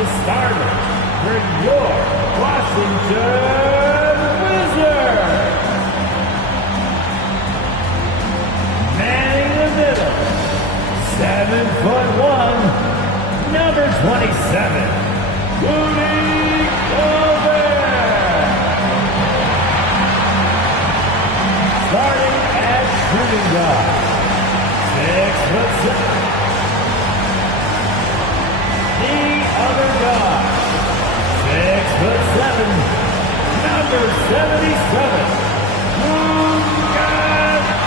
the starter for your Washington Wizards. Manning the middle, 7'1", number 27, Rudy Gobert. Starting at shooting guard, 6'7". The other guy, 6'7", number 77, Luka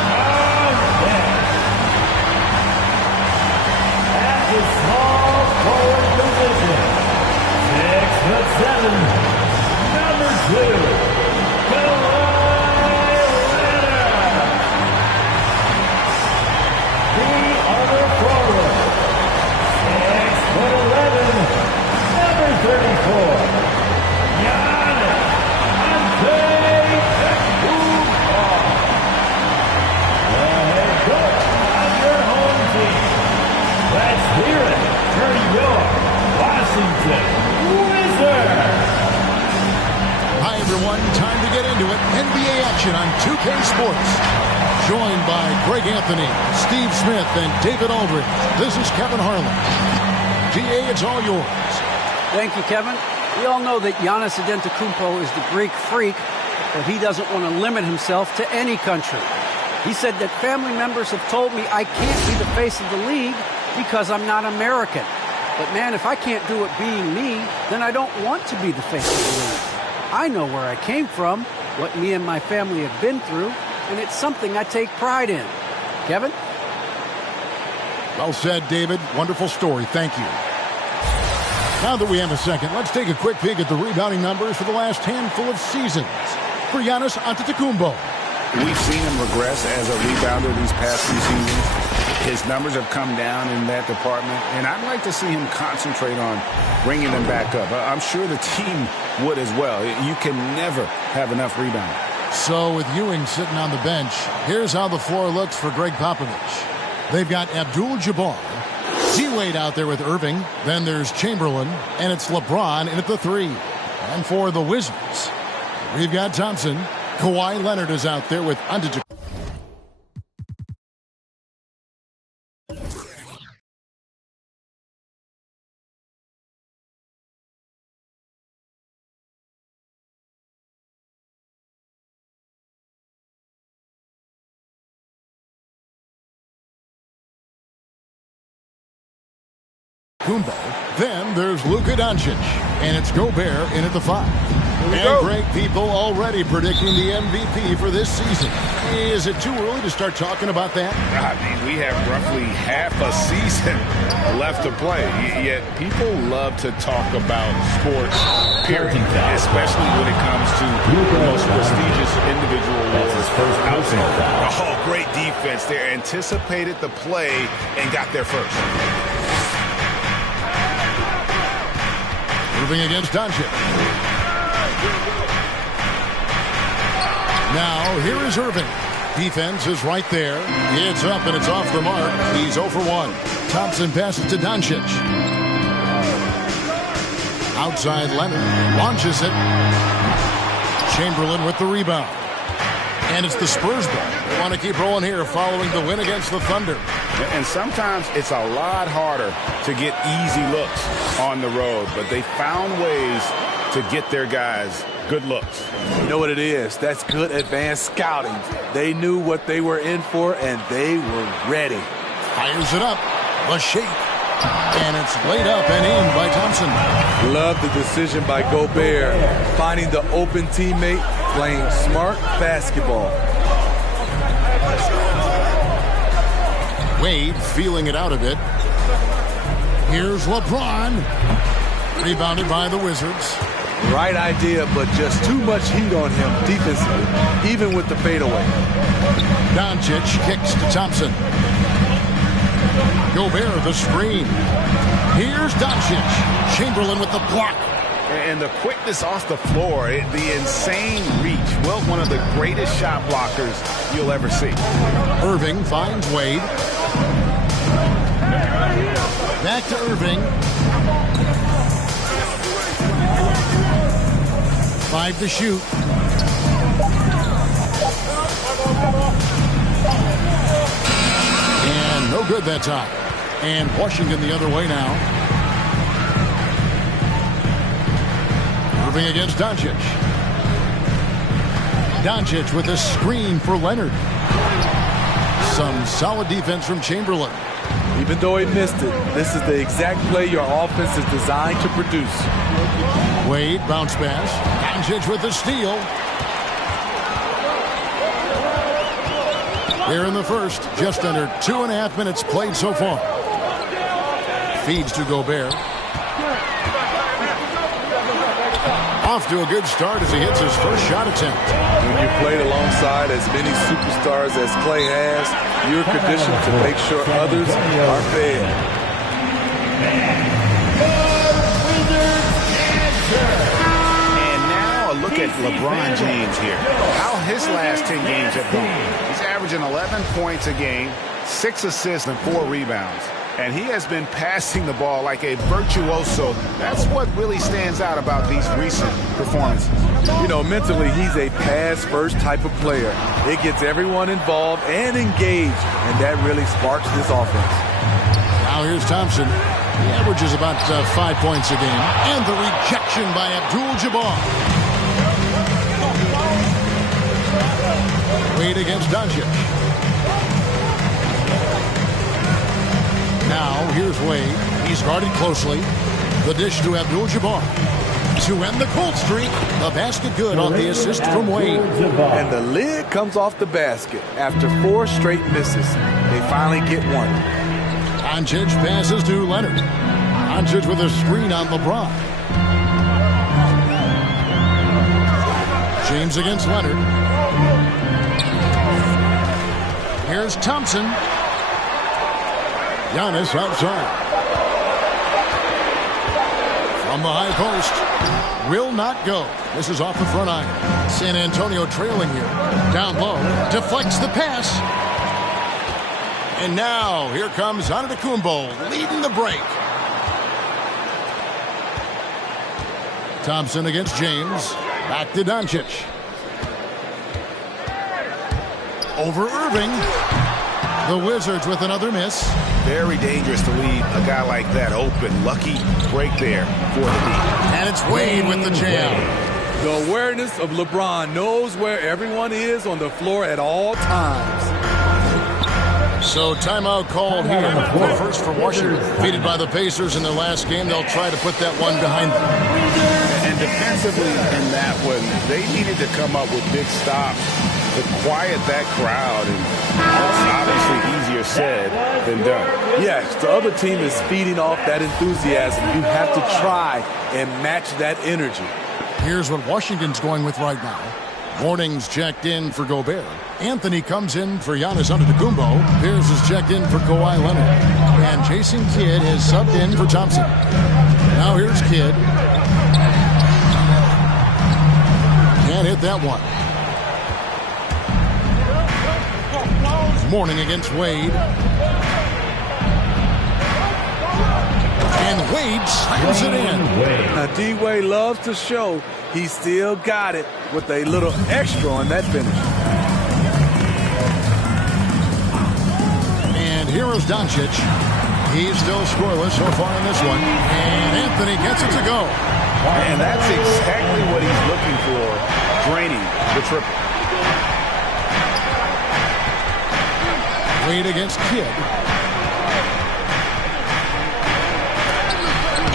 Doncic. At the small forward position, 6'7", number 2, Kawhi Leonard. The other forward, 6'11", number 34, Giannis Antetokounmpo. The head coach of your home team. Let's hear it for your Washington Wizards. Hi, everyone. Time to get into it. NBA action on 2K Sports. Joined by Greg Anthony, Steve Smith, and David Aldridge. This is Kevin Harlan. GA, it's all yours. Thank you, Kevin. We all know that Giannis Antetokounmpo is the Greek freak, but he doesn't want to limit himself to any country. He said that family members have told me I can't be the face of the league because I'm not American. But man, if I can't do it being me, then I don't want to be the face of the league. I know where I came from, what me and my family have been through, and it's something I take pride in. Kevin? Well said, David. Wonderful story. Thank you. Now that we have a second, let's take a quick peek at the rebounding numbers for the last handful of seasons. For Giannis Antetokounmpo. We've seen him regress as a rebounder these past few seasons. His numbers have come down in that department, and I'd like to see him concentrate on bringing them back up. I'm sure the team would as well. You can never have enough rebounding. So with Ewing sitting on the bench, here's how the floor looks for Greg Popovich. They've got Abdul-Jabbar, D-Wade out there with Irving. Then there's Chamberlain, and it's LeBron in at the 3. And for the Wizards, we've got Thompson. Kawhi Leonard is out there with Antetokounmpo. Then there's Luka Doncic, and it's Gobert in at the 5. And great people already predicting the MVP for this season. Is it too early to start talking about that? I mean, we have roughly half a season left to play, yet people love to talk about sports, period, especially when it comes to the most prestigious individual awards out there. Oh, great defense there. Anticipated the play and got there first. Moving against Doncic. Now, here is Irving. Defense is right there. It's up and it's off the mark. He's 0 for 1. Thompson passes to Doncic. Outside Leonard. Launches it. Chamberlain with the rebound. And it's the Spurs ball. They want to keep rolling here following the win against the Thunder. And sometimes it's a lot harder to get easy looks on the road, but they found ways to get their guys good looks. You know what it is? That's good advanced scouting. They knew what they were in for, and they were ready. Fires it up. The shake. And it's laid up and in by Thompson. Love the decision by Gobert. Finding the open teammate, playing smart basketball. Wade feeling it out a bit. Here's LeBron. Rebounded by the Wizards. Right idea, but just too much heat on him defensively, even with the fadeaway. Doncic kicks to Thompson. Gobert the screen. Here's Doncic. Chamberlain with the block. And the quickness off the floor, the insane reach. Well, one of the greatest shot blockers you'll ever see. Irving finds Wade. Back to Irving. drive to shoot. And no good that time. And Washington the other way now. Irving against Doncic. Doncic with a screen for Leonard. Some solid defense from Chamberlain. Even though he missed it, this is the exact play your offense is designed to produce. Wade, bounce pass. Doncic with the steal. Here in the first, just under 2.5 minutes played so far. Feeds to Gobert. Off to a good start as he hits his first shot attempt. When you played alongside as many superstars as Clay has, you're conditioned to make sure others are fed. And now a look at LeBron James here. How his last 10 games have gone. He's averaging 11 points a game, 6 assists, and 4 rebounds. And he has been passing the ball like a virtuoso. That's what really stands out about these recent performances. You know, mentally, he's a pass-first type of player. It gets everyone involved and engaged, and that really sparks this offense. Now here's Thompson. He averages about 5 points a game. And the rejection by Abdul-Jabbar. Wade against Doncic. Now, here's Wade. He's guarded closely. The dish to Abdul-Jabbar. To end the cold streak, the basket good off the assist from Wade. And the lid comes off the basket after 4 straight misses. They finally get one. Doncic passes to Leonard. Doncic with a screen on LeBron. James against Leonard. Here's Thompson. Giannis outside. From the high post. Will not go. This is off the front iron. San Antonio trailing here. Down low. Deflects the pass. And now here comes Antetokounmpo leading the break. Thompson against James. Back to Doncic. Over Irving. The Wizards with another miss. Very dangerous to leave a guy like that open. Lucky break there for the D. And it's Wade with the jam. The awareness of LeBron knows where everyone is on the floor at all times. So timeout called here. The first for Washington. Defeated by the Pacers in their last game. They'll try to put that one behind them. And defensively in that one, they needed to come up with big stops to quiet that crowd, and that's obviously easier said than done. Yes, the other team is feeding off that enthusiasm. You have to try and match that energy. Here's what Washington's going with right now. Morning's checked in for Gobert. Anthony comes in for Giannis Antetokounmpo. Pierce is checked in for Kawhi Leonard. And Jason Kidd has subbed in for Thompson. Now here's Kidd. Can't hit that one. Morning against Wade. And Wade slams it in. Now, D-Wade loves to show he still got it with a little extra on that finish. And here is Doncic. He's still scoreless so far in this one. And Anthony gets it to go. And that's exactly what he's looking for, draining the triple. Wade against Kidd.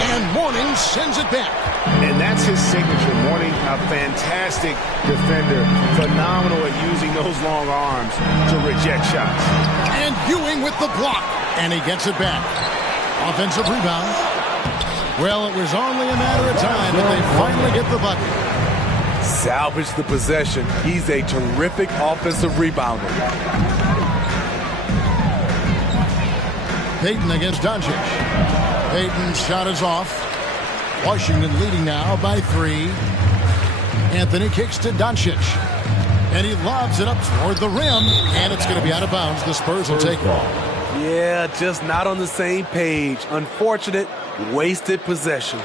And Mourning sends it back. And that's his signature. Mourning, a fantastic defender. Phenomenal at using those long arms to reject shots. And Ewing with the block. And he gets it back. Offensive rebound. Well, it was only a matter of time that they finally get the bucket. Salvage the possession. He's a terrific offensive rebounder. Payton against Doncic. Payton's shot is off. Washington leading now by 3. Anthony kicks to Doncic. And he lobs it up toward the rim. And it's going to be out of bounds. The Spurs will take it. Yeah, just not on the same page. Unfortunate, wasted possession.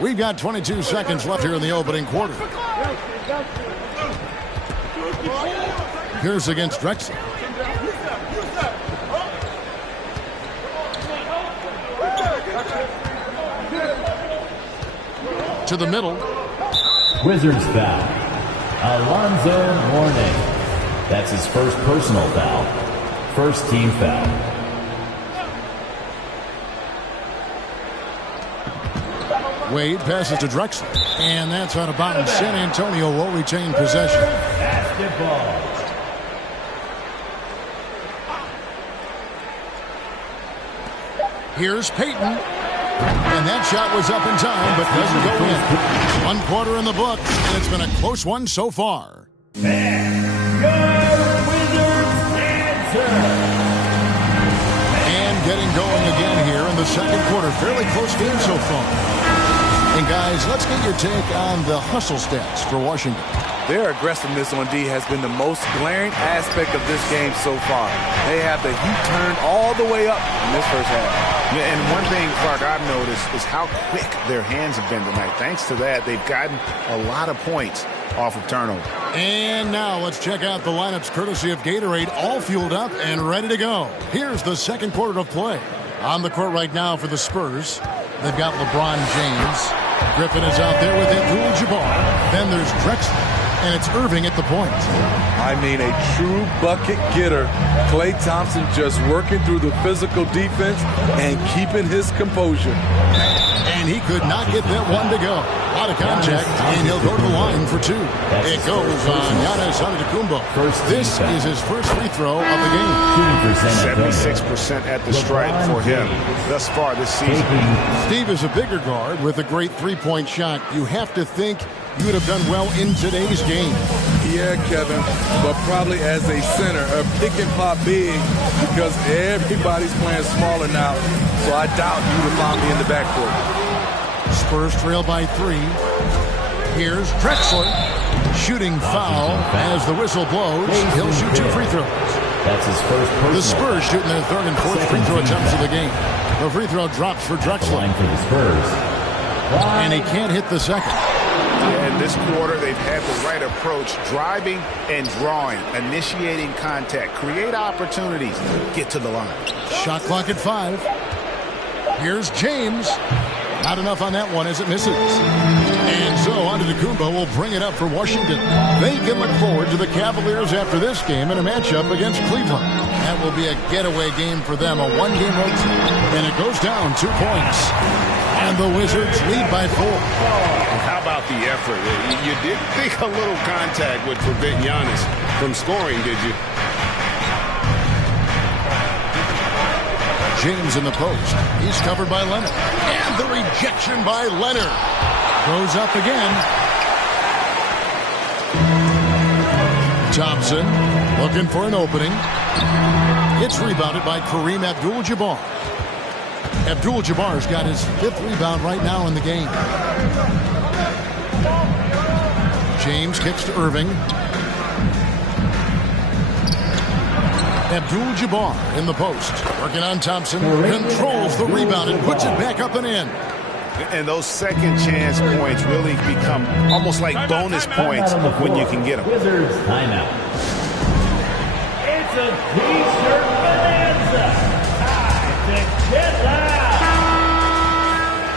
We've got 22 seconds left here in the opening quarter. Here's against Drexel. To the middle. Wizards foul. Alonzo Mourning. That's his first personal foul. First team foul. Wade passes to Drexel. And that's out of bounds. San Antonio will retain possession. Basketball. Here's Payton. And that shot was up in time, but doesn't go in. 1 quarter in the books, and it's been a close one so far. And getting going again here in the second quarter. Fairly close game so far. And guys, let's get your take on the hustle stats for Washington. Their aggressiveness on D has been the most glaring aspect of this game so far. They have the heat turned all the way up in this first half. Yeah, and one thing, Clark, I've noticed is how quick their hands have been tonight. Thanks to that, they've gotten a lot of points off of turnover. And now let's check out the lineups courtesy of Gatorade, all fueled up and ready to go. Here's the second quarter of play. On the court right now for the Spurs, they've got LeBron James. Griffin is out there with Abdul-Jabbar. Then there's Drexler, and it's Irving at the point. I mean, a true bucket getter. Klay Thompson just working through the physical defense and keeping his composure. And he could not get that one to go. Out of contact, and he'll go to the line for 2. It goes on Giannis Antetokounmpo. This is his first free throw of the game. 76% at the stripe for him thus far this season. Steve is a bigger guard with a great three-point shot. You have to think you would have done well in today's game. Yeah, Kevin, but probably as a center, a pick and pop big, because everybody's playing smaller now, so I doubt you would have found me in the backcourt. Spurs trail by 3. Here's Drexler. Shooting foul as the whistle blows. He'll shoot 2 free throws. That's his first personal. The Spurs shooting their third and fourth free throw attempts of the game. The free throw drops for Drexler. Line for the Spurs. And he can't hit the second. In this quarter, they've had the right approach, driving and drawing, initiating contact, create opportunities, get to the line. Shot clock at 5. Here's James. Not enough on that one as it misses. And so Antetokounmpo will bring it up for Washington. They can look forward to the Cavaliers after this game in a matchup against Cleveland. That will be a getaway game for them, a one-game road trip. And it goes down 2 points. And the Wizards lead by 4. How about the effort? You didn't think a little contact would prevent Giannis from scoring, did you? James in the post. He's covered by Leonard. And the rejection by Leonard. Goes up again. Thompson looking for an opening. It's rebounded by Kareem Abdul-Jabbar. Abdul-Jabbar's got his 5th rebound right now in the game. James kicks to Irving. Abdul-Jabbar in the post. Working on Thompson. Controls the rebound and puts it back up and in. And those second chance points really become almost like bonus points when you can get them. Wizards timeout. It's a T-shirt bonanza. Time to get loud.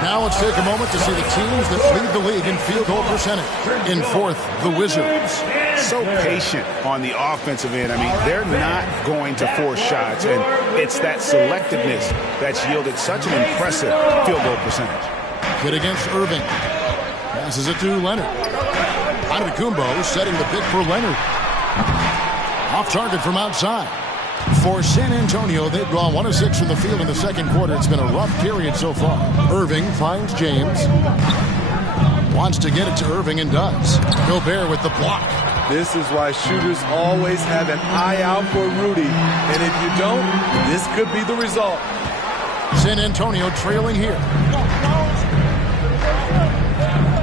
Now let's take a moment to see the teams that lead the league in field goal percentage. In 4th, the Wizards. So patient on the offensive end. I mean, they're not going to force shots, and it's that selectiveness that's yielded such an impressive field goal percentage. Hit against Irving. Passes it to Leonard. Antetokounmpo setting the pick for Leonard. Off target from outside. For San Antonio, they've gone 1 of 6 from the field in the second quarter. It's been a rough period so far. Irving finds James. Wants to get it to Irving and does. Gobert with the block. This is why shooters always have an eye out for Rudy. And if you don't, this could be the result. San Antonio trailing here.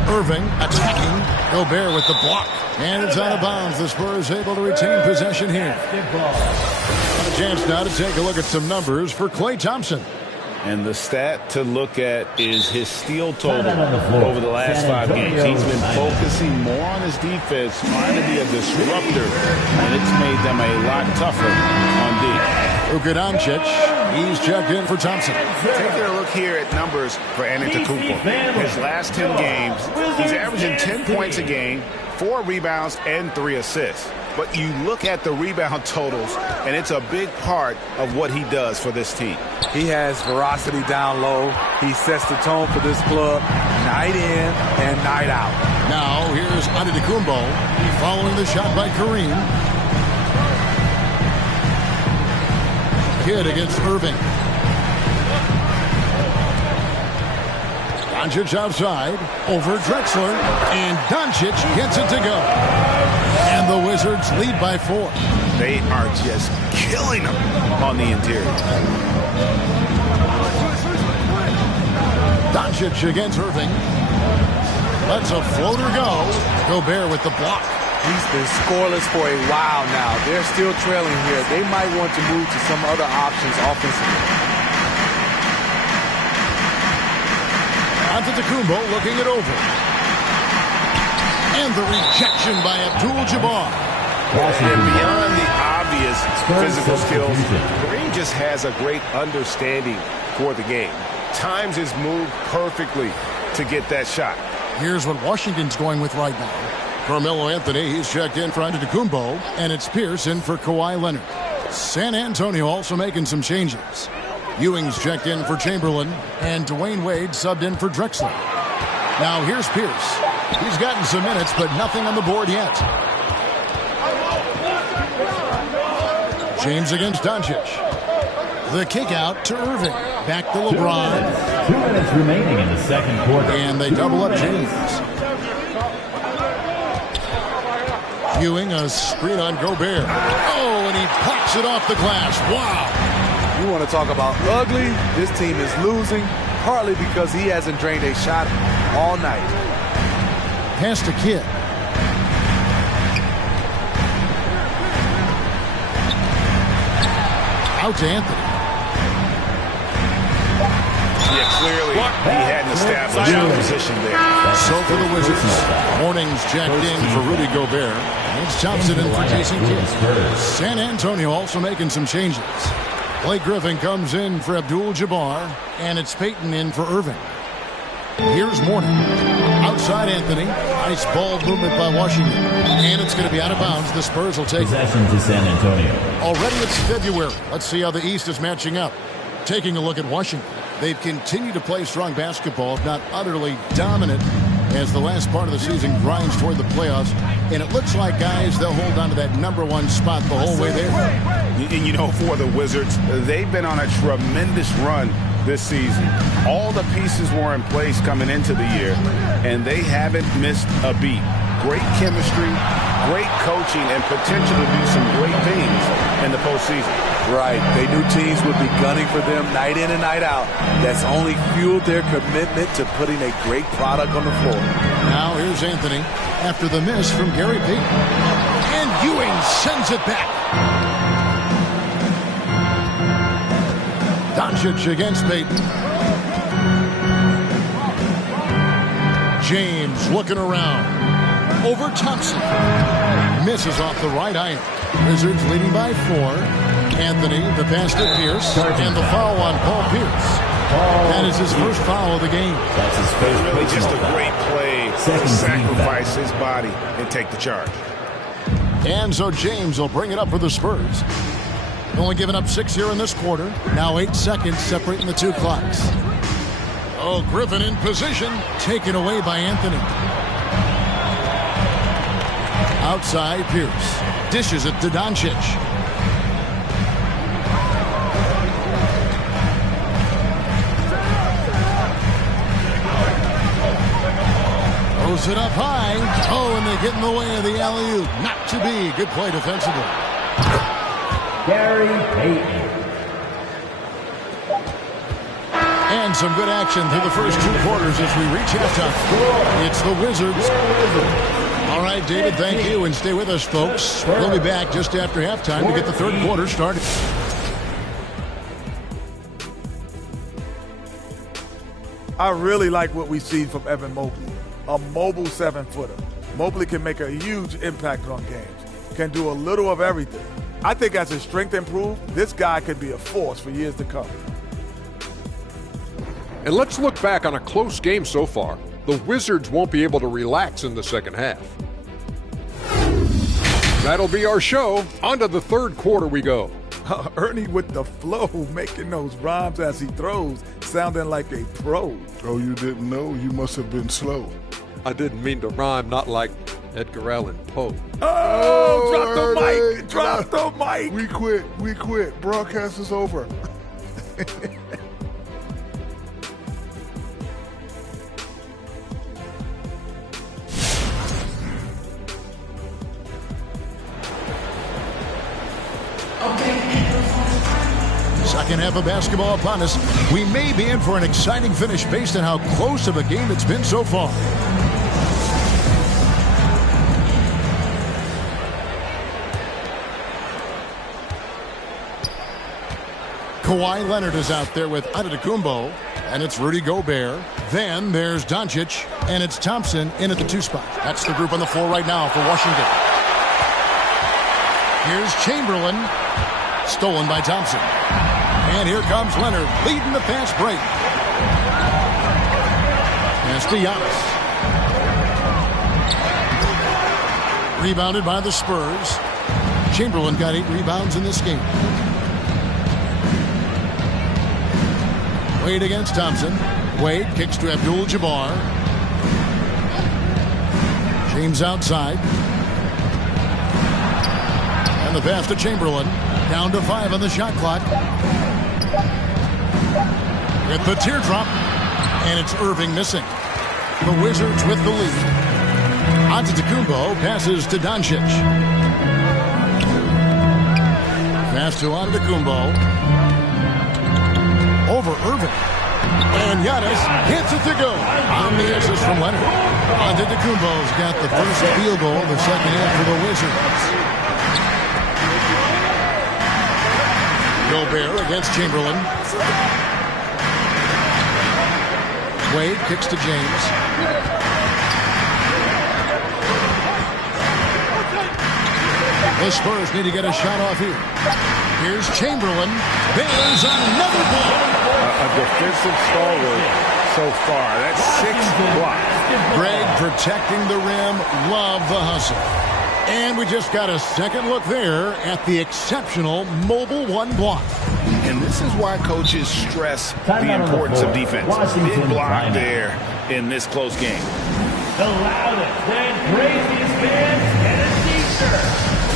Irving attacking. Gobert with the block. And it's out of bounds. The Spurs able to retain possession here. A chance now to take a look at some numbers for Klay Thompson. And the stat to look at is his steal total Timeout on the floor. over the last San 5 games. Antonio He's been timeout. focusing more on his defense, trying to be a disruptor, and it's made them a lot tougher on D. Luka Doncic, he's checked in for Thompson. Taking a look here at numbers for Antetokounmpo. His last 10 games, he's averaging 10 points a game, 4 rebounds, and 3 assists. But you look at the rebound totals, and it's a big part of what he does for this team. He has ferocity down low. He sets the tone for this club night in and night out. Now here's Antetokounmpo following the shot by Kareem. Kidd against Irving. Doncic outside, over Drexler, and Doncic gets it to go. And the Wizards lead by 4. They are just killing him on the interior. Doncic against Irving. Lets a floater go. Gobert with the block. He's been scoreless for a while now. They're still trailing here. They might want to move to some other options offensively. Antetokounmpo looking it over. And the rejection by Abdul-Jabbar. And beyond the obvious physical skills, substitution. Kareem just has a great understanding for the game. Times his move perfectly to get that shot. Here's what Washington's going with right now. Carmelo Anthony, he's checked in for Antetokounmpo, and it's Pierce in for Kawhi Leonard. San Antonio also making some changes. Ewing's checked in for Chamberlain, and Dwayne Wade subbed in for Drexler. Now here's Pierce. He's gotten some minutes, but nothing on the board yet. James against Doncic. The kick out to Irving. Back to LeBron. 2 minutes remaining in the second quarter. And they double up James. Ewing, a screen on Gobert. Oh, and he pops it off the glass. Wow. You want to talk about ugly? This team is losing, partly because he hasn't drained a shot all night. Pass to Kidd. Out to Anthony. Yeah, clearly he hadn't established a position there. So for the Wizards, Morning's checked in for Rudy Gobert. It's Thompson in for Jason Kidd. San Antonio also making some changes. Blake Griffin comes in for Abdul-Jabbar, and it's Payton in for Irving. Here's Morning. Outside Anthony. Nice ball movement by Washington. And it's going to be out of bounds. The Spurs will take it. Possession to San Antonio. Already it's February. Let's see how the East is matching up. Taking a look at Washington. They've continued to play strong basketball, if not utterly dominant, as the last part of the season grinds toward the playoffs. And it looks like, guys, they'll hold on to that #1 spot the whole way there. And you know, for the Wizards, they've been on a tremendous run this season. All the pieces were in place coming into the year, and they haven't missed a beat. Great chemistry, great coaching, and potential to do some great things in the postseason. Right. They knew teams would be gunning for them night in and night out. That's only fueled their commitment to putting a great product on the floor. Now here's Anthony after the miss from Gary Payton. And Ewing sends it back. Doncic against Payton. James looking around. Over Thompson. Misses off the right iron. Wizards leading by 4. Anthony, the pass to Pierce, and the foul on Paul Pierce. That is his first foul of the game. That's his first Really just a personal great play to sacrifice his body and take the charge. And so James will bring it up for the Spurs. Only giving up 6 here in this quarter. Now 8 seconds separating the two clocks. Oh, Griffin in position. Taken away by Anthony. Outside Pierce. Dishes it to Doncic. Throws it up high. Oh, and they get in the way of the alley-oop. Not to be. Good play defensively. Gary Payton. And some good action through the first 2 quarters as we reach halftime. It's the Wizards. All right, David, thank you. And stay with us, folks. We'll be back just after halftime to get the third quarter started. I really like what we see from Evan Mobley, a mobile 7-footer. Mobley can make a huge impact on games, can do a little of everything. I think as his strength improves, this guy could be a force for years to come. And let's look back on a close game so far. The Wizards won't be able to relax in the second half. That'll be our show. On to the third quarter we go. Ernie with the flow, making those rhymes as he throws, sounding like a pro. Oh, you didn't know? You must have been slow. I didn't mean to rhyme, not like Edgar Allan Poe. Oh, drop the mic! Drop the mic! We quit. Broadcast is over. Second half of basketball upon us. We may be in for an exciting finish based on how close of a game it's been so far. Kawhi Leonard is out there with Antetokounmpo, and it's Rudy Gobert. Then there's Doncic, and it's Thompson in at the 2 spot. That's the group on the floor right now for Washington. Here's Chamberlain, stolen by Thompson. And here comes Leonard, leading the fast break. Pass to Giannis. Rebounded by the Spurs. Chamberlain got 8 rebounds in this game. Wade against Thompson. Wade kicks to Abdul-Jabbar. James outside. And the pass to Chamberlain. Down to 5 on the shot clock. With the teardrop. And it's Irving missing. The Wizards with the lead. Antetokounmpo passes to Doncic. Pass to Antetokounmpo. Over Irving. And Giannis hits it to go. On the assist from Leonard. Antetokounmpo's got the first field goal in the second half for the Wizards. Gobert against Chamberlain. Wade kicks to James. The Spurs need to get a shot off here. Here's Chamberlain. There's another block. A defensive stalwart so far. That's 6 blocks. Greg protecting the rim. Love the hustle. And we just got a second look there at the exceptional mobile 1 block. And this is why coaches stress the importance of defense. Big block there in this close game. The loudest and craziest fans get a t-shirt.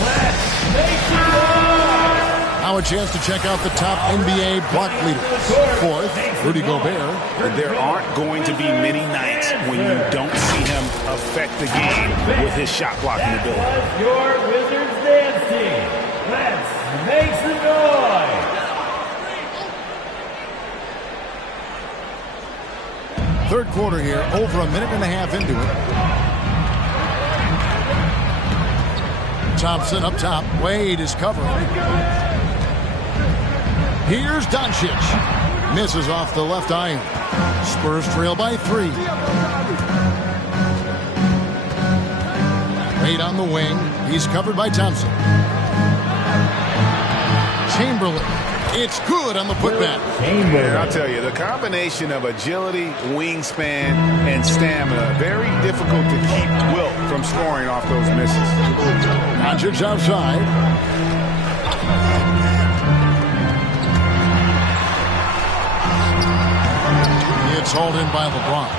Let's make it on! Now a chance to check out the top NBA block leaders. Fourth, Rudy Gobert. There aren't going to be many nights when you don't see him affect the game with his shot blocking ability. That was your Wizards dance team. Let's make some noise! Third quarter here, over a minute and a half into it. Thompson up top. Wade is covering. Here's Doncic. Misses off the left iron. Spurs trail by 3. Wade on the wing. He's covered by Thompson. Chamberlain. It's good on the putback. Man, I'll tell you, the combination of agility, wingspan, and stamina, very difficult to keep Wilt from scoring off those misses. Doncic outside. It's hauled in by LeBron.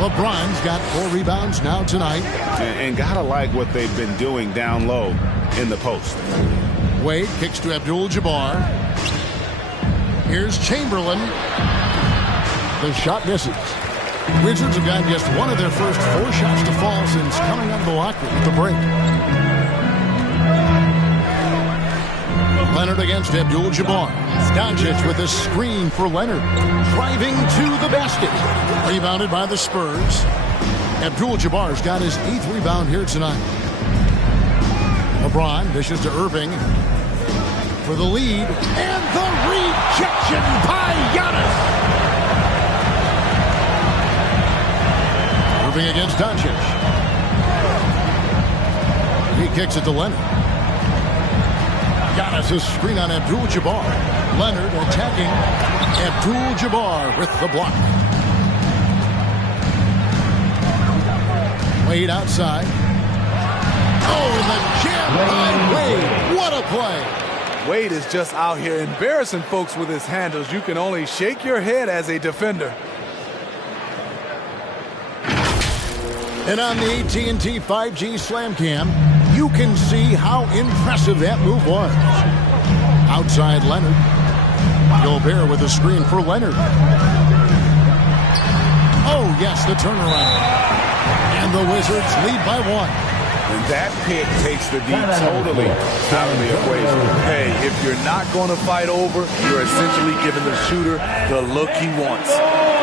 LeBron's got 4 rebounds now tonight. And gotta like what they've been doing down low in the post. Wade kicks to Abdul-Jabbar. Here's Chamberlain. The shot misses. Wizards have gotten just one of their first 4 shots to fall since coming out of the locker room at the break. Leonard against Abdul-Jabbar. Doncic with a screen for Leonard. Driving to the basket. Rebounded by the Spurs. Abdul-Jabbar's got his 8th rebound here tonight. LeBron dishes to Irving for the lead. And the rejection by Giannis. Doncic. He kicks it to Leonard. Giannis a screen on Abdul-Jabbar. Leonard attacking. Abdul-Jabbar with the block. Wade outside. Oh, and the jam by Wade. What a play. Wade is just out here embarrassing folks with his handles. You can only shake your head as a defender. And on the AT&T 5G Slam Cam, you can see how impressive that move was. Outside Leonard. Gobert with a screen for Leonard. Oh, yes, the turnaround. And the Wizards lead by 1. And that pick takes the D totally out of the equation. Hey, if you're not going to fight over, you're essentially giving the shooter the look he wants.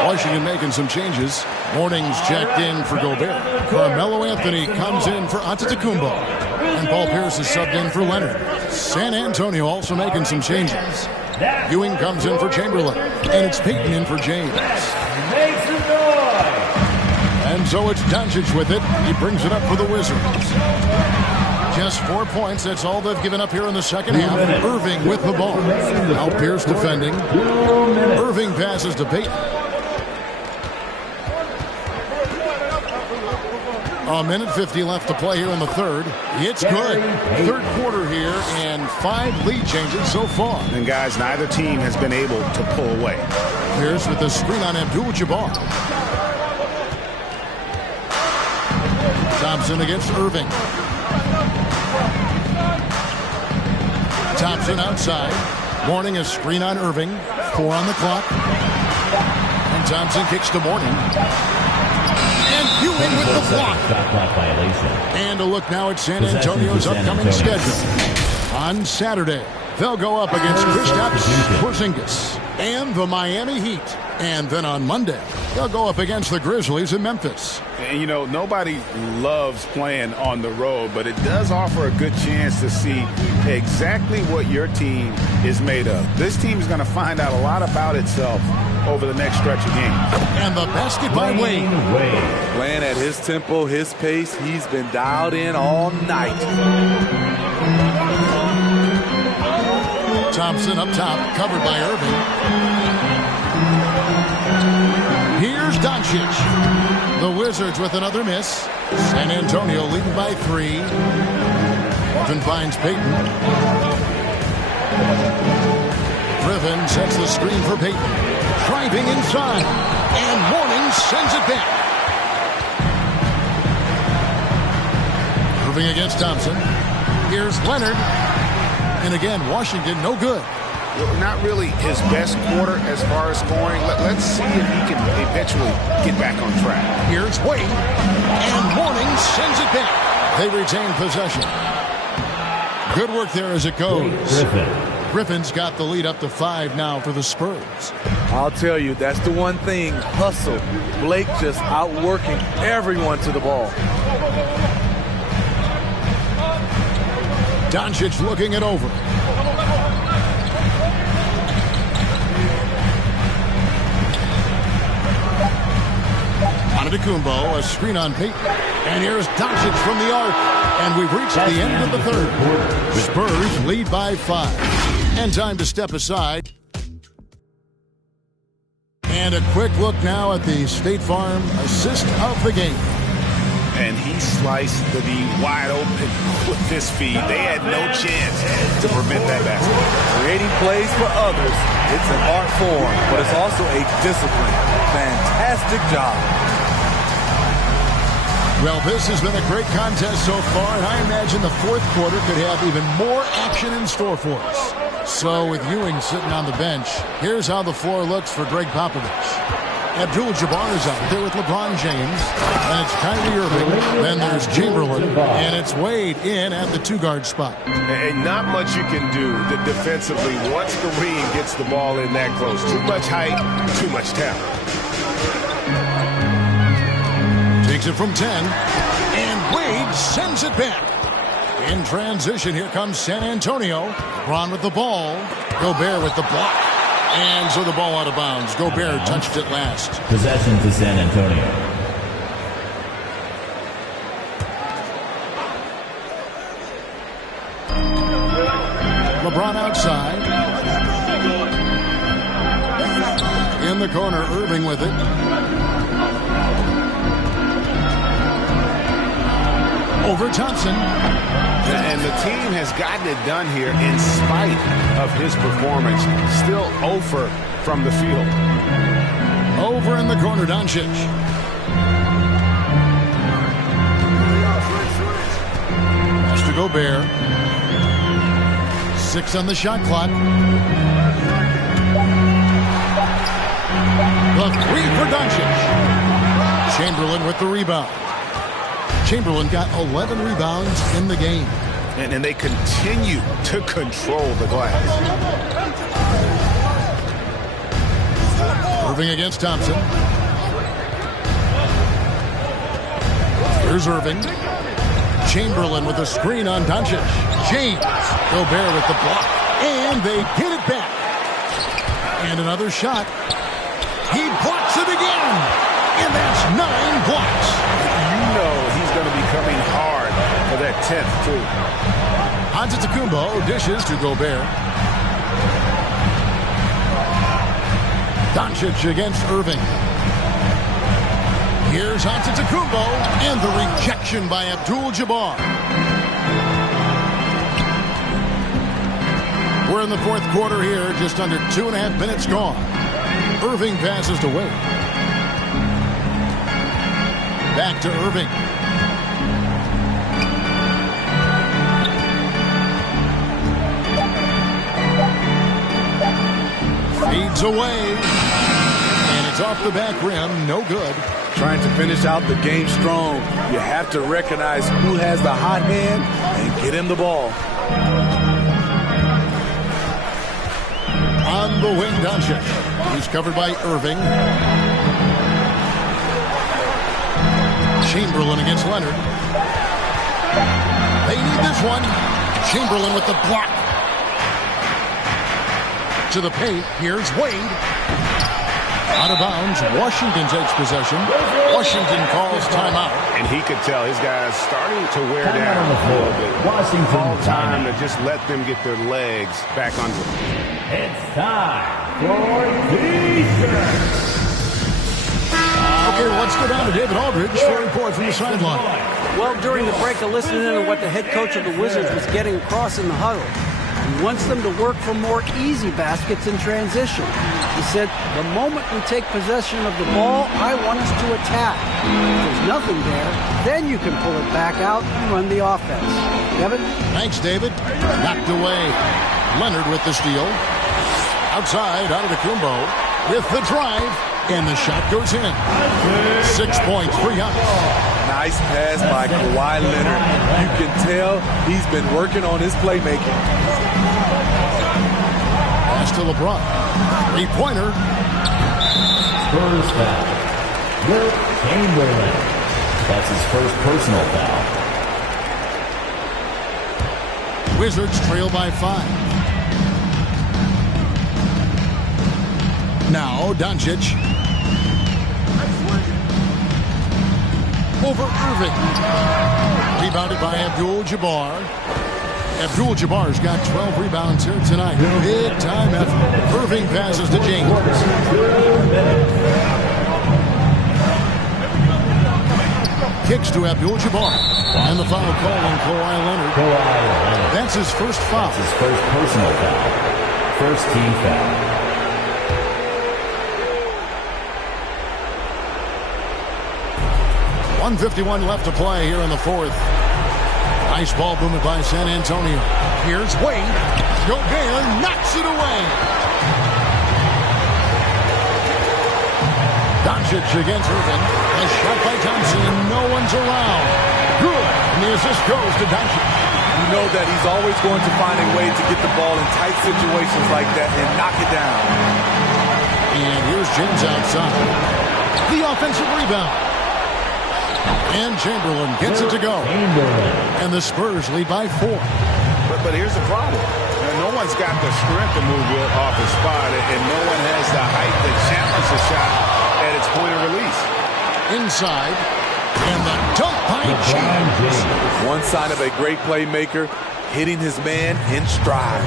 Washington making some changes. Morning's checked in for Gobert. Carmelo Anthony comes in for Antetokounmpo. And Paul Pierce is subbed in for Leonard. San Antonio also making some changes. Ewing comes in for Chamberlain. And it's Payton in for James. Make some noise. And so it's Doncic with it. He brings it up for the Wizards. Just 4 points. That's all they've given up here in the second half. Irving with the ball. Now Pierce defending. Irving passes to Payton. A minute 50 left to play here in the third. It's good. Third quarter here and 5 lead changes so far. And guys, neither team has been able to pull away. Pierce with the screen on Abdul-Jabbar. Thompson against Irving. Thompson outside. Mourning a screen on Irving. 4 on the clock. And Thompson kicks to Mourning. And Ewing with the block. Shot clock violation. And a look now at San Antonio's upcoming schedule. On Saturday, they'll go up against Kristaps Porzingis and the Miami Heat. And then on Monday, they'll go up against the Grizzlies in Memphis. And, you know, nobody loves playing on the road, but it does offer a good chance to see exactly what your team is made of. This team is going to find out a lot about itself over the next stretch of games. And the basket by Wade. Playing at his tempo, his pace. He's been dialed in all night. Thompson up top, covered by Irving. Here's Doncic. The Wizards with another miss. San Antonio leading by 3. Griffin finds Payton. Griffin sets the screen for Payton. Driving inside. And Mourning sends it back. Irving against Thompson. Here's Leonard. And again, Washington no good. Not really his best quarter as far as scoring. Let's see if he can eventually get back on track. Here's Wade. And Mourning sends it back. They retain possession. Good work there as it goes. Griffin's got the lead up to 5 now for the Spurs. I'll tell you, that's the one thing. Hustle. Blake just outworking everyone to the ball. Doncic looking it over. Antetokounmpo, a screen on Payton. And here's Doncic from the arc. And we've reached the end of the third. Spurs lead by 5. And time to step aside. And a quick look now at the State Farm assist of the game. And he sliced the D wide open with his feet. They had no chance to prevent that basket. Creating plays for others, it's an art form, but it's also a discipline. Fantastic job. Well, this has been a great contest so far, and I imagine the fourth quarter could have even more action in store for us. So with Ewing sitting on the bench, here's how the floor looks for Greg Popovich. Abdul-Jabbar is out there with LeBron James, and it's Kyrie Irving, then there's Chamberlain, and it's Wade in at the 2-guard spot. And not much you can do defensively once Kareem gets the ball in that close. Too much height, too much talent. Takes it from 10, and Wade sends it back. In transition, here comes San Antonio. LeBron with the ball, Gobert with the block. And so the ball out of bounds. Gobert touched it last. Possession to San Antonio. In the corner, Irving with it. Over Thompson. And the team has gotten it done here in spite of his performance. Still 0 from the field. Over in the corner, Doncic. Pass to Gobert. 6 on the shot clock. The 3 for Doncic. Chamberlain with the rebound. Chamberlain got 11 rebounds in the game. And they continue to control the glass. Irving against Thompson. Here's Irving. Chamberlain with a screen on Doncic. James. Gobert with the block. And they get it back. And another shot. He blocks it again. And that's 9 blocks. You know he's going to be coming hard for that 10th, too. Antetokounmpo dishes to Gobert. Doncic against Irving. Here's Antetokounmpo, and the rejection by Abdul-Jabbar. We're in the 4th quarter here, just under 2.5 minutes gone. Irving passes to Wade. Back to Irving. Feeds away. And it's off the back rim. No good. Trying to finish out the game strong. You have to recognize who has the hot hand and get him the ball. On the wing, Doncic. He's covered by Irving. Chamberlain against Leonard. They need this one. Chamberlain with the block. To the paint. Here's Wade. Out of bounds. Washington takes possession. Washington calls timeout. And he could tell his guys starting to wear down on the a floor. little bit. Washington Call time timeout. to just let them get their legs back under them. It's time for T-shirts. Okay, well, let's go down to David Aldridge for a report from the sideline. Well, during the break, I listened in to what the head coach of the Wizards was getting across in the huddle. He wants them to work for more easy baskets in transition. He said, the moment we take possession of the ball, I want us to attack. If there's nothing there, then you can pull it back out and run the offense. Kevin? Thanks, David. Knocked away. Leonard with the steal. Outside, Antetokounmpo with the drive. And the shot goes in. 6 points for Giannis. Nice pass by Kawhi Leonard. You can tell he's been working on his playmaking. Pass to LeBron. 3-pointer. Spurs foul. Wilt Chamberlain. That's his first personal foul. Wizards trail by 5. Now Doncic. Over Irving. Rebounded by Abdul-Jabbar. Abdul-Jabbar's got 12 rebounds here tonight. Big time effort. Irving passes to James. Kicks to Abdul-Jabbar. And the foul call on Kawhi Leonard. That's his first foul. That's his first personal foul. First team foul. .151 left to play here in the 4th. Nice ball movement by San Antonio. Here's Wade. Gobert knocks it away. Doncic against Irving. A shot by Thompson. No one's around. Good. And the assist goes to Doncic. You know that he's always going to find a way to get the ball in tight situations like that and knock it down. And here's James outside. The offensive rebound. And Chamberlain gets it to go. And the Spurs lead by 4. But here's the problem. No one's got the strength to move Wilt off his spot, and no one has the height to challenge the shot at its point of release. Inside. And the dunk by James. One sign of a great playmaker, hitting his man in stride.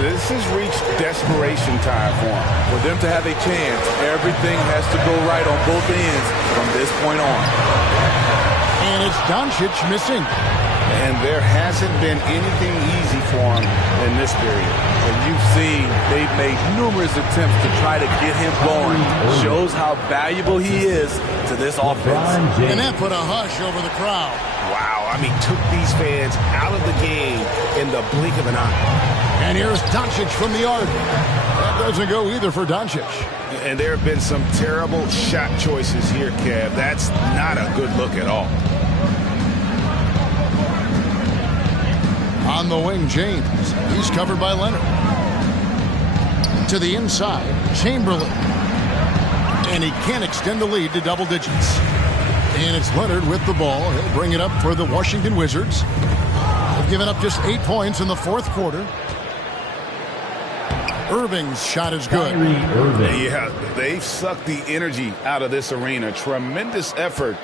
This has reached desperation time for them. For them to have a chance, everything has to go right on both ends from this point on. And it's Doncic missing. And there hasn't been anything easy for him in this period. And you've seen they've made numerous attempts to try to get him going. Shows how valuable he is to this offense. And that put a hush over the crowd. Wow, I mean, took these fans out of the game in the blink of an eye. And here's Doncic from the arc. That doesn't go either for Doncic. And there have been some terrible shot choices here, Kev. That's not a good look at all. On the wing, James. He's covered by Leonard. To the inside, Chamberlain. And he can't extend the lead to double digits. And it's Leonard with the ball. He'll bring it up for the Washington Wizards. They've given up just 8 points in the fourth quarter. Irving's shot is good. Yeah, they've sucked the energy out of this arena. Tremendous effort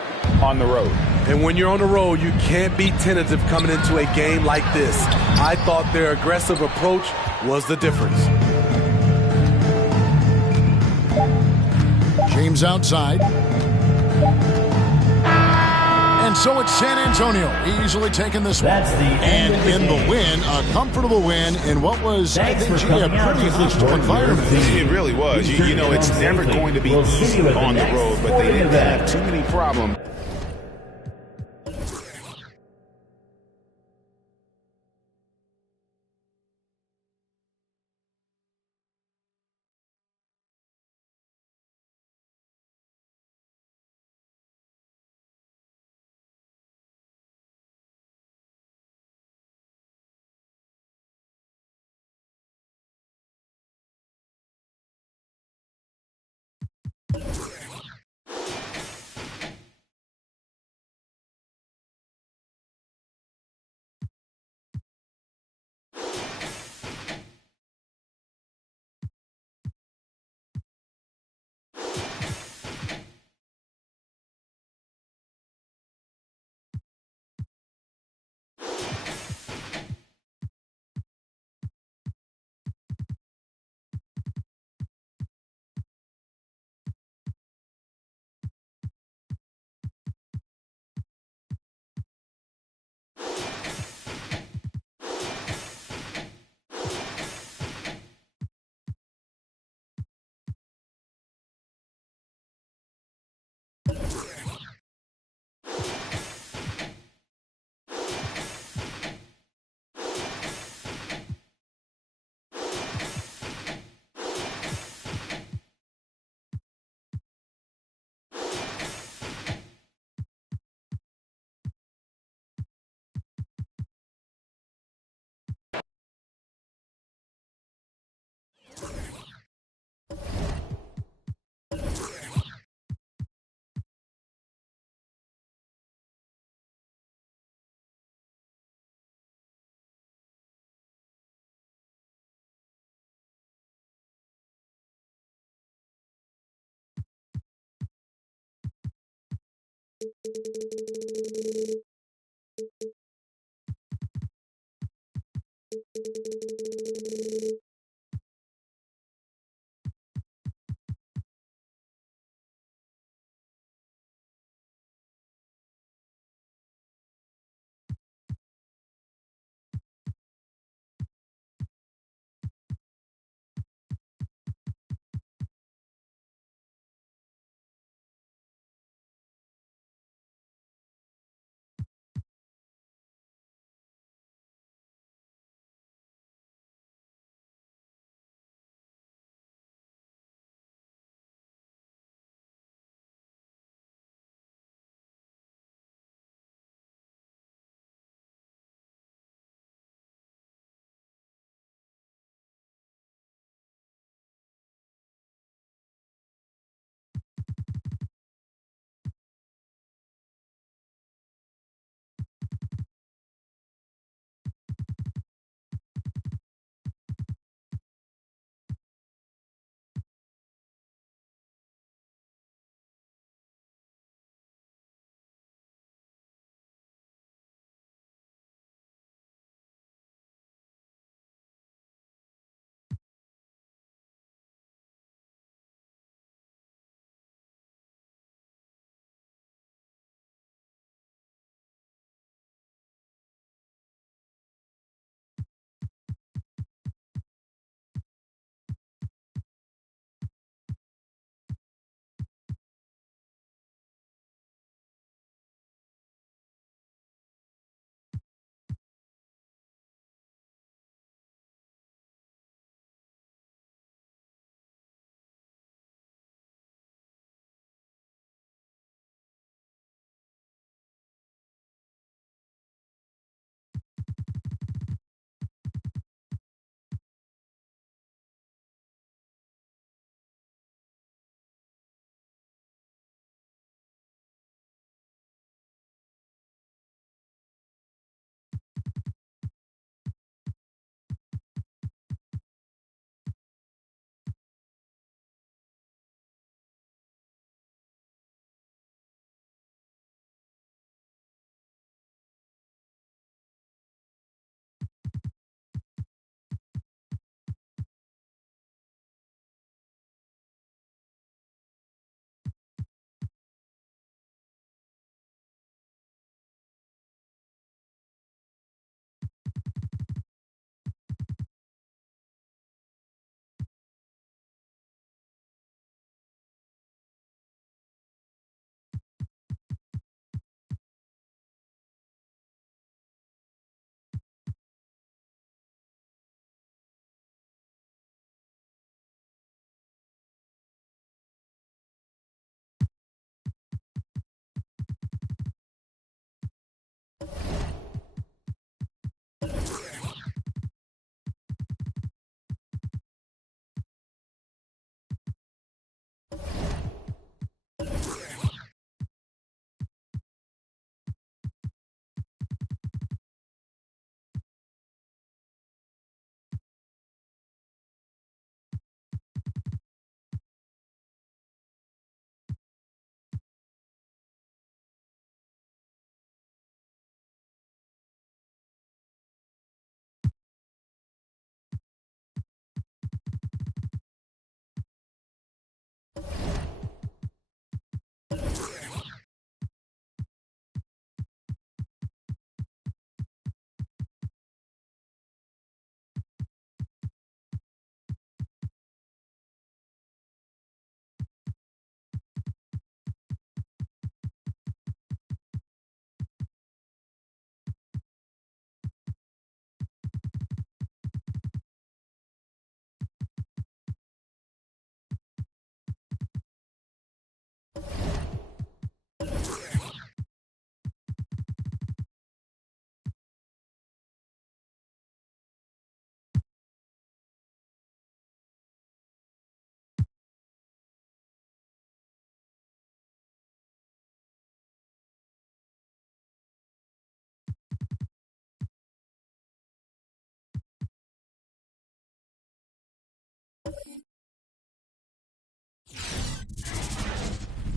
on the road. And when you're on the road, you can't be tentative coming into a game like this. I thought their aggressive approach was the difference. James outside. And so it's San Antonio easily taking this one. And in the win, a comfortable win in what was, I think, a pretty hostile environment. It really was. You know, it's never going to be easy on the road, but they didn't have too many problems.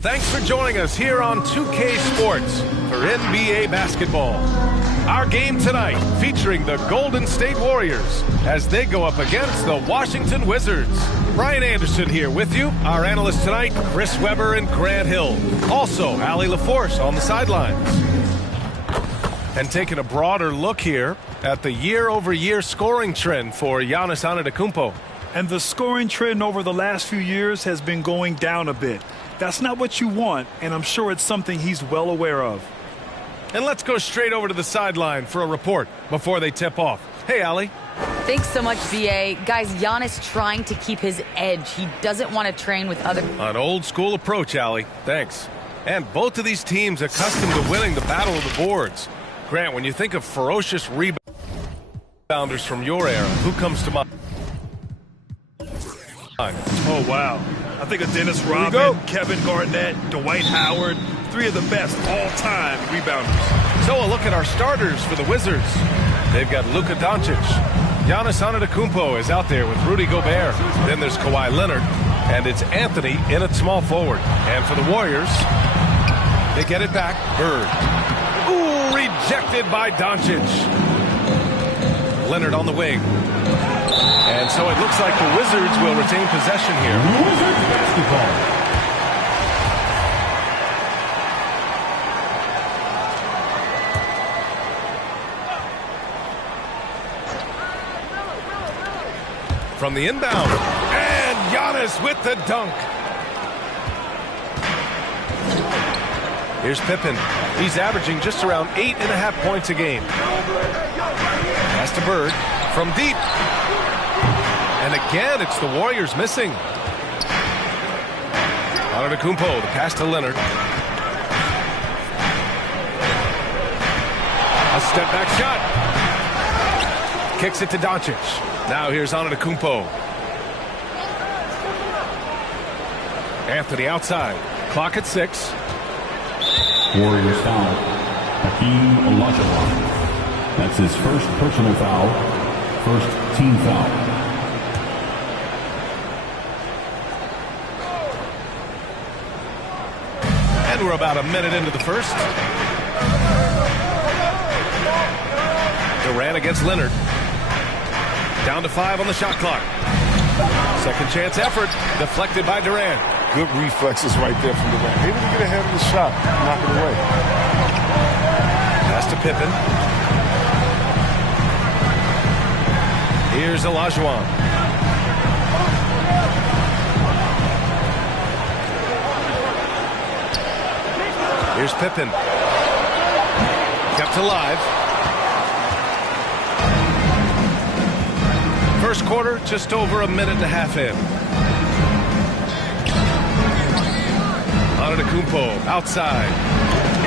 Thanks for joining us here on 2K Sports for NBA basketball. Our game tonight featuring the Golden State Warriors as they go up against the Washington Wizards. Brian Anderson here with you. Our analysts tonight, Chris Webber and Grant Hill. Also, Allie LaForce on the sidelines. And taking a broader look here at the year-over-year scoring trend for Giannis Antetokounmpo. And the scoring trend over the last few years has been going down a bit. That's not what you want, and I'm sure it's something he's well aware of. And let's go straight over to the sideline for a report before they tip off. Hey, Allie. Thanks so much, B.A. Guys, Giannis trying to keep his edge. He doesn't want to train with other... An old-school approach, Allie. Thanks. And both of these teams accustomed to winning the battle of the boards. Grant, when you think of ferocious rebounders from your era, who comes to mind? Oh, wow. I think of Dennis Rodman, Kevin Garnett, Dwight Howard, three of the best all-time rebounders. So a look at our starters for the Wizards. They've got Luka Doncic. Giannis Antetokounmpo is out there with Rudy Gobert. Then there's Kawhi Leonard, and it's Anthony in at small forward. And for the Warriors, they get it back. Bird. Ooh, rejected by Doncic. Leonard on the wing. And so it looks like the Wizards will retain possession here. Wizards basketball. From the inbound. And Giannis with the dunk. Here's Pippen. He's averaging just around 8.5 points a game. Pass to Bird. From deep. And again, it's the Warriors missing. Antetokounmpo, the pass to Leonard. A step-back shot. Kicks it to Doncic. Now here's Antetokounmpo. Anthony outside. Clock at 6. Warriors foul. Hakeem Olajuwon. That's his first personal foul. First team foul. And we're about a minute into the first. Durant against Leonard. Down to 5 on the shot clock. Second chance effort. Deflected by Durant. Good reflexes right there from Durant. Able to get ahead of the shot. Knock it away. Pass to Pippen. Here's Olajuwon. Here's Pippen. Kept alive. First quarter, just over a minute and a half in. Antetokounmpo outside.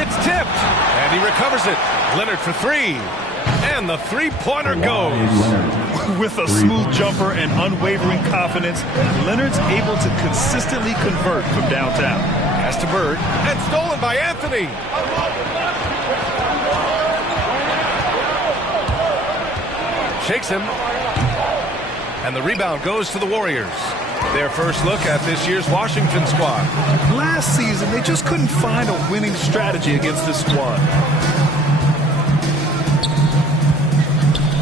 It's tipped, and he recovers it. Leonard for 3, and the three-pointer goes. With a smooth jumper and unwavering confidence, Leonard's able to consistently convert from downtown. Pass to Bird, and stolen by Anthony. Shakes him. And the rebound goes to the Warriors. Their first look at this year's Washington squad. Last season, they just couldn't find a winning strategy against this squad.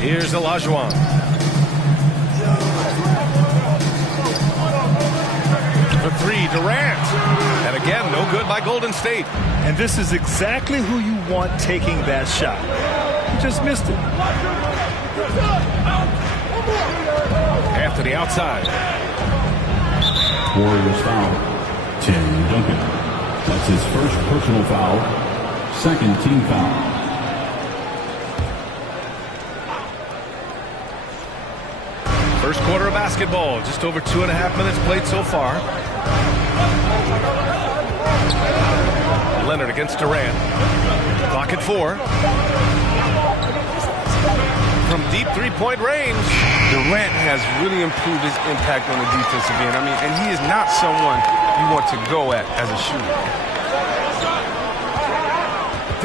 Here's Olajuwon. For 3, Durant. And again, no good by Golden State. And this is exactly who you want taking that shot. He just missed it. Anthony outside. Warriors foul. Tim Duncan. That's his first personal foul. Second team foul. First quarter of basketball. Just over 2.5 minutes played so far. Leonard against Durant. Clock at 4. From deep three-point range. Durant has really improved his impact on the defensive end. I mean, and he is not someone you want to go at as a shooter.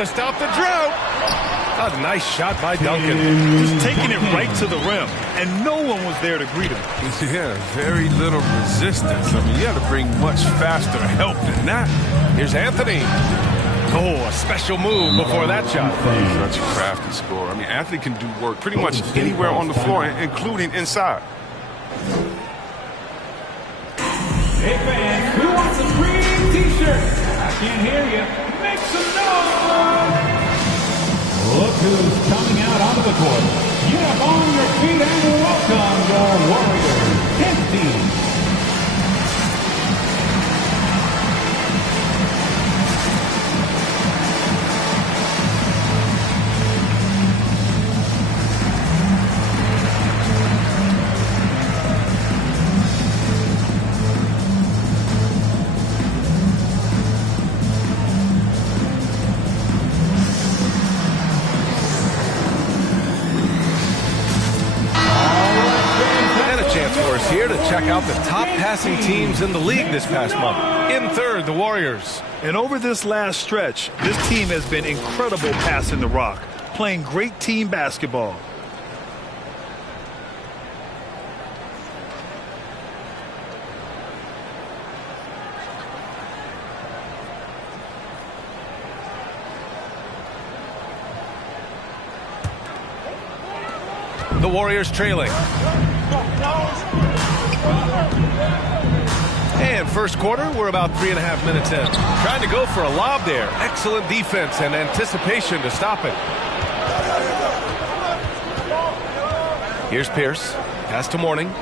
To stop the drought. A nice shot by Duncan. Just taking it right to the rim, and no one was there to greet him. Yeah, very little resistance. I mean, you have to bring much faster help than that. Here's Anthony. Oh, a special move before that shot. Such a crafty scorer. I mean, Anthony can do work pretty much anywhere on the floor, including inside. Hey fans, who wants a free t-shirt? I can't hear you. Make some noise! Look who's coming out onto the court. Get up on your feet and welcome your Warriors 10th team. Here to check out the top passing teams in the league this past month. In third, the Warriors. And over this last stretch, this team has been incredible passing the rock, playing great team basketball. The Warriors trailing. And first quarter, we're about 3.5 minutes in. Trying to go for a lob there. Excellent defense and anticipation to stop it. Here's Pierce. Pass to Mourning.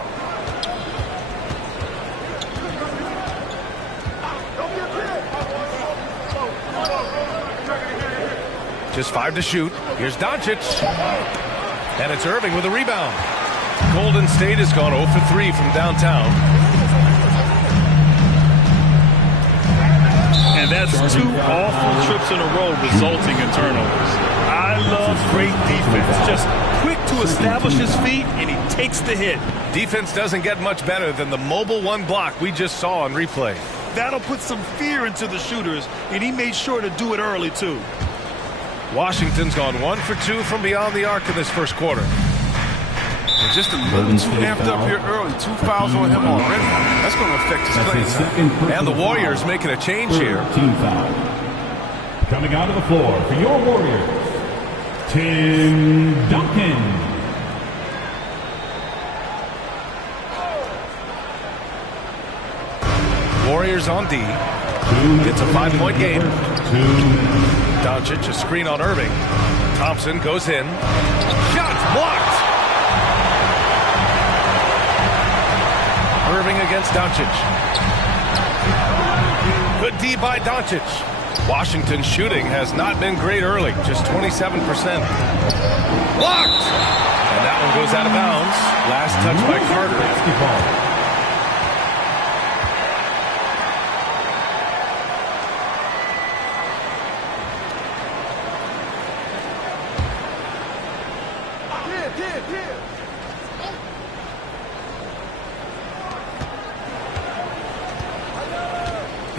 Just 5 to shoot. Here's Doncic. And it's Irving with a rebound. Golden State has gone 0 for 3 from downtown. And that's 2 awful trips in a row resulting in turnovers. I love great defense. Just quick to establish his feet, and he takes the hit. Defense doesn't get much better than the mobile one block we just saw on replay. That'll put some fear into the shooters, and he made sure to do it early, too. Washington's gone 1 for 2 from beyond the arc in this first quarter. Just a little too amped up here early. 2 fouls on him already. That's going to affect his play. And the Warriors making a change here. Team foul. Coming out of the floor for your Warriors, Tim Duncan. Warriors on D. It's a 5-point game. Doncic, a screen on Irving. Thompson goes in. Shots blocked. Irving against Doncic. Good D by Doncic. Washington's shooting has not been great early, just 27%. Blocked! And that one goes out of bounds. Last touch by Carter.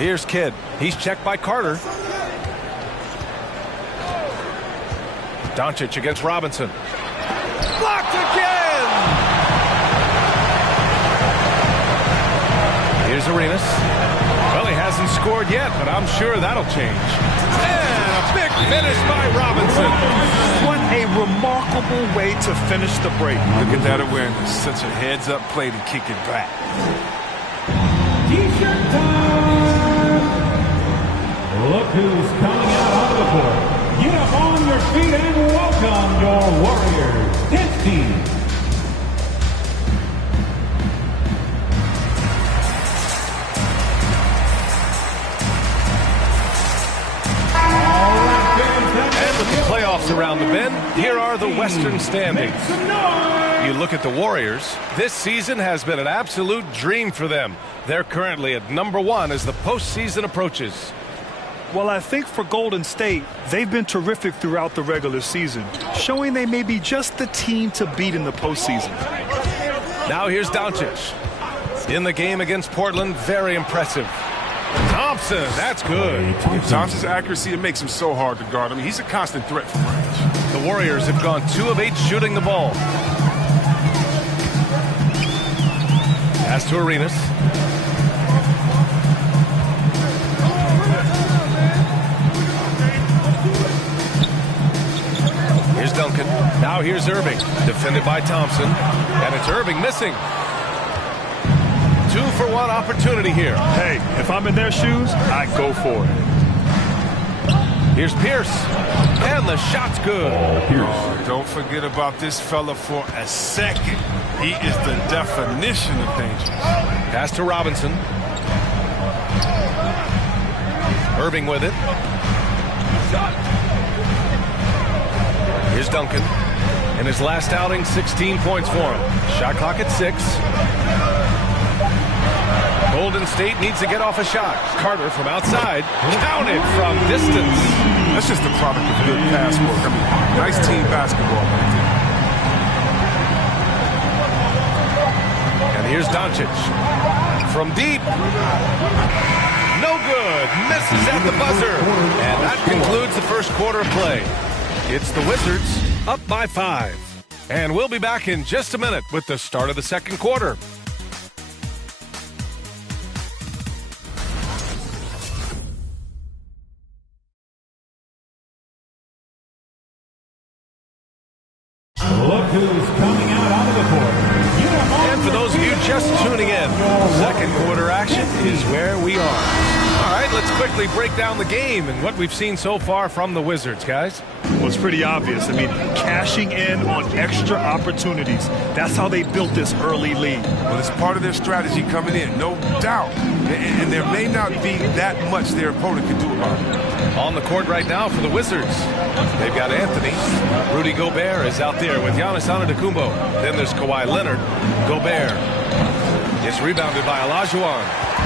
Here's Kidd. He's checked by Carter. Doncic against Robinson. Blocked again! Here's Arenas. Well, he hasn't scored yet, but I'm sure that'll change. And a big finish by Robinson. What a remarkable way to finish the break. Look at that awareness. Such a heads-up play to kick it back. T-shirt time! Look who's coming out onto the court. Get up on your feet and welcome your Warriors 10th team. And with the playoffs around the bend, here are the Western standings. You look at the Warriors, this season has been an absolute dream for them. They're currently at #1 as the postseason approaches. Well, I think for Golden State, they've been terrific throughout the regular season, showing they may be just the team to beat in the postseason. Now here's Doncic. In the game against Portland, very impressive. Thompson. That's good. Thompson's accuracy, it makes him so hard to guard. I mean, he's a constant threat from range. The Warriors have gone 2 of 8 shooting the ball. Pass to Arenas. Here's Duncan. Now here's Irving. Defended by Thompson. And it's Irving missing. 2-for-1 opportunity here. Hey, if I'm in their shoes, I go for it. Here's Pierce. And the shot's good. Oh, don't forget about this fella for a second. He is the definition of dangerous. Pass to Robinson. Irving with it. Here's Duncan. In his last outing, 16 points for him. Shot clock at 6. Golden State needs to get off a shot. Carter from outside. Counted from distance. That's just the product of good pass work. I mean, nice team basketball right there. And here's Doncic. From deep. No good. Misses at the buzzer. And that concludes the first quarter of play. It's the Wizards up by 5. And we'll be back in just a minute with the start of the second quarter. Look who's coming out onto the court. And for those of you just tuning in, second quarter action is where we are. All right, let's quickly break down the game and what we've seen so far from the Wizards, guys. Well, it's pretty obvious. I mean, cashing in on extra opportunities. That's how they built this early lead. Well, it's part of their strategy coming in, no doubt. And there may not be that much their opponent can do about it. On the court right now for the Wizards, they've got Anthony. Rudy Gobert is out there with Giannis Antetokounmpo. Then there's Kawhi Leonard. Gobert is rebounded by Olajuwon.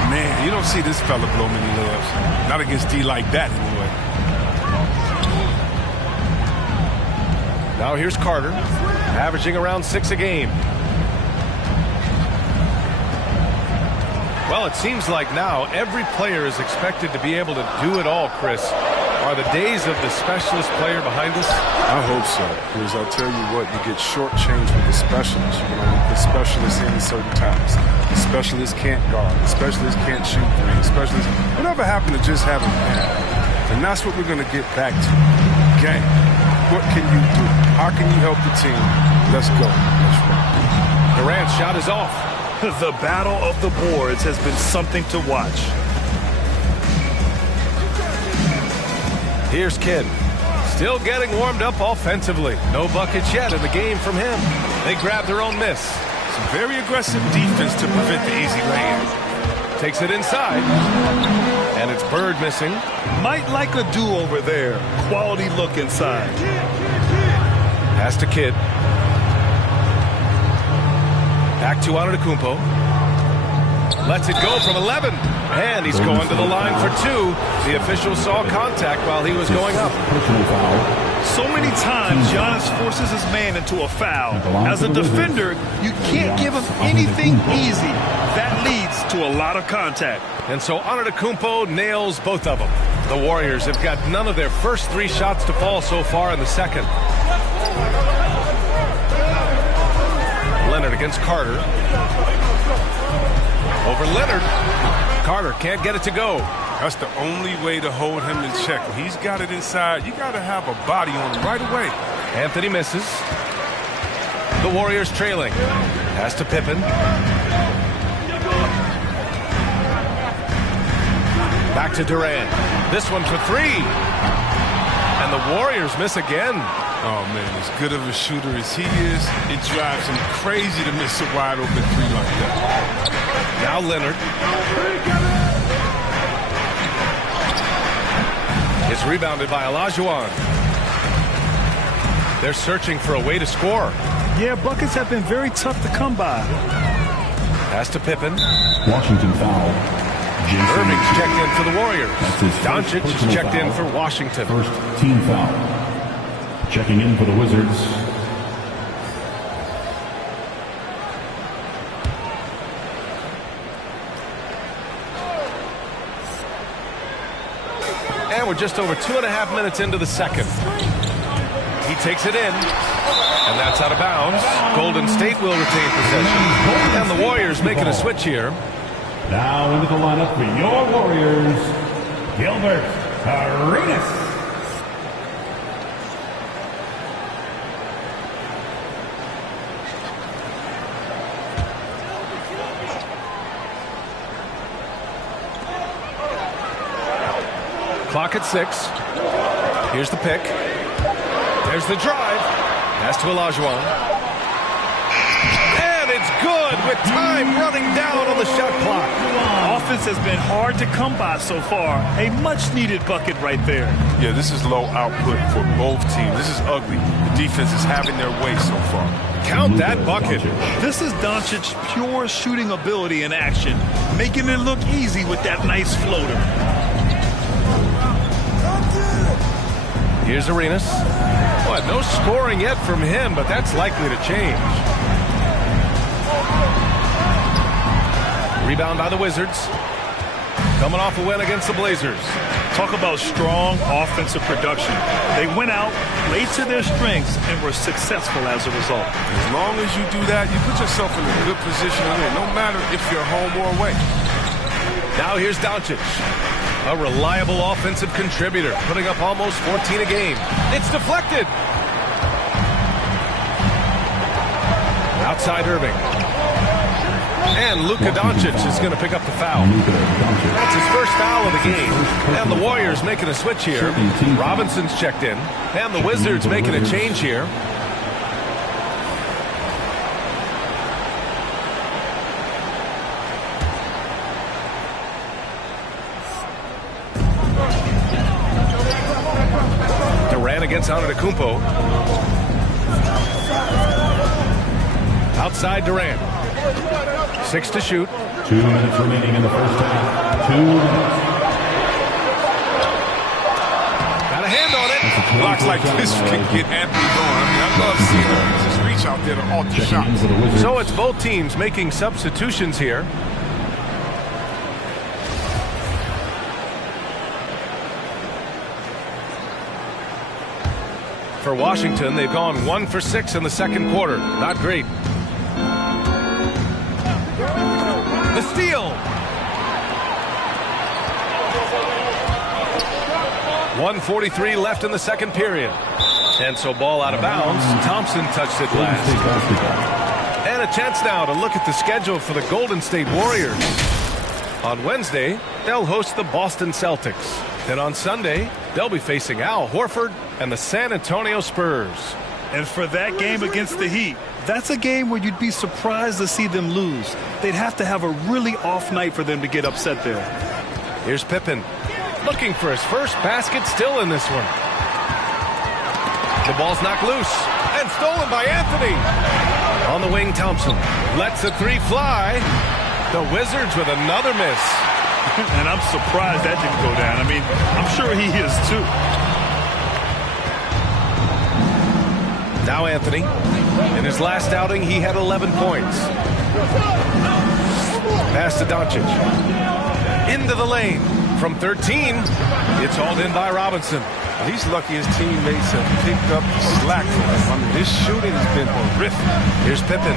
Man, you don't see this fella blow many layups. Not against D like that, anyway. Now here's Carter, averaging around 6 a game. Well, it seems like now every player is expected to be able to do it all, Chris. Are the days of the specialist player behind us? I hope so, because I'll tell you what, you get shortchanged with the specialists. You can only put specialists in certain times. The specialists can't guard. The specialists can't shoot three. The specialists, whatever happened to just having that? And that's what we're going to get back to. Game. What can you do? How can you help the team? Let's go. Let's run. Durant's shot is off. The battle of the boards has been something to watch. Here's Kidd. Still getting warmed up offensively. No buckets yet in the game from him. They grab their own miss. Some very aggressive defense to prevent the easy lay-in. Takes it inside. And it's Bird missing. Might like a do-over there. Quality look inside. Pass to Kidd. Back to Antetokounmpo. Lets it go from 11. And he's going to the line for 2. The official saw contact while he was going up. So many times Giannis forces his man into a foul. As a defender, you can't give him anything easy. That leads to a lot of contact. And so Antetokounmpo nails both of them. The Warriors have got none of their first 3 shots to fall so far in the second. Leonard against Carter. Over Leonard. Carter can't get it to go. That's the only way to hold him in check. When he's got it inside, you got to have a body on him right away. Anthony misses. The Warriors trailing. Pass to Pippen. Back to Durant. This one for 3. And the Warriors miss again. Oh, man, as good of a shooter as he is, it drives him crazy to miss a wide-open 3 like that. Now Leonard. It's rebounded by Olajuwon. They're searching for a way to score. Yeah, buckets have been very tough to come by. Pass to Pippen. Washington foul. Irving's checked in for the Warriors. Doncic is checked in for Washington. First team foul. Checking in for the Wizards. And we're just over 2.5 minutes into the second. He takes it in, and that's out of bounds. Golden State will retain possession. And the Warriors making a switch here. Now into the lineup for your Warriors, Gilbert Arenas. Clock at 6. Here's the pick. There's the drive. Pass to Olajuwon. And it's good with time running down on the shot clock. Offense has been hard to come by so far. A much-needed bucket right there. Yeah, this is low output for both teams. This is ugly. The defense is having their way so far. Count that bucket. This is Doncic's pure shooting ability in action, making it look easy with that nice floater. Here's Arenas. What, no scoring yet from him, but that's likely to change. Rebound by the Wizards. Coming off a win against the Blazers. Talk about strong offensive production. They went out, played to their strengths, and were successful as a result. As long as you do that, you put yourself in a good position to win, no matter if you're home or away. Now here's Doncic. A reliable offensive contributor, putting up almost 14 a game. It's deflected. Outside Irving. And Luka Doncic is going to pick up the foul. That's his first foul of the game. And the Warriors making a switch here. Robinson's checked in. And the Wizards making a change here. Against Antetokounmpo. Outside Durant. 6 to shoot. 2 minutes remaining in the first half. 2 minutes. Got a hand on it. Blocks like this can get Anthony going. I mean, I love seeing him just reach out there to alter shots. So it's both teams making substitutions here. For Washington, they've gone 1 for 6 in the second quarter. Not great. The steal. 1:43 left in the second period. And so ball out of bounds. Thompson touched it last. And a chance now to look at the schedule for the Golden State Warriors. On Wednesday, they'll host the Boston Celtics. Then on Sunday, they'll be facing Al Horford and the San Antonio Spurs. And for that game against the Heat, that's a game where you'd be surprised to see them lose. They'd have to have a really off night for them to get upset there. Here's Pippen, looking for his first basket, still in this one. The ball's knocked loose and stolen by Anthony. On the wing, Thompson lets the three fly. The Wizards with another miss. And I'm surprised that didn't go down. I mean, I'm sure he is too. Now Anthony. In his last outing, he had 11 points. Pass to Doncic. Into the lane. From 13, it's hauled in by Robinson. He's lucky his teammates have picked up the slack for him. I mean, this shooting has been horrific. Here's Pippen.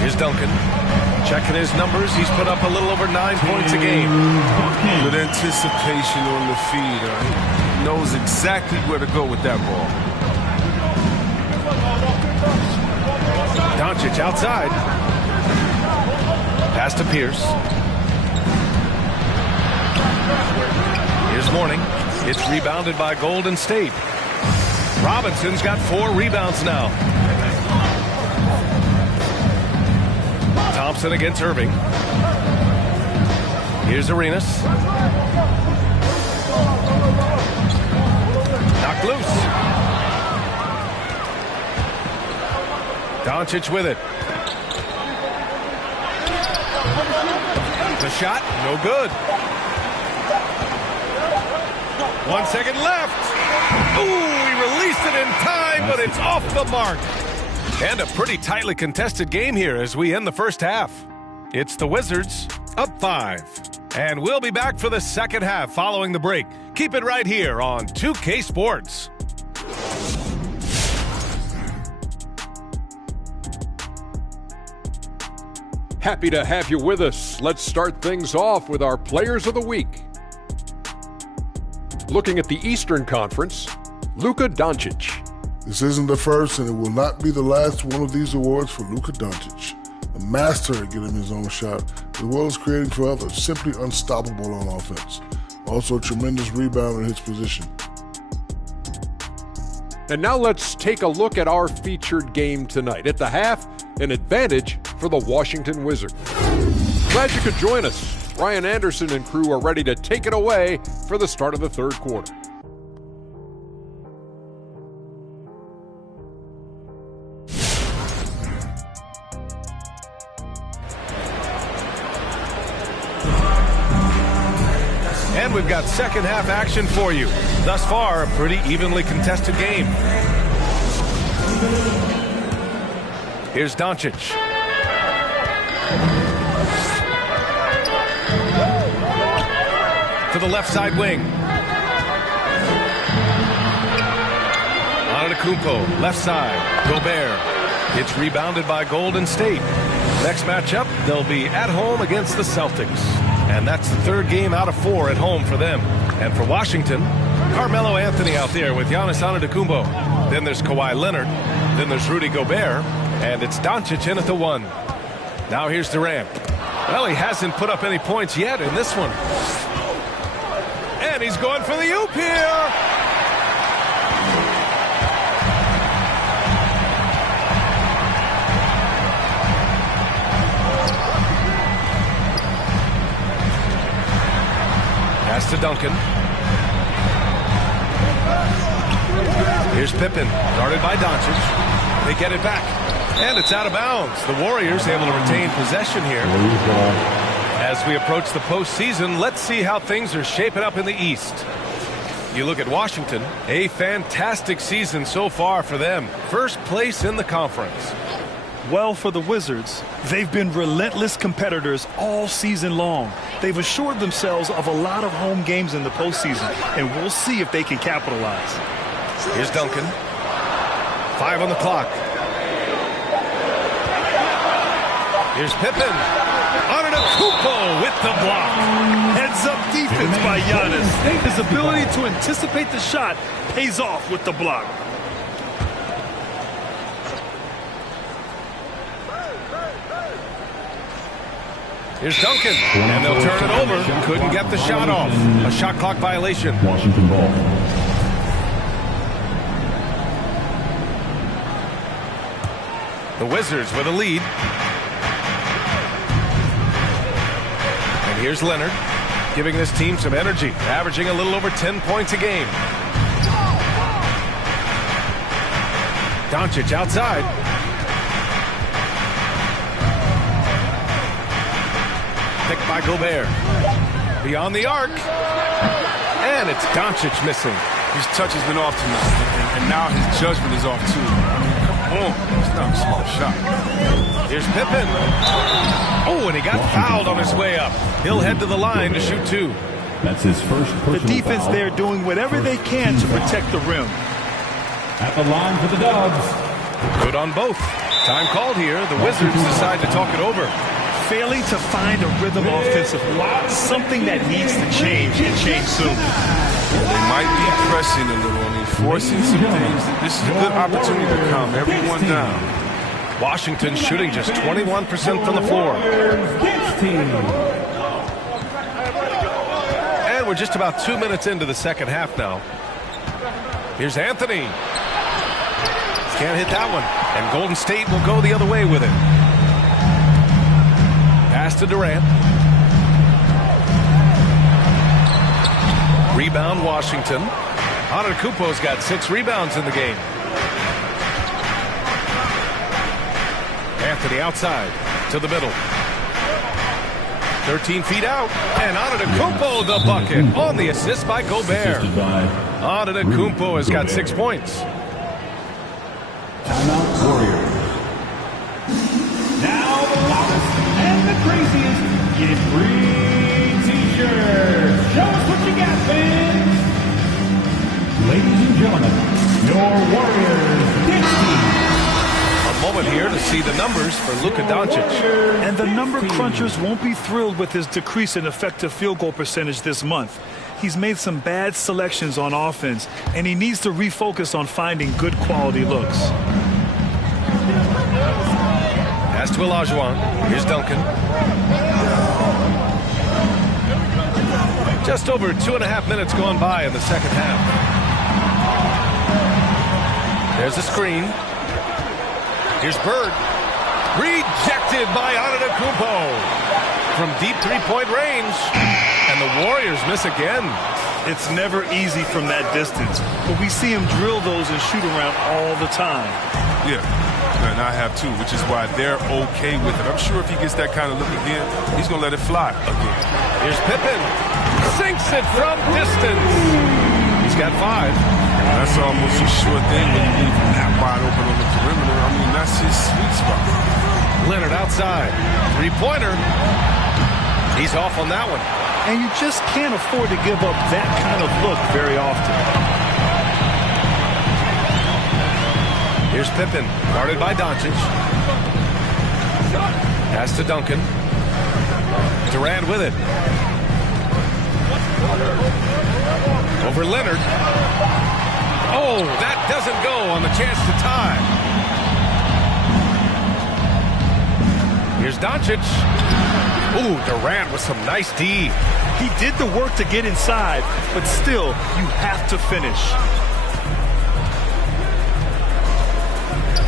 Here's Duncan. Checking his numbers. He's put up a little over 9 points a game. Good anticipation on the feed. He knows exactly where to go with that ball. Doncic outside. Pass to Pierce. Here's Mourning. It's rebounded by Golden State. Robinson's got 4 rebounds now. Thompson against Irving. Here's Arenas. Knocked loose. Doncic with it. The shot, no good. 1 second left. Ooh, he released it in time, but it's off the mark. And a pretty tightly contested game here as we end the first half. It's the Wizards up 5. And we'll be back for the second half following the break. Keep it right here on 2K Sports. Happy to have you with us. Let's start things off with our Players of the Week. Looking at the Eastern Conference, Luka Doncic. This isn't the first, and it will not be the last one of these awards for Luka Doncic. A master at getting his own shot, as well as creating for others. Simply unstoppable on offense. Also a tremendous rebounder in his position. And now let's take a look at our featured game tonight. At the half, an advantage for the Washington Wizards. Glad you could join us. Ryan Anderson and crew are ready to take it away for the start of the third quarter. And we've got second half action for you. Thus far, a pretty evenly contested game. Here's Doncic. To the left side wing. Antetokounmpo, left side. Gobert. It's rebounded by Golden State. Next matchup, they'll be at home against the Celtics. And that's the third game out of 4 at home for them. And for Washington, Carmelo Anthony out there with Giannis Antetokounmpo. Then there's Kawhi Leonard. Then there's Rudy Gobert. And it's Doncic in at the 1. Now here's Durant. Well, he hasn't put up any points yet in this one. And he's going for the oop here. Pass to Duncan. Here's Pippen, guarded by Doncic. They get it back, and it's out of bounds. The Warriors able to retain possession here. As we approach the postseason, let's see how things are shaping up in the East. You look at Washington, a fantastic season so far for them. First place in the conference. Well, for the Wizards, they've been relentless competitors all season long. They've assured themselves of a lot of home games in the postseason, and we'll see if they can capitalize. Here's Duncan. 5 on the clock. Here's Pippen. Antetokounmpo with the block. Heads-up defense by Giannis. His ability to anticipate the shot pays off with the block. Here's Duncan, and they'll turn it over. Couldn't get the shot off. A shot clock violation. Washington ball. The Wizards with a lead. And here's Leonard, giving this team some energy, averaging a little over 10 points a game. Doncic outside. Picked by Gobert. Beyond the arc. And it's Doncic missing. His touch has been off tonight, and now his judgment is off too. Come on, it's not a small shot. Here's Pippen. Oh, and he got fouled on his way up. He'll head to the line to shoot 2. That's his first personal The defense foul. there doing whatever they can to protect the rim. At the line for the Dubs. Good on both. Time called here. The Wizards decide to talk it over. Failing to find a rhythm offensively, something that needs to change and change soon. They might be pressing a little and forcing some things. This is a good opportunity to calm everyone down. Washington shooting just 21% from the floor. And we're just about 2 minutes into the second half now. Here's Anthony. Can't hit that one. And Golden State will go the other way with it. Pass to Durant. Rebound Washington. Antetokounmpo's got 6 rebounds in the game. Anthony outside to the middle. 13 feet out. And Antetokounmpo the bucket on the assist by Gobert. Antetokounmpo has got 6 points. Timeout Warriors. craziest, get free t-shirts. Show us what you got, fans. Ladies and gentlemen, your Warriors Dixie. A moment here to see the numbers for Luka Doncic. And the number crunchers won't be thrilled with his decrease in effective field goal percentage this month. He's made some bad selections on offense, and he needs to refocus on finding good quality looks. Pass to Olajuwon. Here's Duncan. Just over 2.5 minutes gone by in the second half. There's a screen. Here's Bird. Rejected by Antetokounmpo from deep three-point range. And the Warriors miss again. It's never easy from that distance, but we see him drill those and shoot around all the time. Yeah, and I have too, which is why they're okay with it. I'm sure if he gets that kind of look again, he's going to let it fly again. Here's Pippen. Sinks it from distance. He's got 5. That's almost a sure thing when you leave him that wide open on the perimeter. I mean, that's his sweet spot. Leonard outside. Three-pointer. He's off on that one. And you just can't afford to give up that kind of look very often. Here's Pippen, guarded by Doncic. Pass to Duncan. Durant with it. Over Leonard. Oh, that doesn't go on the chance to tie. Here's Doncic. Ooh, Durant with some nice D. He did the work to get inside, but still, you have to finish.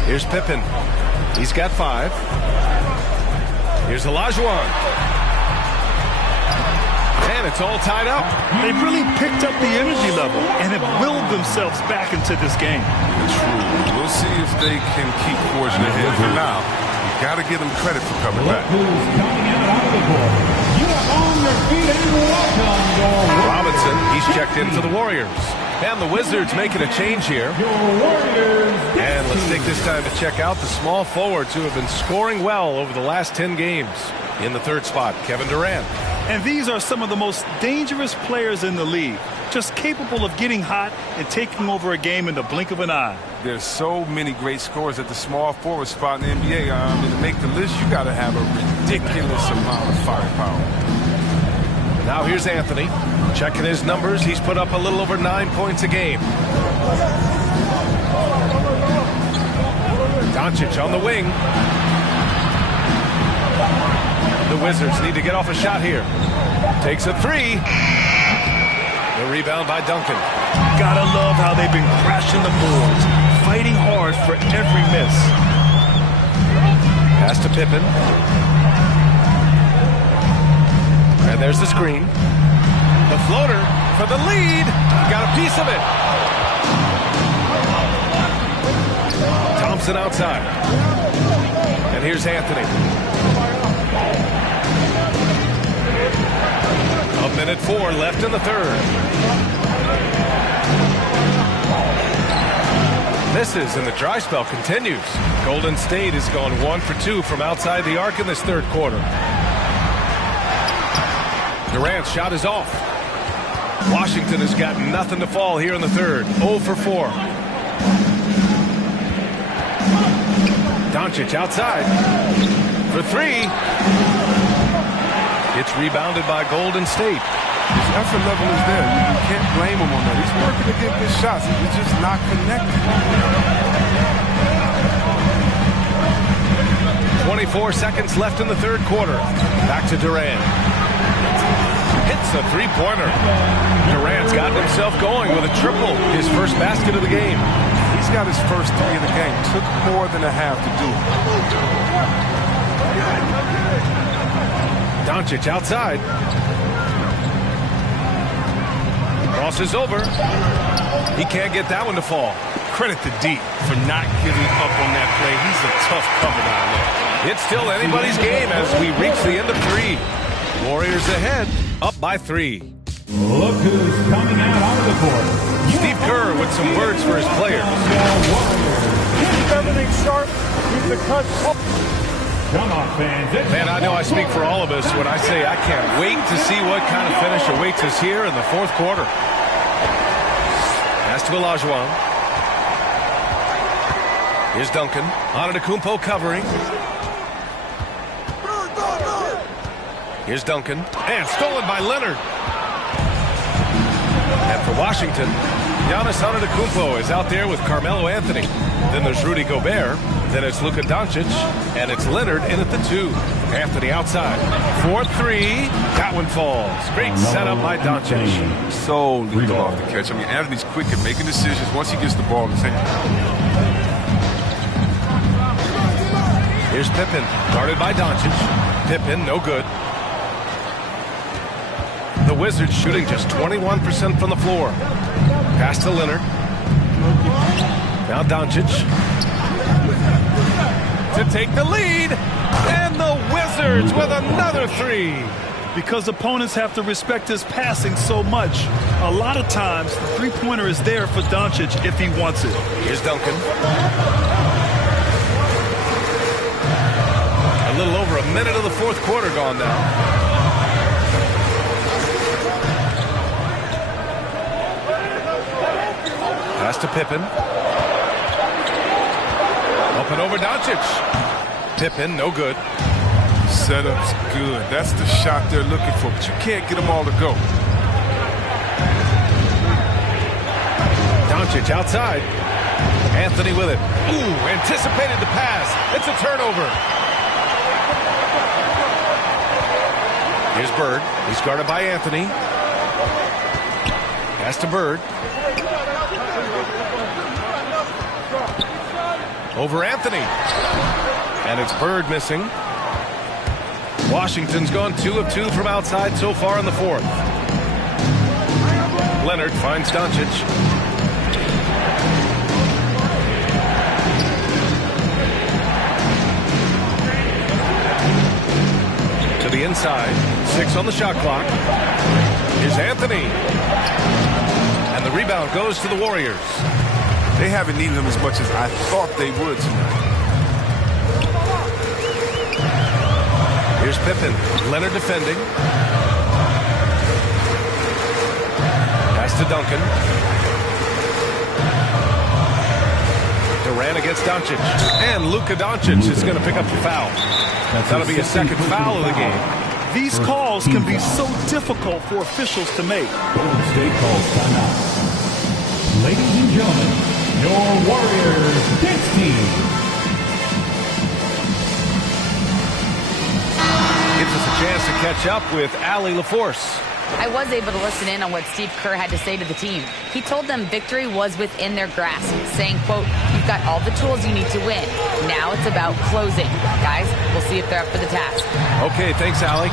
Here's Pippen. He's got 5. Here's Olajuwon. And it's all tied up. They've really picked up the energy level and have willed themselves back into this game. True. We'll see if they can keep forging ahead. For now, you got to give them credit for coming back. Who's coming out onto the court? You are on your feet and welcome your Robinson, he's checked in for the Warriors. And the Wizards making a change here. And let's take this time to check out the small forwards who have been scoring well over the last 10 games. In the third spot, Kevin Durant. And these are some of the most dangerous players in the league, just capable of getting hot and taking over a game in the blink of an eye. There's so many great scorers at the small forward spot in the NBA. I mean, to make the list, you got to have a ridiculous amount of firepower. Now here's Anthony. Checking his numbers, he's put up a little over 9 points a game. Doncic on the wing. The Wizards need to get off a shot here. Takes a 3. The rebound by Duncan. Gotta love how they've been crashing the boards, fighting hard for every miss. Pass to Pippen. And there's the screen. The floater for the lead. Got a piece of it. Thompson outside. And here's Anthony. 1:04 left in the third. Misses and the dry spell continues. Golden State has gone 1 for 2 from outside the arc in this third quarter. Durant's shot is off. Washington has got nothing to fall here in the third. 0 for 4. Doncic outside for 3. It's rebounded by Golden State. His effort level is there. You can't blame him on that. He's working to get good shots. He's just not connected. 24 seconds left in the third quarter. Back to Durant. Hits a three-pointer. Durant's gotten himself going with a triple. His first basket of the game. He's got his first 3 of the game. Took more than a half to do it. Doncic outside. Crosses over. He can't get that one to fall. Credit to D for not giving up on that play. He's a tough cover down there. It's still anybody's game as we reach the end of 3. Warriors ahead, up by 3. Look who's coming out onto the court. Steve Kerr with some words for his players. Keep everything sharp. Keep the cuts. Come on, fans. Man, I know I speak for all of us when I say I can't wait to see what kind of finish awaits us here in the fourth quarter. Pass to Olajuwon. Here's Duncan. Antetokounmpo covering. Here's Duncan. And stolen by Leonard. And for Washington, Giannis Antetokounmpo is out there with Carmelo Anthony. Then there's Rudy Gobert. Then it's Luka Doncic. And it's Leonard in at the 2. Anthony outside. 4-3. That one falls. Great setup by Doncic. So lethal off the catch. I mean, Anthony's quick at making decisions once he gets the ball in his hand. Here's Pippen. Guarded by Doncic. Pippen, no good. The Wizards shooting just 21% from the floor. Pass to Leonard. Now Doncic. To take the lead. And the Wizards with another 3. Because opponents have to respect his passing so much, a lot of times the three-pointer is there for Doncic if he wants it. Here's Duncan. A little over a minute of the fourth quarter gone now. Pass to Pippen. Up and over Doncic. Pippen, no good. Setup's good. That's the shot they're looking for, but you can't get them all to go. Doncic outside. Anthony with it. Ooh, anticipated the pass. It's a turnover. Here's Bird. He's guarded by Anthony. Pass to Bird. Over Anthony. And it's Bird missing. Washington's gone 2 of 2 from outside so far in the fourth. Leonard finds Doncic. To the inside. 6 on the shot clock. Here's Anthony. And the rebound goes to the Warriors. They haven't needed him as much as I thought they would tonight. Here's Pippen. Leonard defending. Pass to Duncan. Durant against Doncic. And Luka Doncic is going to pick up the foul. That'll be a second foul of the game. These calls can be so difficult for officials to make. Golden State calls timeout. Ladies and gentlemen, your Warriors dance team. Gives us a chance to catch up with Allie LaForce. I was able to listen in on what Steve Kerr had to say to the team. He told them victory was within their grasp, saying, quote, "You've got all the tools you need to win. Now it's about closing. Guys, we'll see if they're up for the task." Okay, thanks, Allie.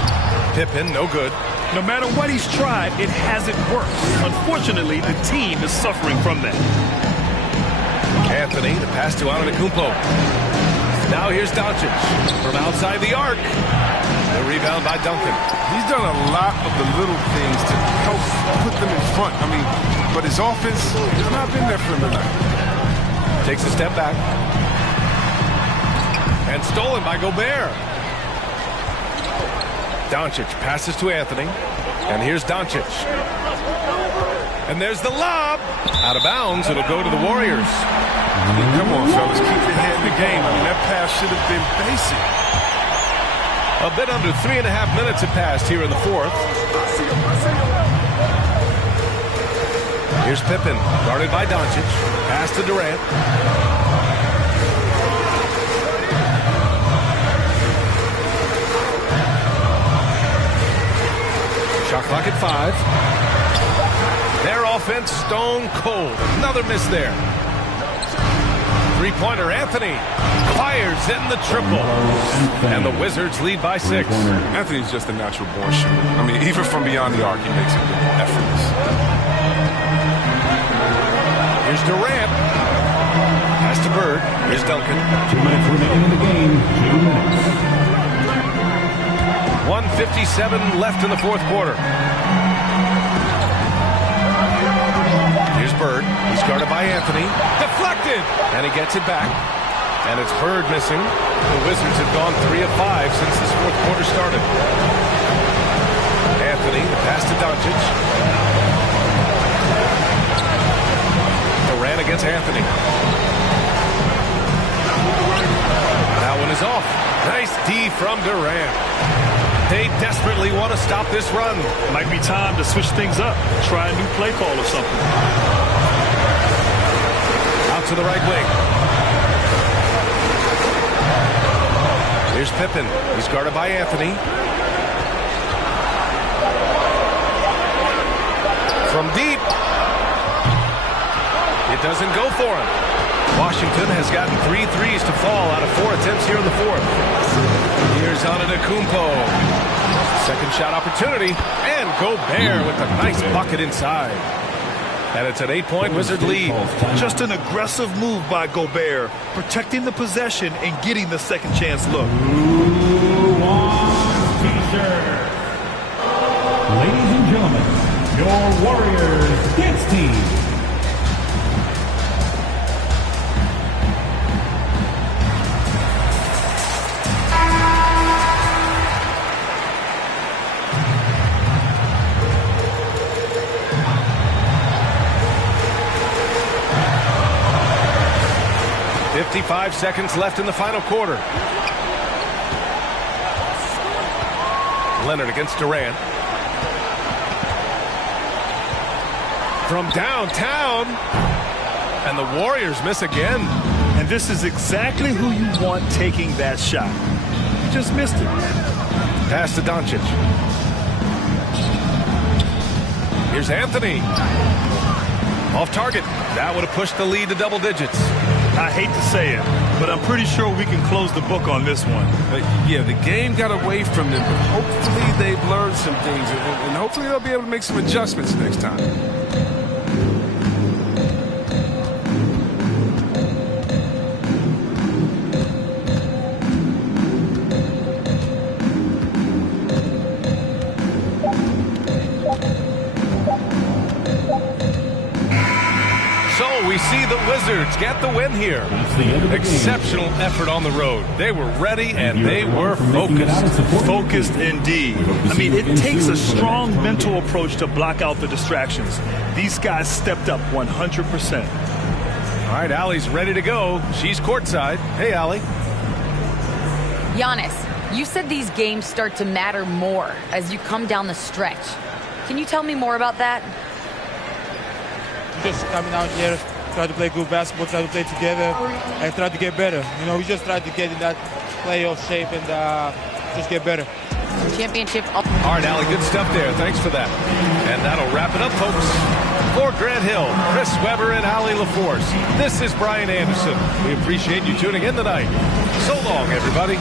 Pippen, no good. No matter what he's tried, it hasn't worked. Unfortunately, the team is suffering from that. Anthony, the pass to Antetokounmpo. Now here's Doncic from outside the arc. The rebound by Duncan. He's done a lot of the little things to help put them in front. I mean, but his offense has not been there for him tonight. Takes a step back. And stolen by Gobert. Doncic passes to Anthony. And here's Doncic. And there's the lob. Out of bounds. It'll go to the Warriors. Come on, fellas. Keep your head in the game. I mean, that pass should have been basic. A bit under 3.5 minutes have passed here in the fourth. Here's Pippen, guarded by Doncic. Pass to Durant. Shot clock at 5. Their offense stone cold. Another miss there. Three-pointer, Anthony fires in the triple. And the Wizards lead by 6. Anthony's just a natural-born shooter. I mean, even from beyond the arc, he makes it effortless. Here's Durant. Pass to Bird. Here's Duncan. 2 minutes remaining in the game. 2 minutes. 1:57 left in the fourth quarter. Here's Bird. He's guarded by Anthony. Deflected. And he gets it back. And it's Bird missing. The Wizards have gone 3 of 5 since this fourth quarter started. Anthony, the pass to Doncic. Durant against Anthony. That one is off. Nice D from Durant. They desperately want to stop this run. Might be time to switch things up. Try a new play call or something. Out to the right wing. Here's Pippen. He's guarded by Anthony. From deep. It doesn't go for him. Washington has gotten 3 threes to fall out of 4 attempts here in the fourth. Here's Antetokounmpo. Second shot opportunity. And Gobert with a nice bucket inside. And it's an 8-point Wizard lead. Just an aggressive move by Gobert, protecting the possession and getting the second chance look. Who wants T-shirt? Ladies and gentlemen, your Warriors dance team. .55 seconds left in the final quarter. Leonard against Durant. From downtown. And the Warriors miss again. And this is exactly who you want taking that shot. You just missed it. Pass to Doncic. Here's Anthony. Off target. That would have pushed the lead to double digits. I hate to say it, but I'm pretty sure we can close the book on this one. Yeah, the game got away from them, but hopefully they've learned some things, and hopefully they'll be able to make some adjustments next time. We see the Wizards get the win here. Exceptional effort on the road. They were ready and they were focused. Focused indeed. I mean, it takes a strong mental approach to block out the distractions. These guys stepped up 100%. All right, Allie's ready to go. She's courtside. Hey, Allie. Giannis, you said these games start to matter more as you come down the stretch. Can you tell me more about that? Just coming out here, try to play good basketball, try to play together, and try to get better. You know, we just try to get in that playoff shape and just get better. Championship. All right, Allie, good stuff there. Thanks for that. And that'll wrap it up, folks. For Grant Hill, Chris Webber, and Allie LaForce, this is Brian Anderson. We appreciate you tuning in tonight. So long, everybody.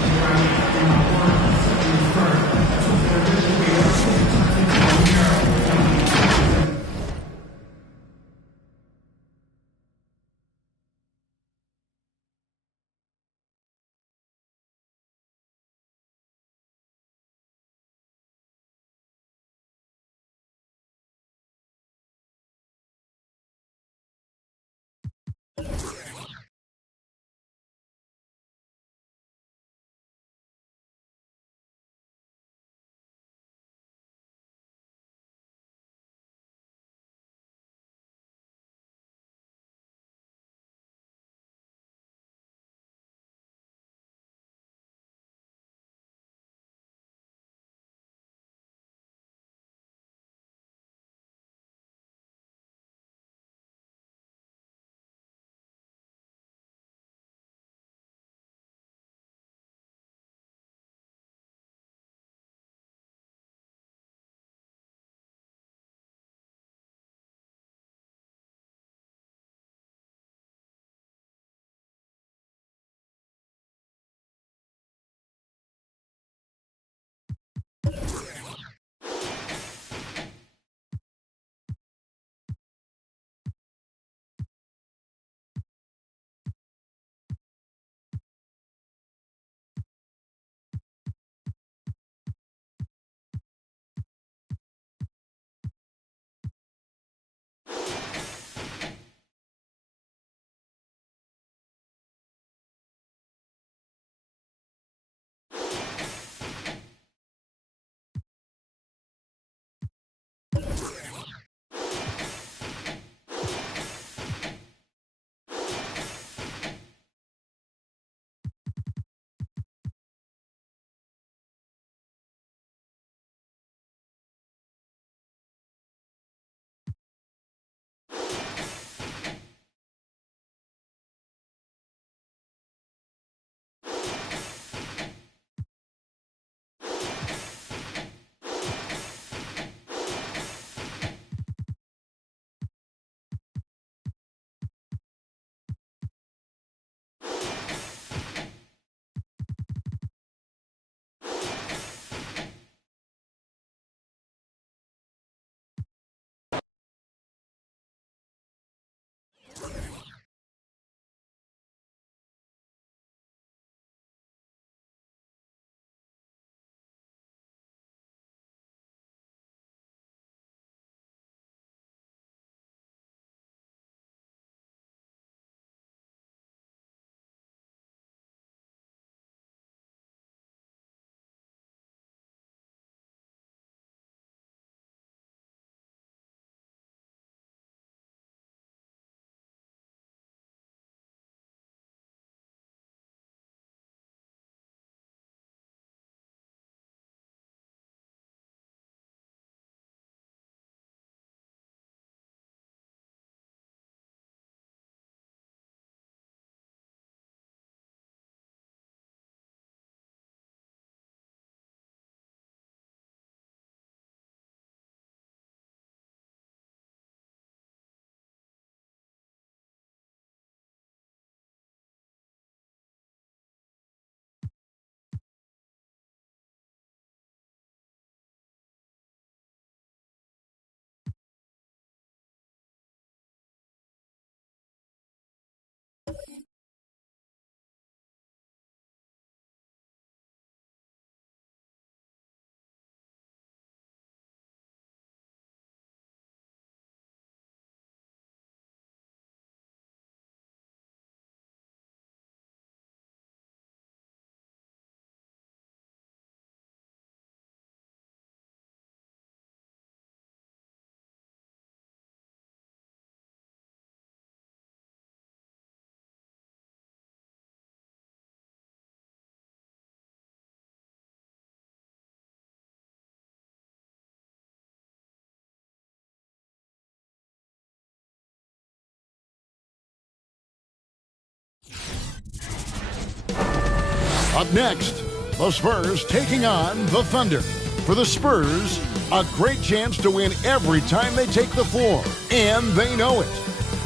Up next, the Spurs taking on the Thunder. For the Spurs, a great chance to win every time they take the floor, and they know it.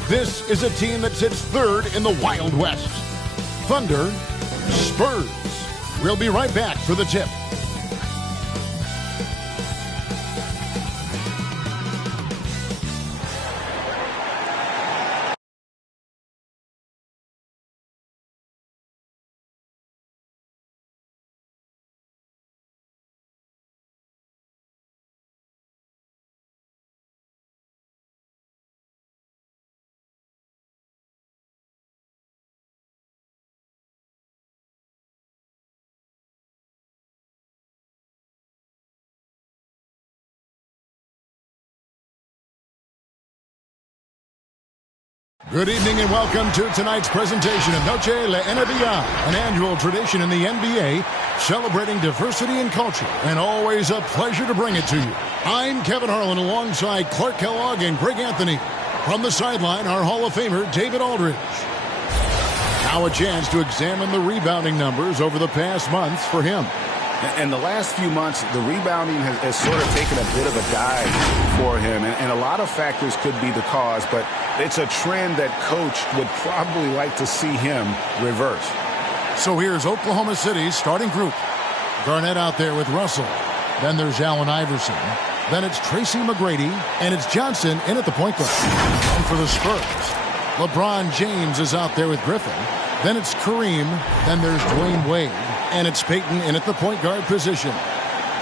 This is a team that sits third in the Wild West. Thunder, Spurs. We'll be right back for the tip. Good evening and welcome to tonight's presentation of Noche La NBA, an annual tradition in the NBA celebrating diversity and culture, and always a pleasure to bring it to you. I'm Kevin Harlan alongside Clark Kellogg and Greg Anthony. From the sideline, our Hall of Famer, David Aldridge. Now a chance to examine the rebounding numbers over the past months for him. In the last few months, the rebounding has sort of taken a bit of a dive for him, and a lot of factors could be the cause, but it's a trend that Coach would probably like to see him reverse. So here's Oklahoma City's starting group. Garnett out there with Russell. Then there's Allen Iverson. Then it's Tracy McGrady, and it's Johnson in at the point guard. And for the Spurs, LeBron James is out there with Griffin. Then it's Kareem. Then there's Dwayne Wade. And it's Peyton in at the point guard position.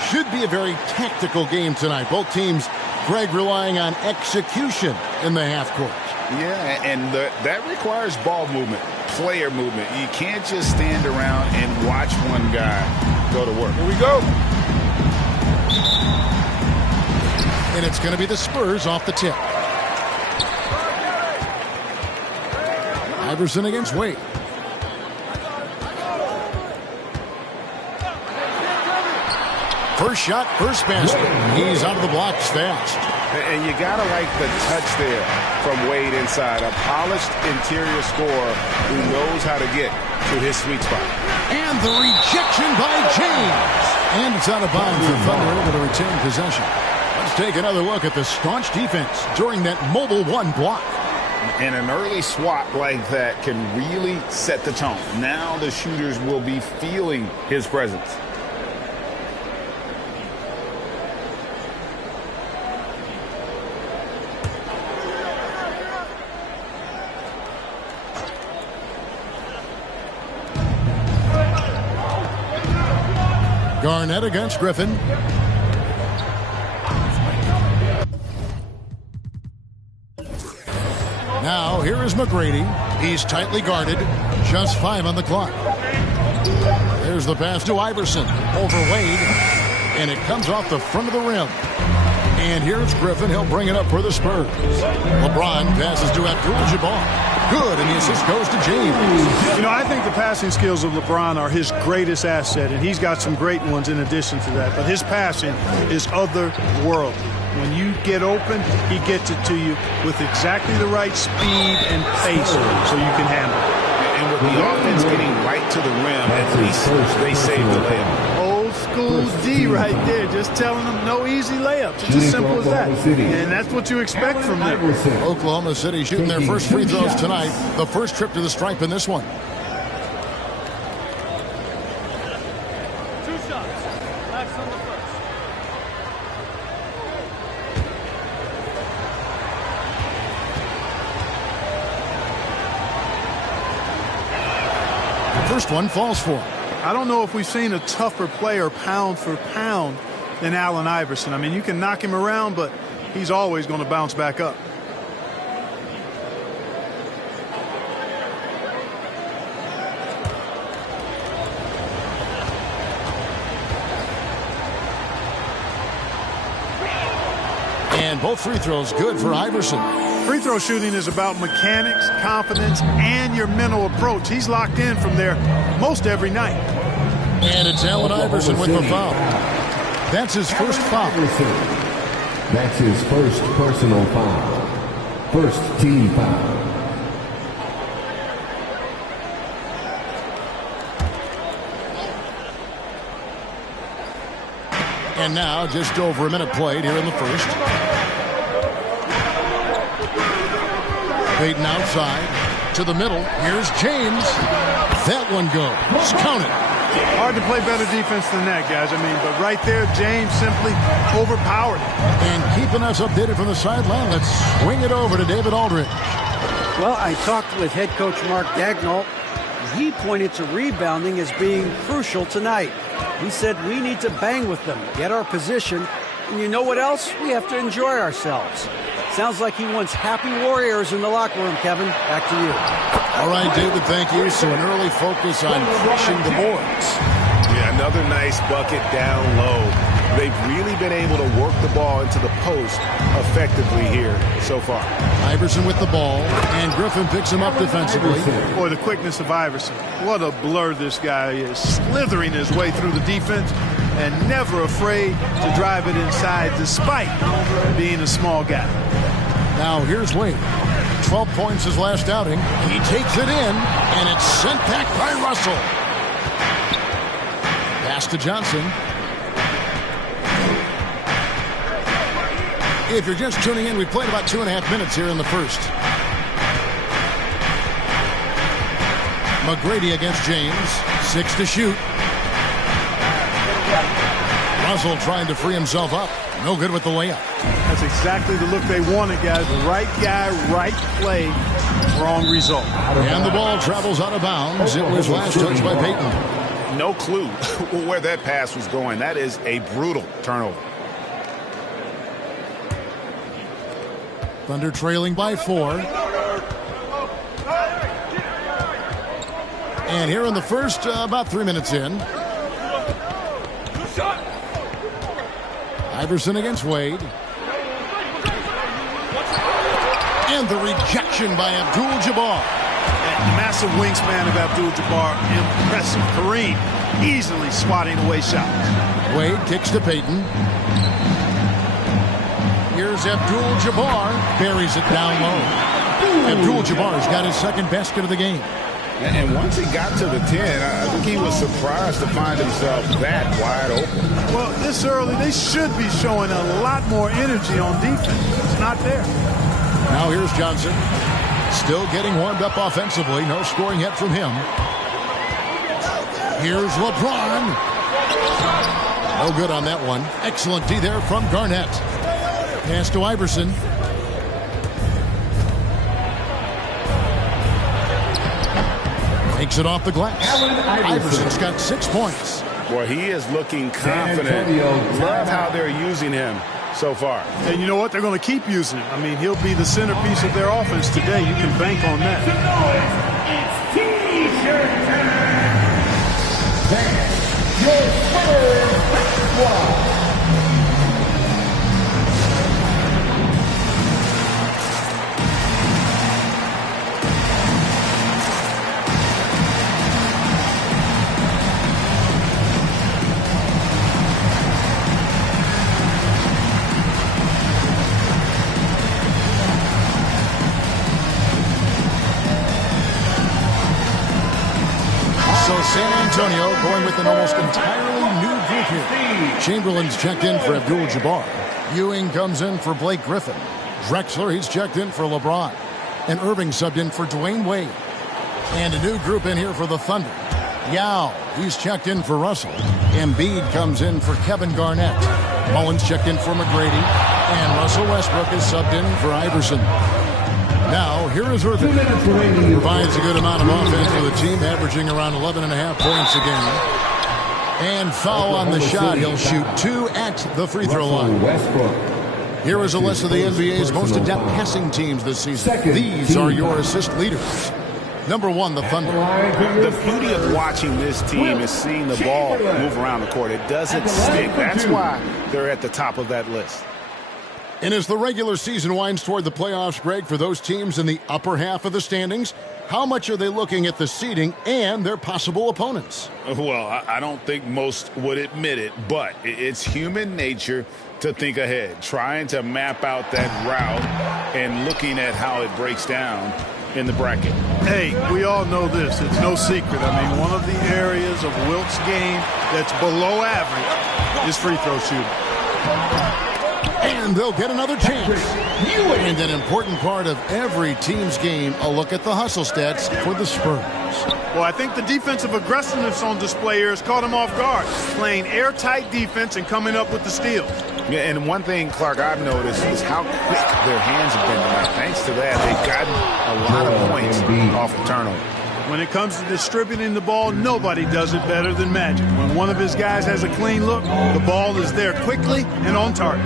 Should be a very tactical game tonight. Both teams, Greg, relying on execution in the half court. Yeah, and that requires ball movement, player movement. You can't just stand around and watch one guy go to work. Here we go. And it's going to be the Spurs off the tip. Iverson against Wade. First shot, first basket. He's out of the blocks fast. And you got to like the touch there from Wade inside. A polished interior scorer who knows how to get to his sweet spot. And the rejection by James. And it's out of bounds for Thunder, able to retain possession. Let's take another look at the staunch defense during that mobile one block. And an early swat like that can really set the tone. Now the shooters will be feeling his presence. Garnett against Griffin. Now, here is McGrady. He's tightly guarded. Just 5 on the clock. There's the pass to Iverson. Over Wade. And it comes off the front of the rim. And here's Griffin. He'll bring it up for the Spurs. LeBron passes to Abdul-Jabbar. Good, and the assist goes to James. You know, I think the passing skills of LeBron are his greatest asset, and he's got some great ones in addition to that. But his passing is otherworldly. When you get open, he gets it to you with exactly the right speed and pace so you can handle it. And with the offense getting right to the rim, at least they saved the layup. Old school D right there, just telling them no easy layups. It's as simple as that. And that's what you expect from them. Oklahoma City shooting their first free throws tonight. The first trip to the stripe in this one. First one falls for him. I don't know if we've seen a tougher player pound for pound than Allen Iverson. I mean, you can knock him around, but he's always going to bounce back up. And both free throws good for Iverson. Free throw shooting is about mechanics, confidence, and your mental approach. He's locked in from there most every night. And it's Allen Iverson with the foul. That's his first foul. That's his first personal foul. First team foul. And now just over a minute played here in the first. Peyton outside to the middle. Here's James. That one goes. Count it. Hard to play better defense than that, guys. I mean, but right there, James simply overpowered it. And keeping us updated from the sideline, let's swing it over to David Aldridge. Well, I talked with head coach Mark Daigneault. He pointed to rebounding as being crucial tonight. He said we need to bang with them, get our position, and you know what else? We have to enjoy ourselves. Sounds like he wants happy Warriors in the locker room, Kevin. Back to you. All right, David, thank you. So an early focus on crushing the boards. Yeah, another nice bucket down low. They've really been able to work the ball into the post effectively here so far. Iverson with the ball, and Griffin picks him up defensively. Boy, the quickness of Iverson. What a blur this guy is. Slithering his way through the defense and never afraid to drive it inside despite being a small guy. Now here's Wade. 12 points his last outing. He takes it in, and it's sent back by Russell. Pass to Johnson. If you're just tuning in, we played about 2.5 minutes here in the first. McGrady against James. 6 to shoot. Russell trying to free himself up. No good with the layup. That's exactly the look they wanted, guys. The right guy, right play, wrong result. And the ball travels out of bounds. It was last touched by Peyton. No clue where that pass was going. That is a brutal turnover. Thunder trailing by 4. And here in the first, about 3 minutes in. Iverson against Wade. And the rejection by Abdul-Jabbar. The massive wingspan of Abdul-Jabbar, impressive. Kareem easily swatting away shots. Wade kicks to Peyton. Here's Abdul-Jabbar. Buries it down low. Abdul-Jabbar's got his second basket of the game. And once he got to the 10, I think he was surprised to find himself that wide open. Well, this early, they should be showing a lot more energy on defense. It's not there. Now here's Johnson. Still getting warmed up offensively. No scoring yet from him. Here's LeBron. No good on that one. Excellent D there from Garnett. Pass to Iverson. Takes it off the glass. Iverson's got 6 points. Boy, he is looking confident. Love how they're using him so far. And you know what? They're going to keep using him. I mean, he'll be the centerpiece of their offense today. You can bank on that. It's T-shirt time. Your winner, San Antonio going with an almost entirely new group here. Chamberlain's checked in for Abdul-Jabbar. Ewing comes in for Blake Griffin. Drexler, he's checked in for LeBron. And Irving subbed in for Dwayne Wade. And a new group in here for the Thunder. Yao, he's checked in for Russell. Embiid comes in for Kevin Garnett. Mullins checked in for McGrady. And Russell Westbrook is subbed in for Iverson. Now, here is Irving. Provides a good amount of offense for the team, averaging around 11.5 points a game. And foul on the shot. He'll shoot 2 at the free throw line. Here is a list of the NBA's most adept passing teams this season. These are your assist leaders. Number 1, the Thunder. The beauty of watching this team is seeing the ball move around the court. It doesn't stick. That's why they're at the top of that list. And as the regular season winds toward the playoffs, Greg, for those teams in the upper half of the standings, how much are they looking at the seeding and their possible opponents? Well, I don't think most would admit it, but it's human nature to think ahead, trying to map out that route and looking at how it breaks down in the bracket. Hey, we all know this. It's no secret. I mean, one of the areas of Wilt's game that's below average is free throw shooting. And they'll get another chance. And an important part of every team's game, a look at the hustle stats for the Spurs. Well, I think the defensive aggressiveness on display here has caught them off guard, playing airtight defense and coming up with the steals. Yeah, and one thing, Clark, I've noticed is how quick their hands have been tonight. Thanks to that, they've gotten a lot of points off of turnover. When it comes to distributing the ball, nobody does it better than Magic. When one of his guys has a clean look, the ball is there quickly and on target.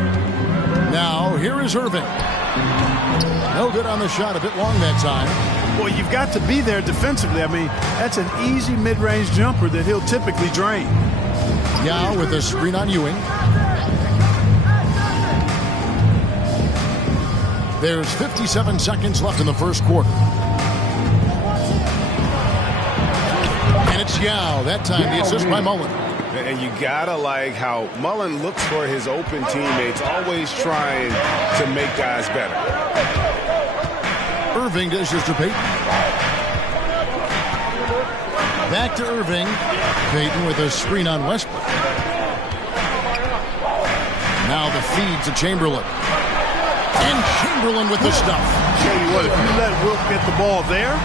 Now, here is Irving. No good on the shot, a bit long that time. Well, you've got to be there defensively. I mean, that's an easy mid-range jumper that he'll typically drain. Yao with a screen on Ewing. There's 57 seconds left in the first quarter. And it's Yao. That time the assist by Mullen. And you gotta like how Mullen looks for his open teammates, always trying to make guys better. Irving dishes to Payton. Back to Irving. Payton with a screen on Westbrook. Now the feed to Chamberlain. And Chamberlain with the stuff. Tell you what, if you let Wilt get the ball there,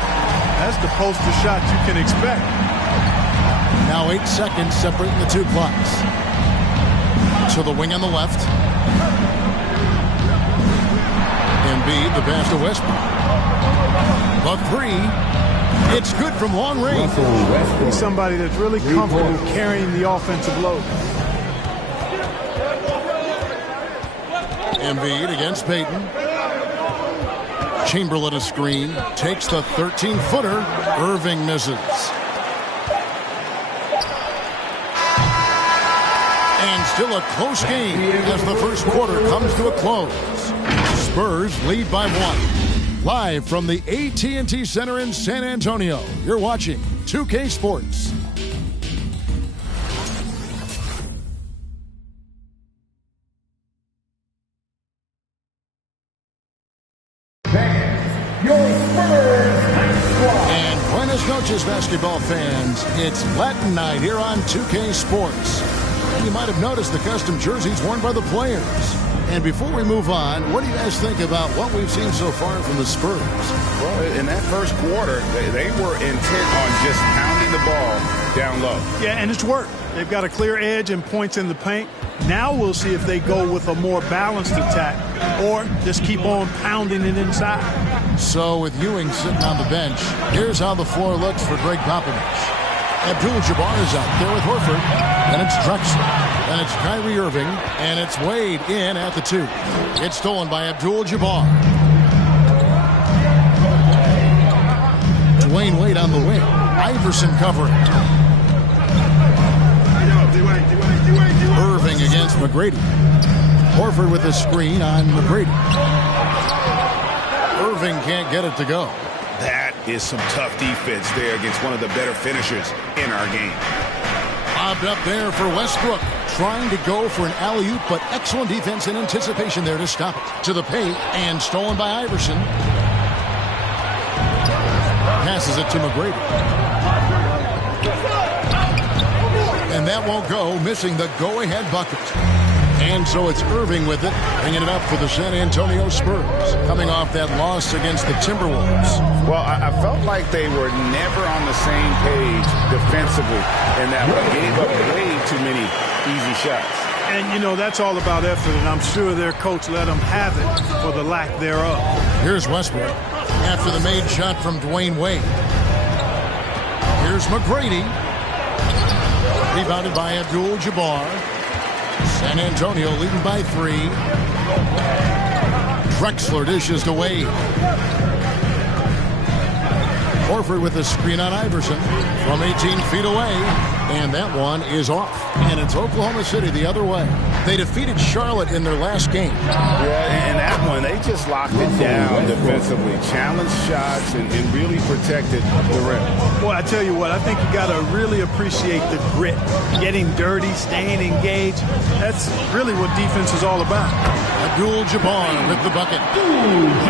that's the poster shot you can expect. Now 8 seconds separating the two clocks. To the wing on the left. Embiid, the pass to Westbrook. The three. It's good from long range. He's somebody that's really comfortable carrying the offensive load. Embiid against Payton. Chamberlain a screen. Takes the 13-footer. Irving misses. And still a close game as the first quarter comes to a close. Spurs lead by 1. Live from the AT&T Center in San Antonio, you're watching 2K Sports. And buenas noches, basketball fans. It's Latin night here on 2K Sports. You might have noticed the custom jerseys worn by the players. And before we move on, what do you guys think about what we've seen so far from the Spurs? Well, in that first quarter, they were intent on just pounding the ball down low. Yeah, and it's worked. They've got a clear edge and points in the paint. Now we'll see if they go with a more balanced attack or just keep on pounding it inside. So with Ewing sitting on the bench, here's how the floor looks for Greg Popovich. Abdul-Jabbar is out there with Horford, and it's Drexler, and it's Kyrie Irving, and it's Wade in at the 2. It's stolen by Abdul-Jabbar. Dwayne Wade on the wing. Iverson covering. Irving against McGrady. Horford with a screen on McGrady. Irving can't get it to go. That is some tough defense there against one of the better finishers in our game. Bobbed up there for Westbrook. Trying to go for an alley-oop, but excellent defense and anticipation there to stop it. To the paint, and stolen by Iverson. Passes it to McGrady. And that won't go, missing the go-ahead bucket. And so it's Irving with it, bringing it up for the San Antonio Spurs, coming off that loss against the Timberwolves. Well, I felt like they were never on the same page defensively, and that one gave up way too many easy shots. And, you know, that's all about effort, and I'm sure their coach let them have it for the lack thereof. Here's Westbrook after the made shot from Dwayne Wade. Here's McGrady. Rebounded by Abdul-Jabbar. San Antonio leading by 3. Drexler dishes to Wade. Horford with a screen on Iverson from 18 feet away. And that one is off. And it's Oklahoma City the other way. They defeated Charlotte in their last game. Yeah, and that one, they just locked it down defensively. Challenged shots and really protected the rim. Boy, I tell you what, I think you got to really appreciate the grit. Getting dirty, staying engaged. That's really what defense is all about. Abdul-Jabbar with the bucket.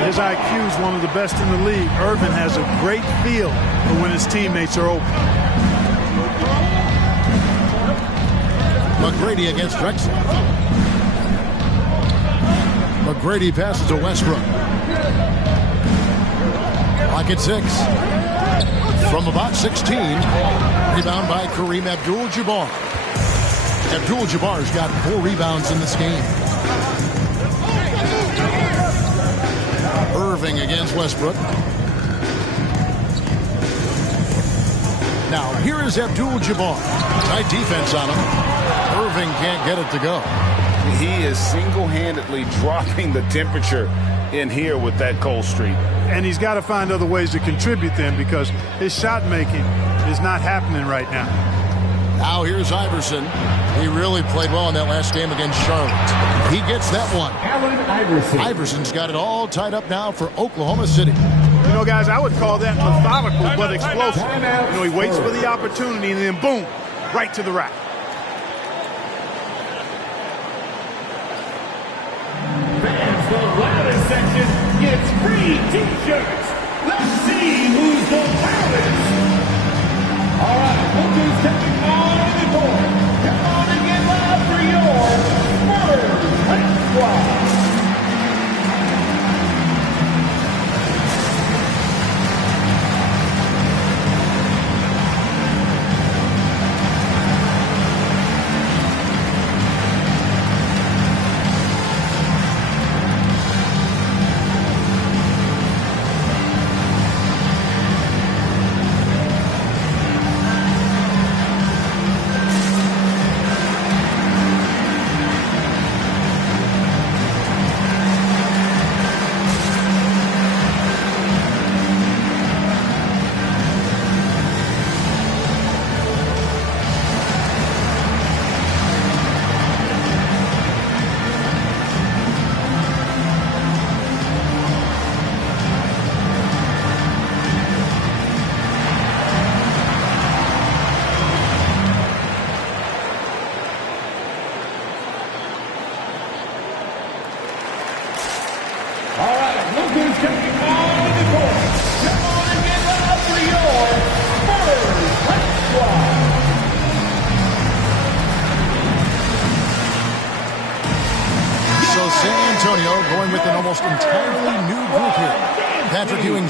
His IQ is one of the best in the league. Irvin has a great feel for when his teammates are open. McGrady against Drexler. McGrady passes to Westbrook. Clock at 6. From about 16. Rebound by Kareem Abdul-Jabbar. Abdul-Jabbar's got 4 rebounds in this game. Irving against Westbrook. Now, here is Abdul-Jabbar. Tight defense on him. Irving can't get it to go. He is single-handedly dropping the temperature in here with that cold streak. And he's got to find other ways to contribute then, because his shot making is not happening right now. Now here's Iverson. He really played well in that last game against Charlotte. He gets that one. Allen Iverson. Iverson's got it all tied up now for Oklahoma City. You know, guys, I would call that methodical but explosive. You know, he waits for the opportunity and then boom, right to the rack. Fans, the loudest section gets free T-shirts. Let's see who's the loudest. All right, look who's taking on the court. Come on and get loud for your Spurs Hype Squad.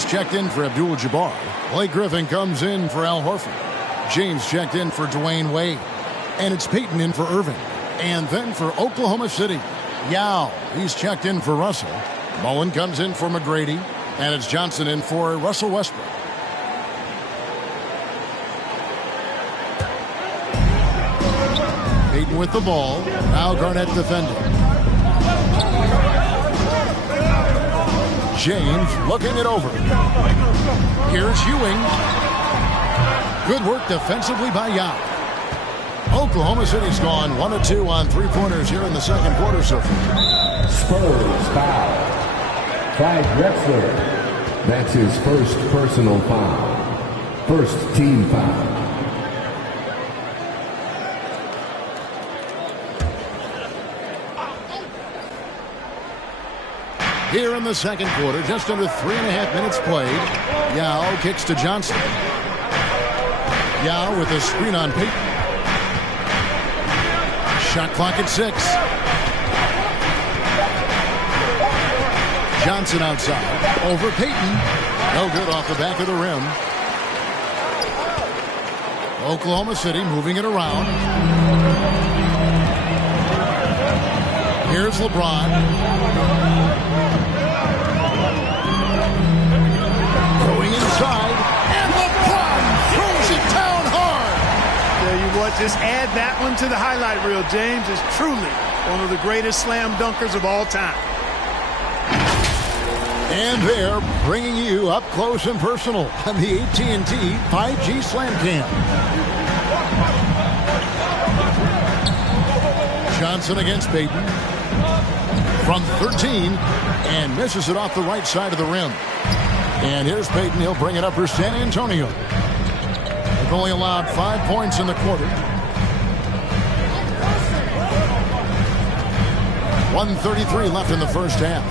Checked in for Abdul-Jabbar. Blake Griffin comes in for Al Horford. James checked in for Dwayne Wade. And it's Peyton in for Irving. And then for Oklahoma City, Yao. He's checked in for Russell. Mullen comes in for McGrady. And it's Johnson in for Russell Westbrook. Peyton with the ball. Now Garnett defending. James looking it over. Here's Ewing. Good work defensively by Yao. Oklahoma City's gone 1 of 2 on 3-pointers here in the second quarter so far. Spurs foul. Clyde Drexler. That's his first personal foul. First team foul. Here in the second quarter, just under 3.5 minutes played. Yao kicks to Johnson. Yao with a screen on Peyton. Shot clock at 6. Johnson outside. Over Peyton. No good off the back of the rim. Oklahoma City moving it around. Here's LeBron. Going inside, and LeBron throws it down hard. Tell you what, just add that one to the highlight reel. James is truly one of the greatest slam dunkers of all time. And they're bringing you up close and personal on the AT&T 5G Slam Cam. Johnson against Peyton. From 13, and misses it off the right side of the rim. And here's Peyton. He'll bring it up for San Antonio. They've only allowed 5 points in the quarter. 1:33 left in the first half.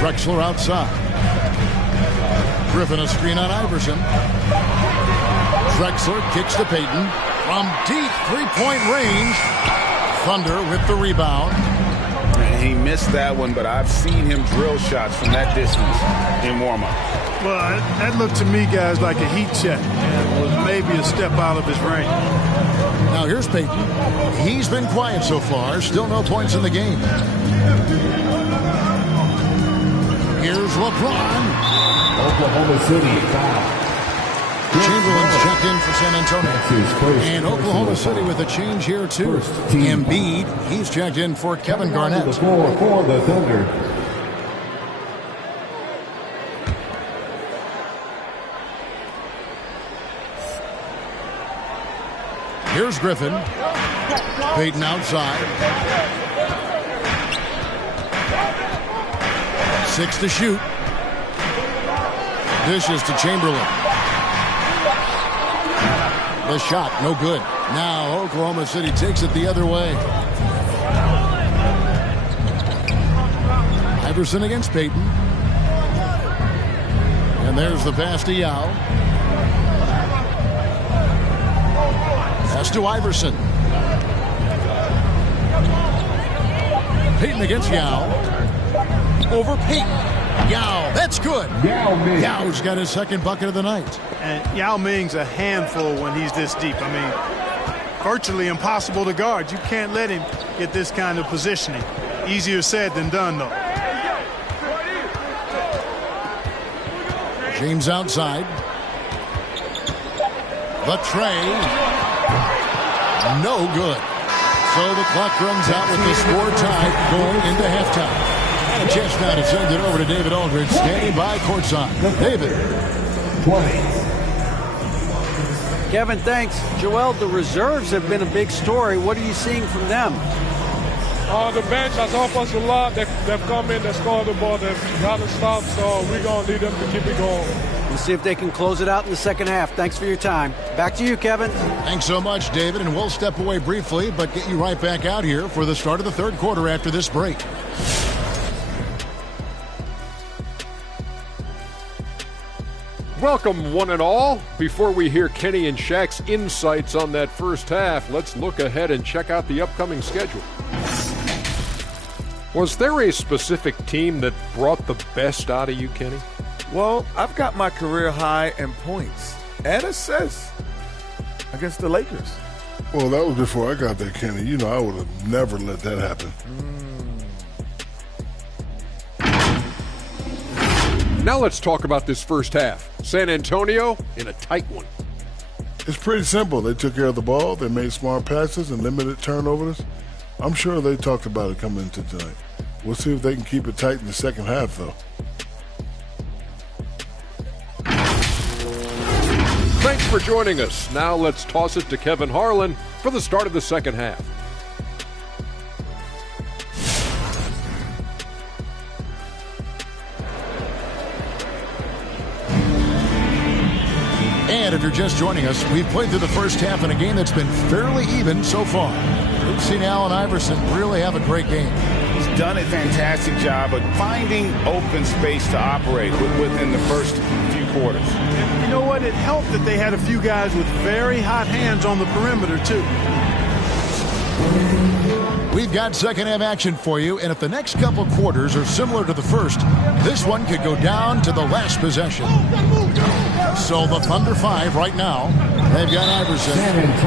Drexler outside. Griffin a screen on Iverson. Drexler kicks to Peyton. From deep three-point range, Thunder with the rebound. He missed that one, but I've seen him drill shots from that distance in warm-up. Well, that looked to me, guys, like a heat check. And was maybe a step out of his range. Now here's Payton. He's been quiet so far. Still no points in the game. Here's LeBron. Oklahoma City foul. Chamberlain's checked in for San Antonio. And Oklahoma City with a change here, too. Embiid, he's checked in for Kevin Garnett. The floor for the Thunder. Here's Griffin. Payton outside. 6 to shoot. Dishes to Chamberlain. The shot, no good. Now Oklahoma City takes it the other way. Iverson against Payton. And there's the pass to Yao. Pass to Iverson. Payton against Yao. Over Payton. Yao, that's good. Yao's got his second bucket of the night. And Yao Ming's a handful when he's this deep. I mean, virtually impossible to guard. You can't let him get this kind of positioning. Easier said than done, though. James outside. The tray. No good. So the clock runs out with the score tied going into halftime. And a chance now to send it over to David Aldridge, standing by courtside. David. 20. Kevin, thanks. Joel, the reserves have been a big story. What are you seeing from them? On the bench, as offensive line, they've come in, they scored the ball, they've got to stop, so we're going to need them to keep it going. We'll see if they can close it out in the second half. Thanks for your time. Back to you, Kevin. Thanks so much, David, and we'll step away briefly, but get you right back out here for the start of the third quarter after this break. Welcome, one and all. Before we hear Kenny and Shaq's insights on that first half, let's look ahead and check out the upcoming schedule. Was there a specific team that brought the best out of you, Kenny? Well, I've got my career high in points and assists against the Lakers. Well, that was before I got there, Kenny. You know, I would have never let that happen. Now let's talk about this first half. San Antonio in a tight one. It's pretty simple. They took care of the ball. They made smart passes and limited turnovers. I'm sure they talked about it coming into tonight. We'll see if they can keep it tight in the second half, though. Thanks for joining us. Now let's toss it to Kevin Harlan for the start of the second half. And if you're just joining us, we've played through the first half in a game that's been fairly even so far. We've seen Allen Iverson really have a great game. He's done a fantastic job of finding open space to operate within the first few quarters. And you know what? It helped that they had a few guys with very hot hands on the perimeter, too. We've got second half action for you, and if the next couple quarters are similar to the first, this one could go down to the last possession. So the Thunder 5 right now. They've got Iverson.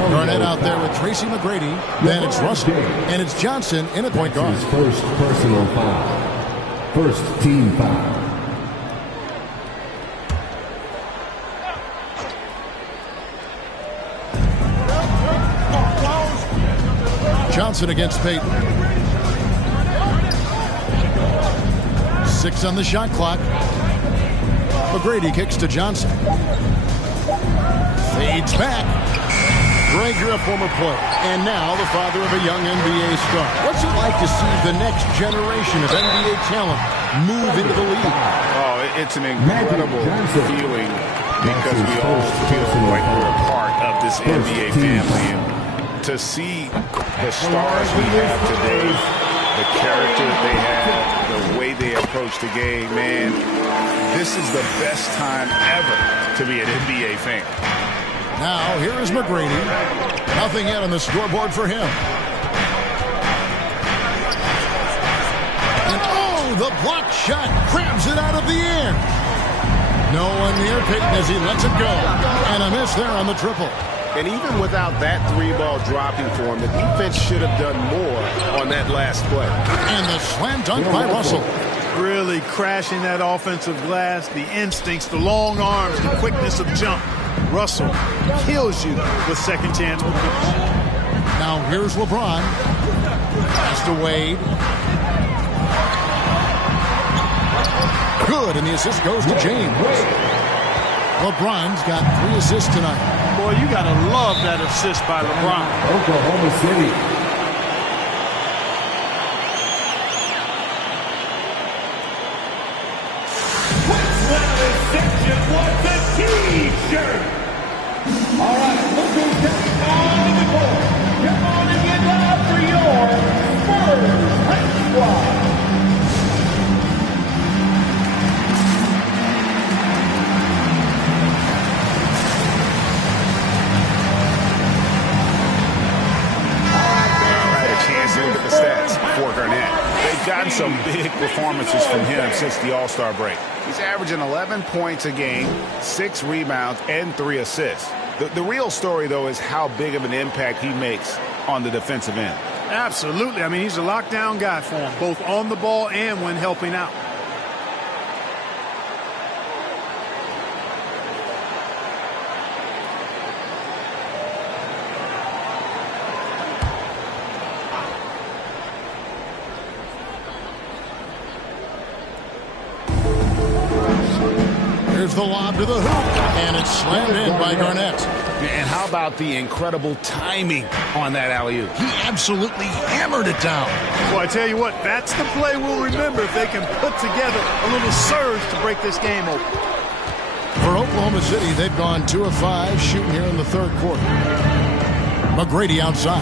Garnett out there with Tracy McGrady. Then it's Russell. And it's Johnson in at point guard. His first personal foul. First team foul. Johnson against Payton. 6 on the shot clock. McGrady kicks to Johnson. Fades back. Greg, you're a former player, and now the father of a young NBA star. What's it like to see the next generation of NBA talent move into the league? Oh, it's an incredible feeling because we all feel like we're a part of this NBA family. And to see the stars we have today, the character they have, the way they approach the game, man, this is the best time ever to be an NBA fan. Now, here is McGrady. Nothing yet on the scoreboard for him. And oh, the block shot grabs it out of the air. No one near Payton as he lets it go. And a miss there on the triple. And even without that 3-ball dropping for him, the defense should have done more on that last play. And the slam dunk by Russell. Really crashing that offensive glass, the instincts, the long arms, the quickness of jump. Russell kills you with second chance moves. Now here's LeBron. Pass to Wade. Good, and the assist goes to James. LeBron's got 3 assists tonight. Boy, you got to love that assist by LeBron. Oklahoma City. Section wants a T-shirt. All right, look who's coming on the court. Come on and get loud for your Spurs High Squad. Look at the stats for Garnett. They've gotten some big performances from him since the All-Star break. He's averaging 11 points a game, 6 rebounds, and 3 assists. The real story, though, is how big of an impact he makes on the defensive end. Absolutely. I mean, he's a lockdown guy for him, both on the ball and when helping out. Here's the lob to the hoop, and it's slammed in by Garnett. And how about the incredible timing on that alley-oop? He absolutely hammered it down. Well, I tell you what, that's the play we'll remember if they can put together a little surge to break this game open. For Oklahoma City, they've gone 2 of 5 shooting here in the third quarter. McGrady outside.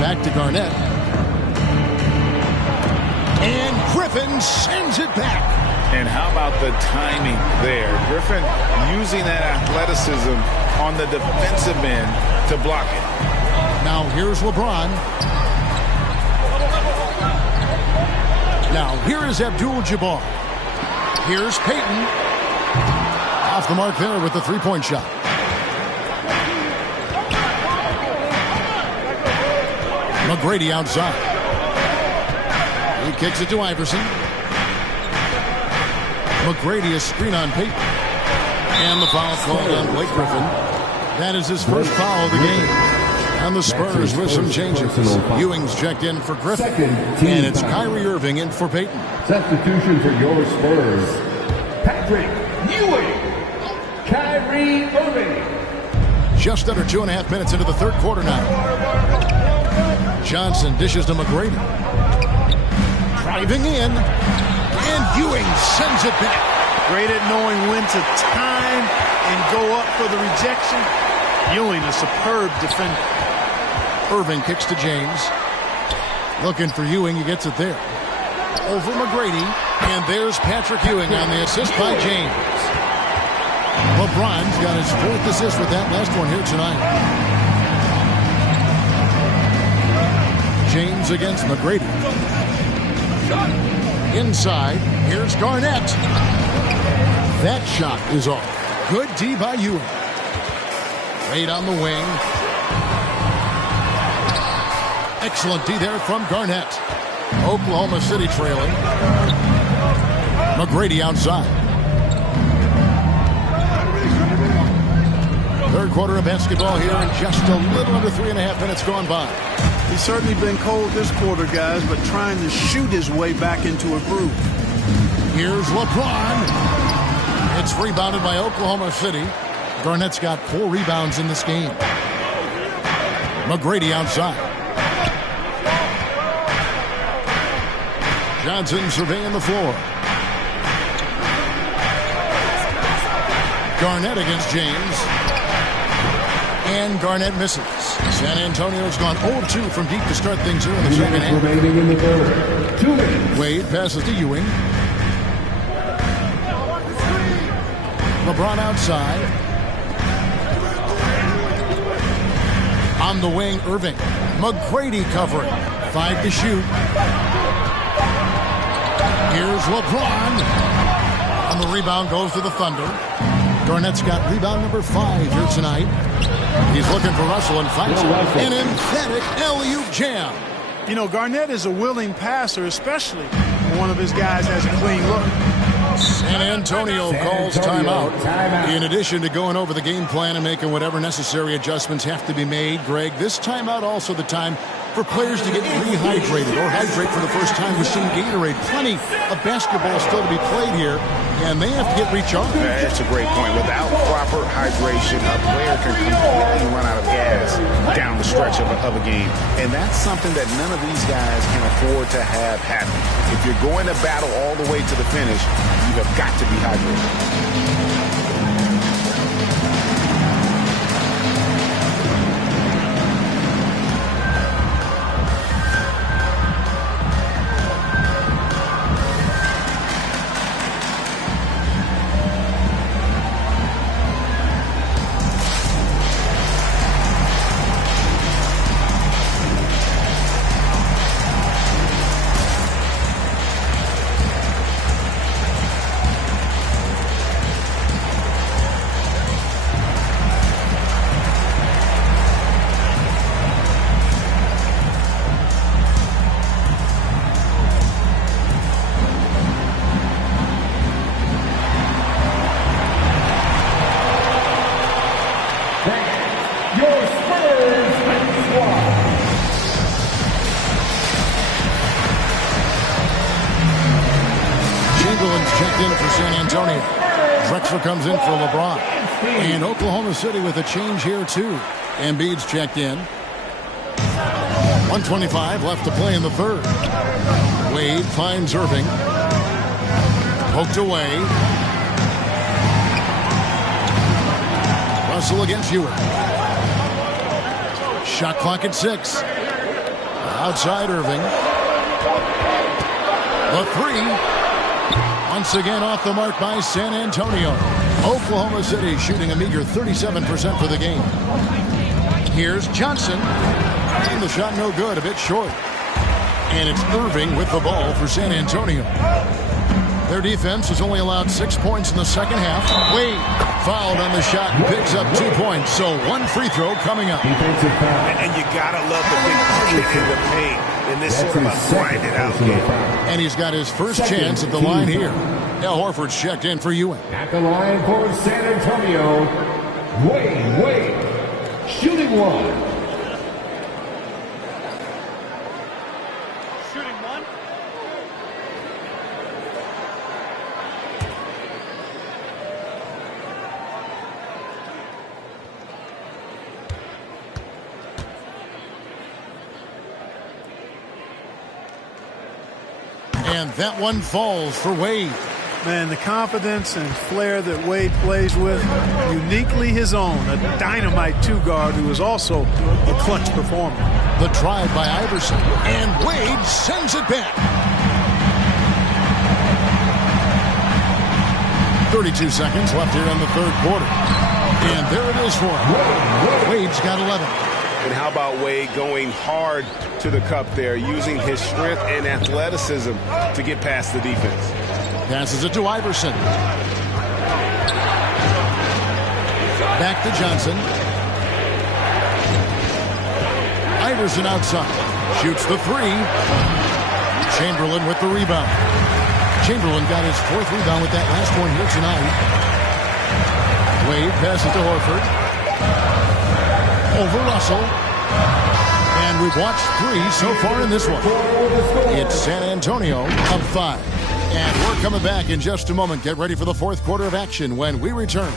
Back to Garnett. And Griffin sends it back. And how about the timing there? Griffin using that athleticism on the defensive end to block it. Now here's LeBron. Now here is Abdul-Jabbar. Here's Payton. Off the mark there with the 3-point shot. McGrady outside. He kicks it to Iverson. McGrady a screen on Payton. And the foul called on Blake Griffin. That is his first foul of the game. And the Spurs with some changes. Ewing's checked in for Griffin. And it's Kyrie Irving in for Payton. Substitution for your Spurs. Patrick Ewing. Kyrie Irving. Just under 2.5 minutes into the third quarter now. Johnson dishes to McGrady. Driving in. And Ewing sends it back. Great at knowing when to time and go up for the rejection. Ewing, a superb defender. Irving kicks to James. Looking for Ewing. He gets it there. Over McGrady. And there's Patrick Ewing on the assist by James. LeBron's got his 4th assist with that last one here tonight. James against McGrady. Inside, here's Garnett. That shot is off. Good D by Ewing. Wade on the wing. Excellent D there from Garnett. Oklahoma City trailing. McGrady outside. Third quarter of basketball here and just a little under 3.5 minutes gone by. He's certainly been cold this quarter, guys, but trying to shoot his way back into a groove. Here's LeBron. It's rebounded by Oklahoma City. Garnett's got 4 rebounds in this game. McGrady outside. Johnson surveying the floor. Garnett against James. And Garnett misses. San Antonio's gone 0-2 from deep to start things here in the second half. Remaining in the third. 2 minutes. Wade passes to Ewing. LeBron outside. On the wing, Irving. McGrady covering. 5 to shoot. Here's LeBron. On the rebound goes to the Thunder. Garnett's got rebound number 5 here tonight. He's looking for Russell and finds an emphatic alley-oop jam. You know, Garnett is a willing passer, especially when one of his guys has a clean look. San Antonio calls timeout. In addition to going over the game plan and making whatever necessary adjustments have to be made, Greg, this timeout also the time for players to get rehydrated or hydrate for the first time with some Gatorade. Plenty of basketball still to be played here, and they have to get recharged. That's a great point. Without proper hydration, a player can completely run out of gas down the stretch of a game. And that's something that none of these guys can afford to have happen. If you're going to battle all the way to the finish, you have got to be hydrated. Comes in for LeBron. And Oklahoma City with a change here, too. Embiid's checked in. 1:25 left to play in the third. Wade finds Irving. Poked away. Russell against Ewing. Shot clock at 6. Outside Irving. The 3. Once again off the mark by San Antonio. Oklahoma City shooting a meager 37% for the game. Here's Johnson. And the shot no good, a bit short. And it's Irving with the ball for San Antonio. Their defense has only allowed 6 points in the second half. Wade fouled on the shot and picks up 2 points. So 1 free throw coming up. And you gotta love the big bucket in the paint in this sort of a grinded out game. And he's got his first chance at the line here. Al Horford's checked in for Ewing. At the line for San Antonio, Wade, shooting 1. And that one falls for Wade. Man, the confidence and flair that Wade plays with, uniquely his own. A dynamite 2-guard who is also a clutch performer. The drive by Iverson. And Wade sends it back. 32 seconds left here in the third quarter. And there it is for him. Wade's got 11. And how about Wade going hard to the cup there, using his strength and athleticism to get past the defense. Passes it to Iverson. Back to Johnson. Iverson outside. Shoots the 3. Chamberlain with the rebound. Chamberlain got his 4th rebound with that last one here tonight. Wade passes to Horford. Over Russell. And we've watched 3 so far in this one. It's San Antonio up 5. And we're coming back in just a moment. Get ready for the 4th quarter of action when we return.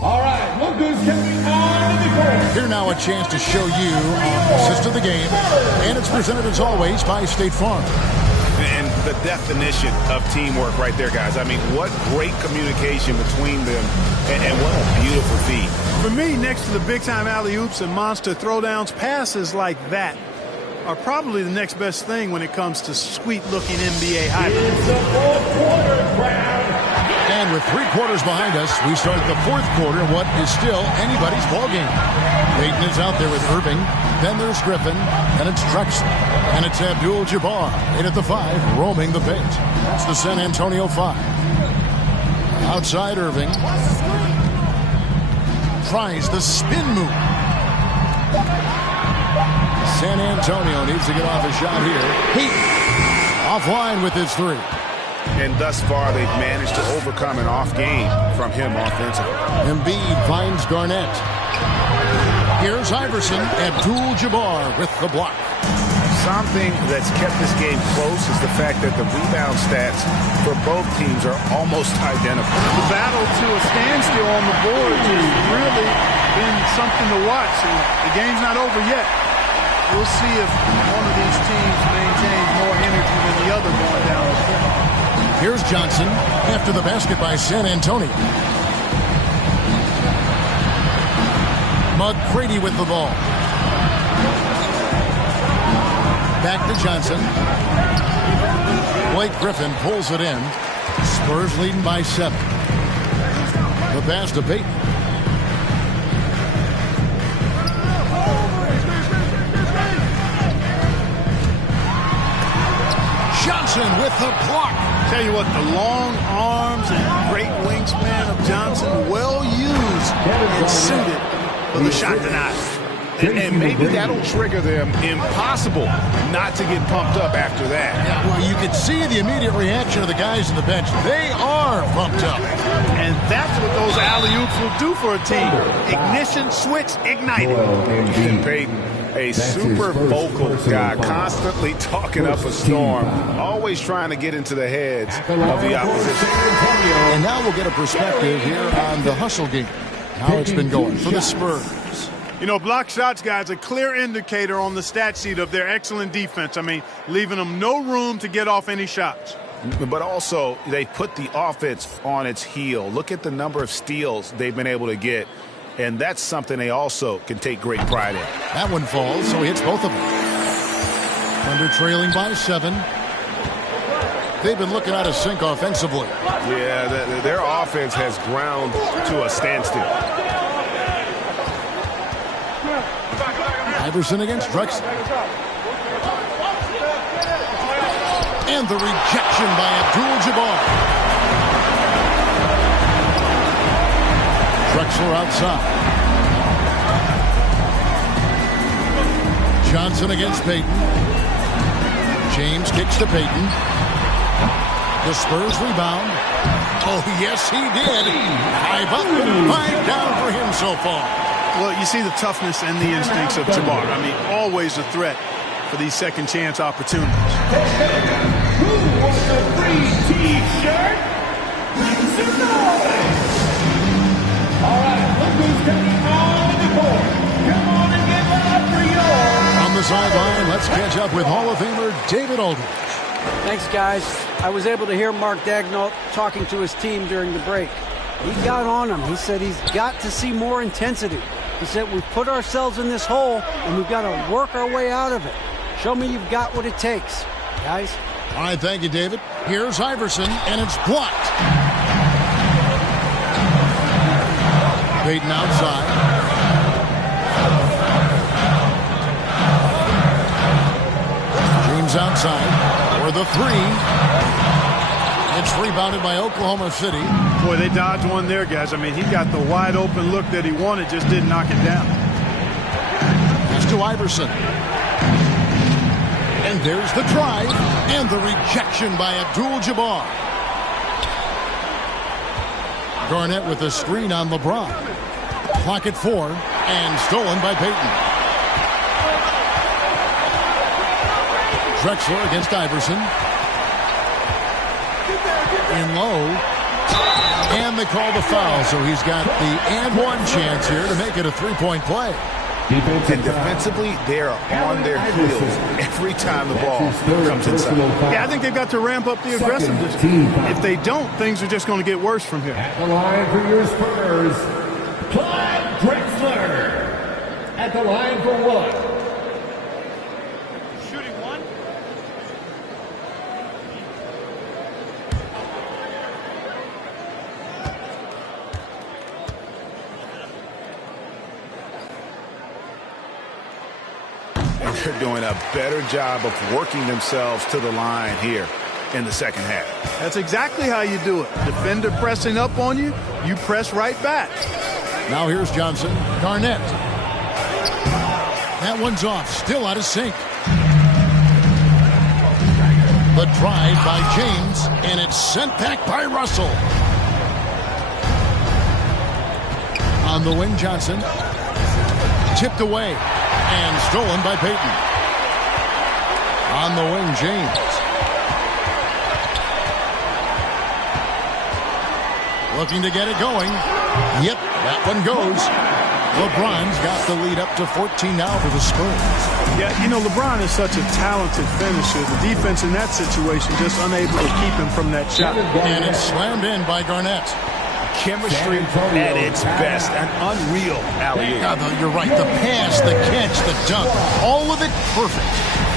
All right, look who's coming on the court. Here now a chance to show you our assist of the game. And it's presented as always by State Farm. And the definition of teamwork right there, guys. I mean, what great communication between them, and what a beautiful feat. For me, next to the big-time alley-oops and monster throwdowns, passes like that are probably the next best thing when it comes to sweet-looking NBA highlights. It's the fourth quarter crowd. And with 3 quarters behind us, we start the 4th quarter, what is still anybody's ballgame. Payton is out there with Irving. Then there's Griffin. And it's Drexler. And it's Abdul-Jabbar. 8 at the 5, roaming the paint. That's the San Antonio 5. Outside Irving. Tries the spin move. San Antonio needs to get off a shot here. Payton offline with his 3. And thus far, they've managed to overcome an off game from him offensively. Embiid finds Garnett. Here's Iverson. Abdul-Jabbar with the block. Something that's kept this game close is the fact that the rebound stats for both teams are almost identical. The battle to a standstill on the board has really been something to watch. And the game's not over yet. We'll see if one of these teams maintains more energy than the other going down the court. Here's Johnson after the basket by San Antonio. McGrady with the ball. Back to Johnson. Blake Griffin pulls it in. Spurs leading by 7. The pass to Payton. Johnson with the block. Tell you what, the long arms and great wingspan of Johnson, well used and suited for the shot tonight. And maybe that'll trigger them. Impossible not to get pumped up after that. Yeah, well, you can see the immediate reaction of the guys on the bench. They are pumped up. And that's what those alley-oops will do for a team. Ignition, switch, ignited. Ethan Payton, a super vocal guy, constantly talking up a storm, always trying to get into the heads of the opposition. And now we'll get a perspective here on the hustle game. How it's been going for the Spurs. You know, block shots, guys, a clear indicator on the stat sheet of their excellent defense. I mean, leaving them no room to get off any shots. But also, they put the offense on its heel. Look at the number of steals they've been able to get. And that's something they also can take great pride in. That one falls, so he hits both of them. Thunder trailing by 7. They've been looking out of sync offensively. Yeah, their offense has ground to a standstill. Iverson against Drexler. And the rejection by Abdul-Jabbar. Drexler outside. Johnson against Payton. James kicks to Payton. The Spurs rebound. Oh, yes, he did. 5 up, 5 down for him so far. Well, you see the toughness and the instincts of Jabbar. I mean, always a threat for these second chance opportunities. Who wants a free T-shirt? All right, look who's coming on the court. Come on and get loud for yours. On the sideline, let's catch up with Hall of Famer David Aldridge. Thanks, guys. I was able to hear Mark Daigneault talking to his team during the break. He got on him. He said he's got to see more intensity. He said we've put ourselves in this hole, and we've got to work our way out of it. Show me you've got what it takes, guys. All right, thank you, David. Here's Iverson, and it's blocked. Payton outside. James outside for the 3. It's rebounded by Oklahoma City. Boy, they dodged one there, guys. I mean, he got the wide open look that he wanted, just didn't knock it down. Pass to Iverson. And there's the drive and the rejection by Abdul-Jabbar. Garnett with a screen on LeBron. Clock at 4 and stolen by Payton. Drexler against Iverson. In low. And they call the foul, so he's got the and one chance here to make it a 3-point play. And defensively, they're on their heels every time the ball comes inside. Yeah, I think they've got to ramp up the aggressiveness. If they don't, things are just going to get worse from here. At the line for your Spurs, Clyde Drexler. At the line for 1. and they're doing a better job of working themselves to the line here in the second half. That's exactly how you do it. Defender pressing up on you, you press right back. Now here's Johnson. Garnett. That one's off. Still out of sync. The drive by James, and it's sent back by Russell. On the wing, Johnson. Tipped away and stolen by Payton. On the wing, James. Looking to get it going. Yep, that one goes. LeBron's got the lead up to 14 now for the Spurs. Yeah, you know, LeBron is such a talented finisher. The defense in that situation just unable to keep him from that shot. And it's slammed in by Garnett. Chemistry at its best. An unreal alley-oop. You're right. The pass, the catch, the dunk, all of it perfect.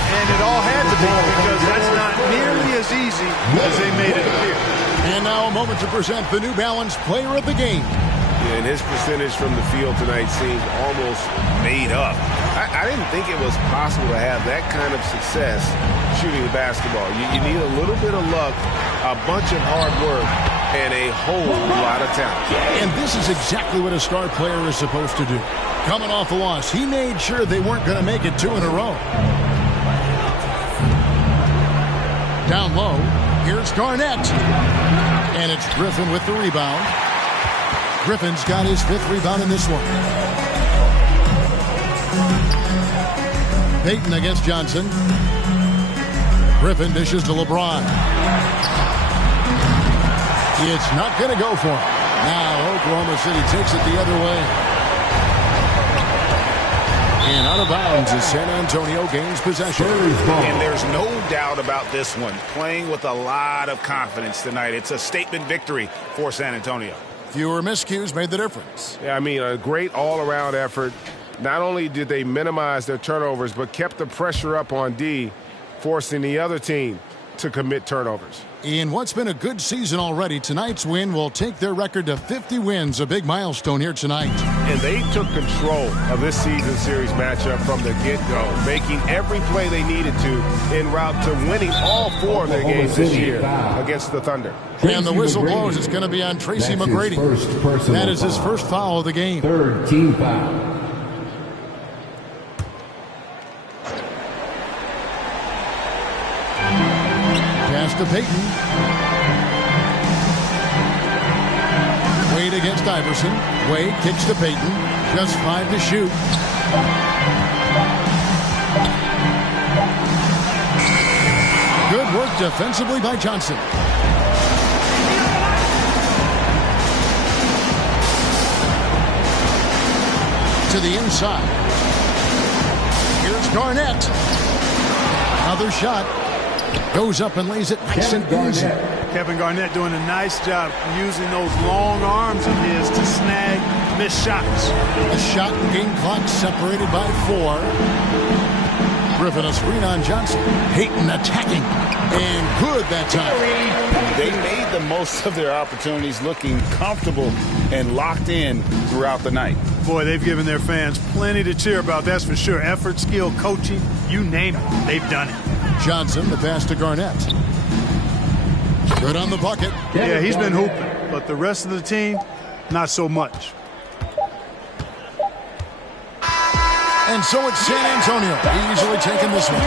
And it all had to be, because that's not nearly as easy as they made it appear. And now a moment to present the New Balance Player of the Game. Yeah, and his percentage from the field tonight seemed almost made up. I didn't think it was possible to have that kind of success shooting the basketball. You need a little bit of luck, a bunch of hard work, and a whole lot of talent. And this is exactly what a star player is supposed to do. Coming off a loss, he made sure they weren't going to make it 2 in a row. Down low, here's Garnett. And it's Griffin with the rebound. Griffin's got his 5th rebound in this one. Payton against Johnson. Griffin dishes to LeBron. It's not going to go for him. Now Oklahoma City takes it the other way. And out of bounds as San Antonio gains possession. And there's no doubt about this one. Playing with a lot of confidence tonight. It's a statement victory for San Antonio. Fewer miscues made the difference. Yeah, I mean, a great all-around effort. Not only did they minimize their turnovers, but kept the pressure up on D, forcing the other team to commit turnovers. In what's been a good season already, tonight's win will take their record to 50 wins, a big milestone here tonight. And they took control of this season series matchup from the get-go, making every play they needed to en route to winning all 4 of their games this year against the Thunder. And the whistle blows. It's going to be on Tracy McGrady. That is his first foul of the game. 3rd team foul. Pass to Payton. Wade against Iverson. Wade kicks to Payton. Just 5 to shoot. Good work defensively by Johnson. To the inside. Here's Garnett. Another shot. Goes up and lays it nice and easy. Kevin Garnett doing a nice job using those long arms of his to snag missed shots. A shot and game clock separated by 4. Griffin a screen on Johnson. Payton attacking. And good that time. They made the most of their opportunities, looking comfortable and locked in throughout the night. Boy, they've given their fans plenty to cheer about, that's for sure. Effort, skill, coaching, you name it, they've done it. Johnson, the pass to Garnett. Good on the bucket. Yeah, he's been hooping, but the rest of the team, not so much. And so it's San Antonio easily taking this one.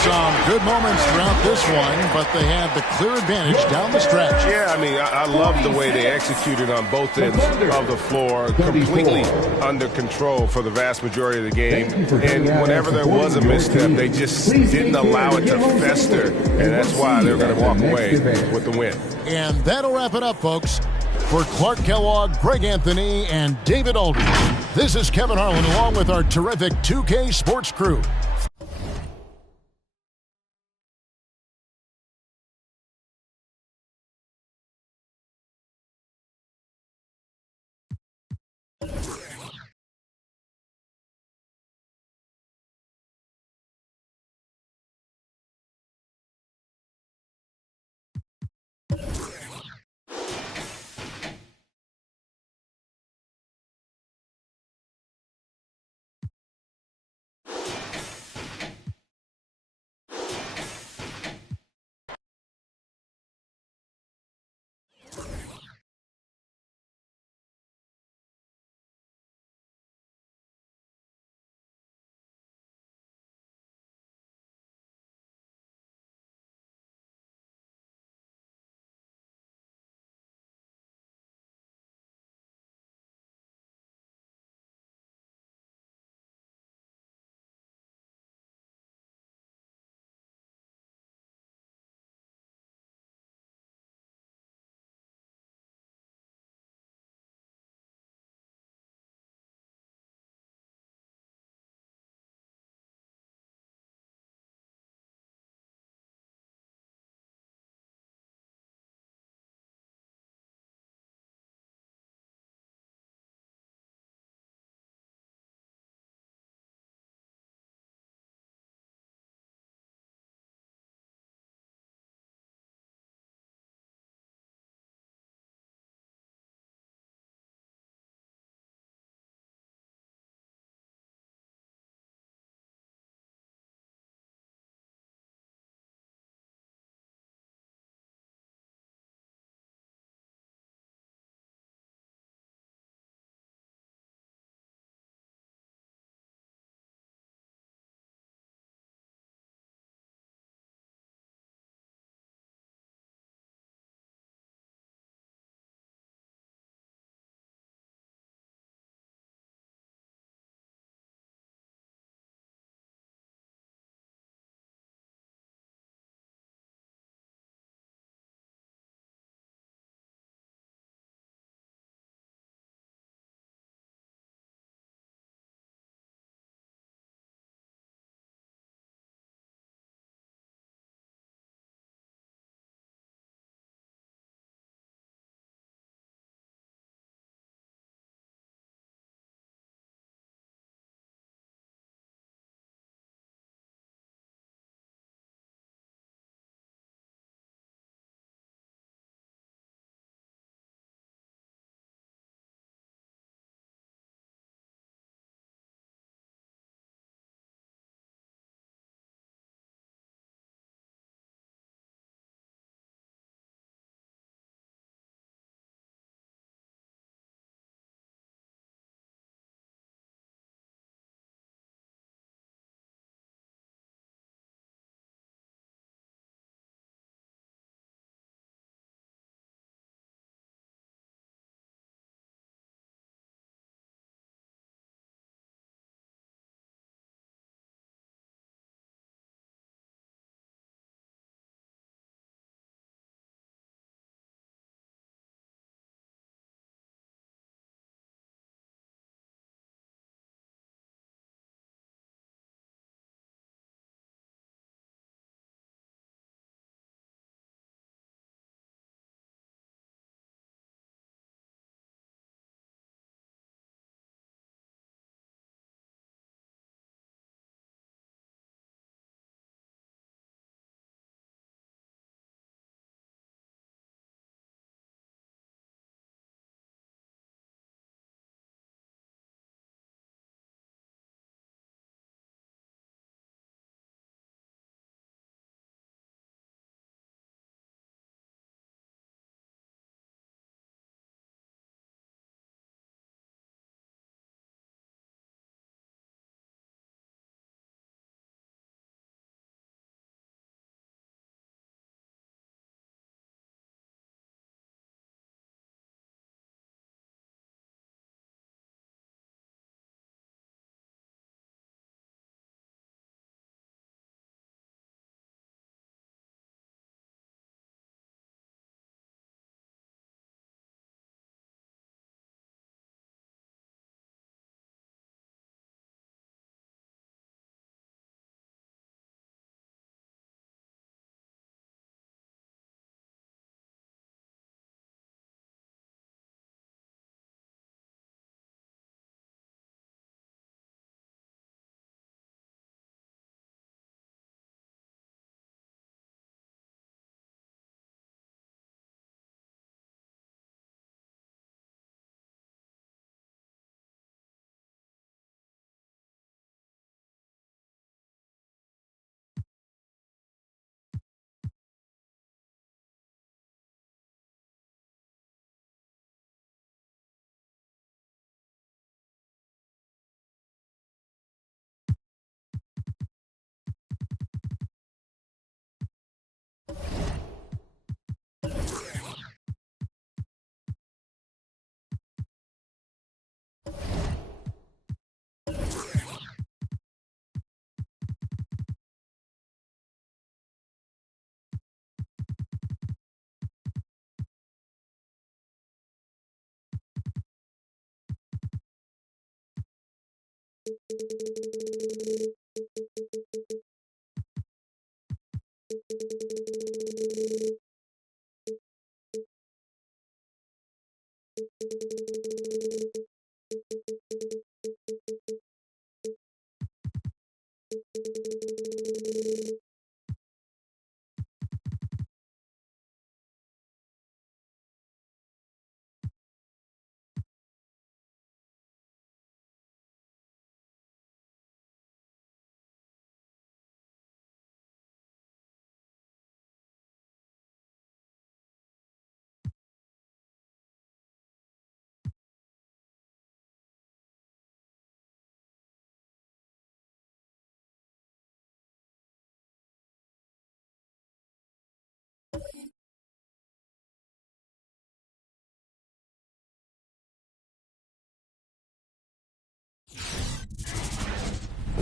Some good moments throughout this one, but they have the clear advantage down the stretch. Yeah, I mean, I love the way they executed on both ends of the floor, completely under control for the vast majority of the game. And whenever there was a misstep, they just didn't allow it to fester, and that's why they're going to walk away with the win. And that'll wrap it up, folks. For Clark Kellogg, Greg Anthony, and David Aldridge, this is Kevin Harlan along with our terrific 2K Sports crew.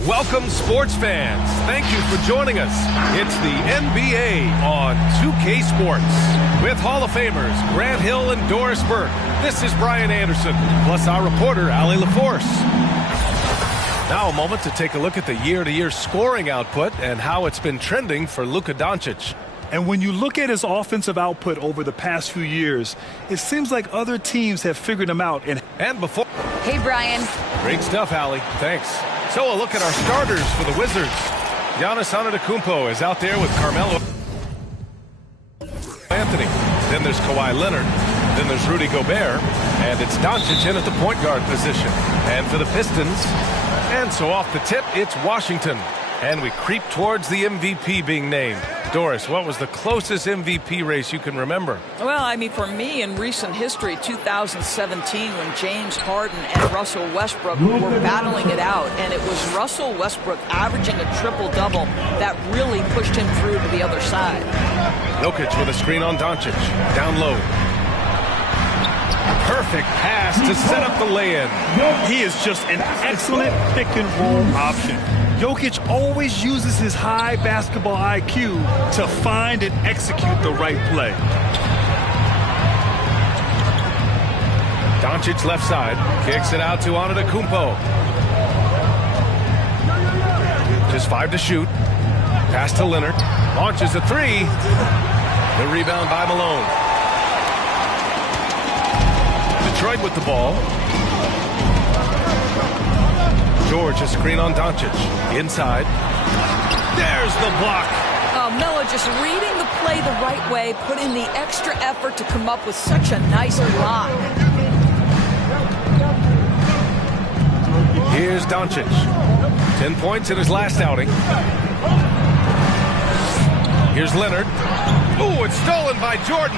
Welcome, sports fans. Thank you for joining us. It's the NBA on 2K Sports with Hall of Famers Grant Hill and Doris Burke. This is Brian Anderson, plus our reporter, Allie LaForce. Now a moment to take a look at the year-to-year scoring output and how it's been trending for Luka Doncic. And when you look at his offensive output over the past few years, it seems like other teams have figured him out. And before... Hey, Brian. Great stuff, Allie. Thanks. So a look at our starters for the Wizards. Giannis Antetokounmpo is out there with Carmelo Anthony. Then there's Kawhi Leonard. Then there's Rudy Gobert. And it's Doncic in at the point guard position. And for the Pistons, and so off the tip, it's Washington. And we creep towards the MVP being named. Doris, what was the closest MVP race you can remember? Well, I mean, for me, in recent history, 2017, when James Harden and Russell Westbrook were battling it out, and it was Russell Westbrook averaging a triple-double that really pushed him through to the other side. Jokic with a screen on Doncic. Down low. Perfect pass to set up the lay-in. He is just an excellent pick-and-roll option. Jokic always uses his high basketball IQ to find and execute the right play. Doncic left side, kicks it out to Antetokounmpo. Just 5 to shoot. Pass to Leonard. Launches a 3. The rebound by Malone. Detroit with the ball. George, a screen on Doncic. Inside. There's the block. Melo just reading the play the right way, put in the extra effort to come up with such a nice block. Here's Doncic. 10 points in his last outing. Here's Leonard. Ooh, it's stolen by Jordan.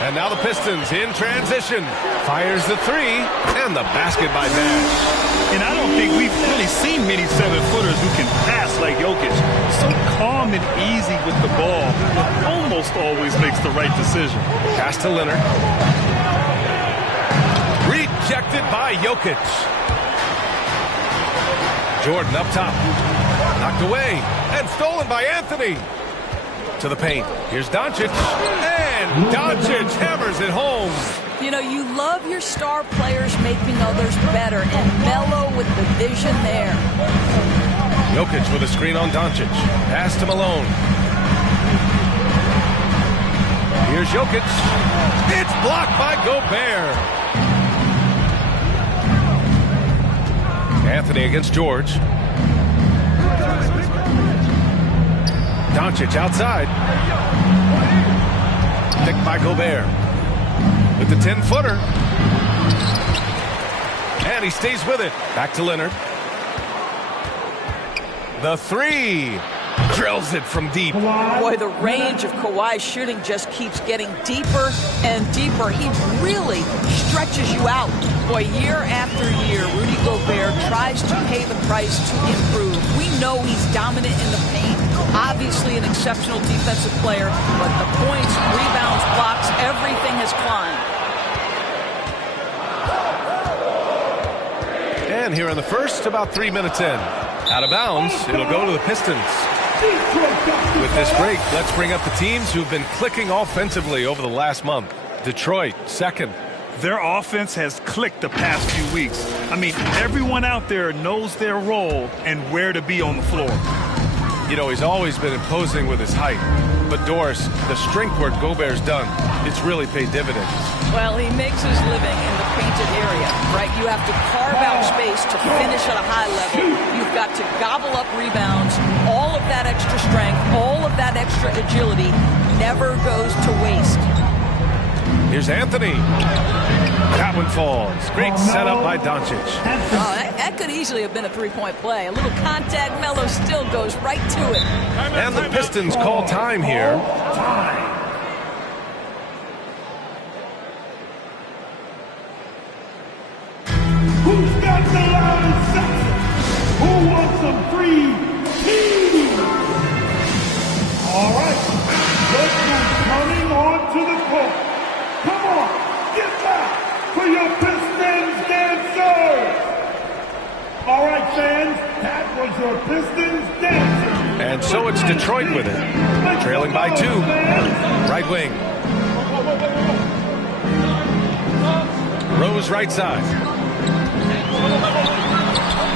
And now the Pistons in transition. Fires the 3, and the basket by Nash. And I don't think we've really seen many 7-footers who can pass like Jokic. So calm and easy with the ball, but almost always makes the right decision. Pass to Leonard. Rejected by Jokic. Jordan up top. Knocked away, and stolen by Anthony. To the paint. Here's Doncic. And Doncic hammers it home. You know, you love your star players making others better, and Melo with the vision there. Jokic with a screen on Doncic. Pass to Malone. Here's Jokic. It's blocked by Gobert. Anthony against George. Doncic outside. Picked by Gobert. With the 10-footer. And he stays with it. Back to Leonard. The 3. Drills it from deep. Boy, the range of Kawhi's shooting just keeps getting deeper and deeper. He really stretches you out. Boy, year after year, Rudy Gobert tries to pay the price to improve. We know he's dominant in the paint. Obviously an exceptional defensive player, but the points, rebounds, blocks, everything has climbed. And here in the first, about 3 minutes in. Out of bounds, it'll go to the Pistons. With this break, let's bring up the teams who've been clicking offensively over the last month. Detroit, second. Their offense has clicked the past few weeks. I mean, everyone out there knows their role and where to be on the floor. You know, he's always been imposing with his height. But Doris, the strength work Gobert's done, it's really paid dividends. Well, he makes his living in the painted area, right? You have to carve out space to finish at a high level. You've got to gobble up rebounds. All of that extra strength, all of that extra agility never goes to waste. Here's Anthony. That one falls. Great setup by Doncic. Oh, that could easily have been a three-point play. A little contact, Melo still goes right to it. And the Pistons call time here. Who's got the loudest section? Who wants some free tea? All right, look who's coming onto the court. Come on, get back for your Pistons dancers. All right, fans, that was your Pistons dancers. And so it's Detroit with it. Trailing by 2. Right wing. Rose right side.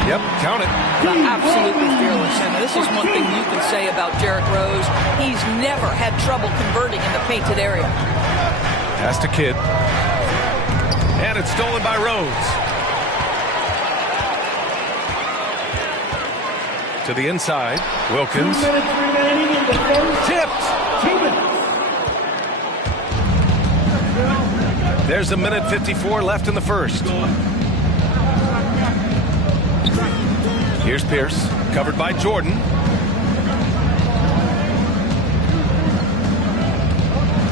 Yep, count it. Absolutely fearless. And this is one thing you can say about Derrick Rose. He's never had trouble converting in the painted area. Pass to Kidd. And it's stolen by Rose. To the inside. Wilkins. 2 minutes remaining in the first. Tipped. 2 minutes. There's a minute 54 left in the first. Here's Pierce. Covered by Jordan.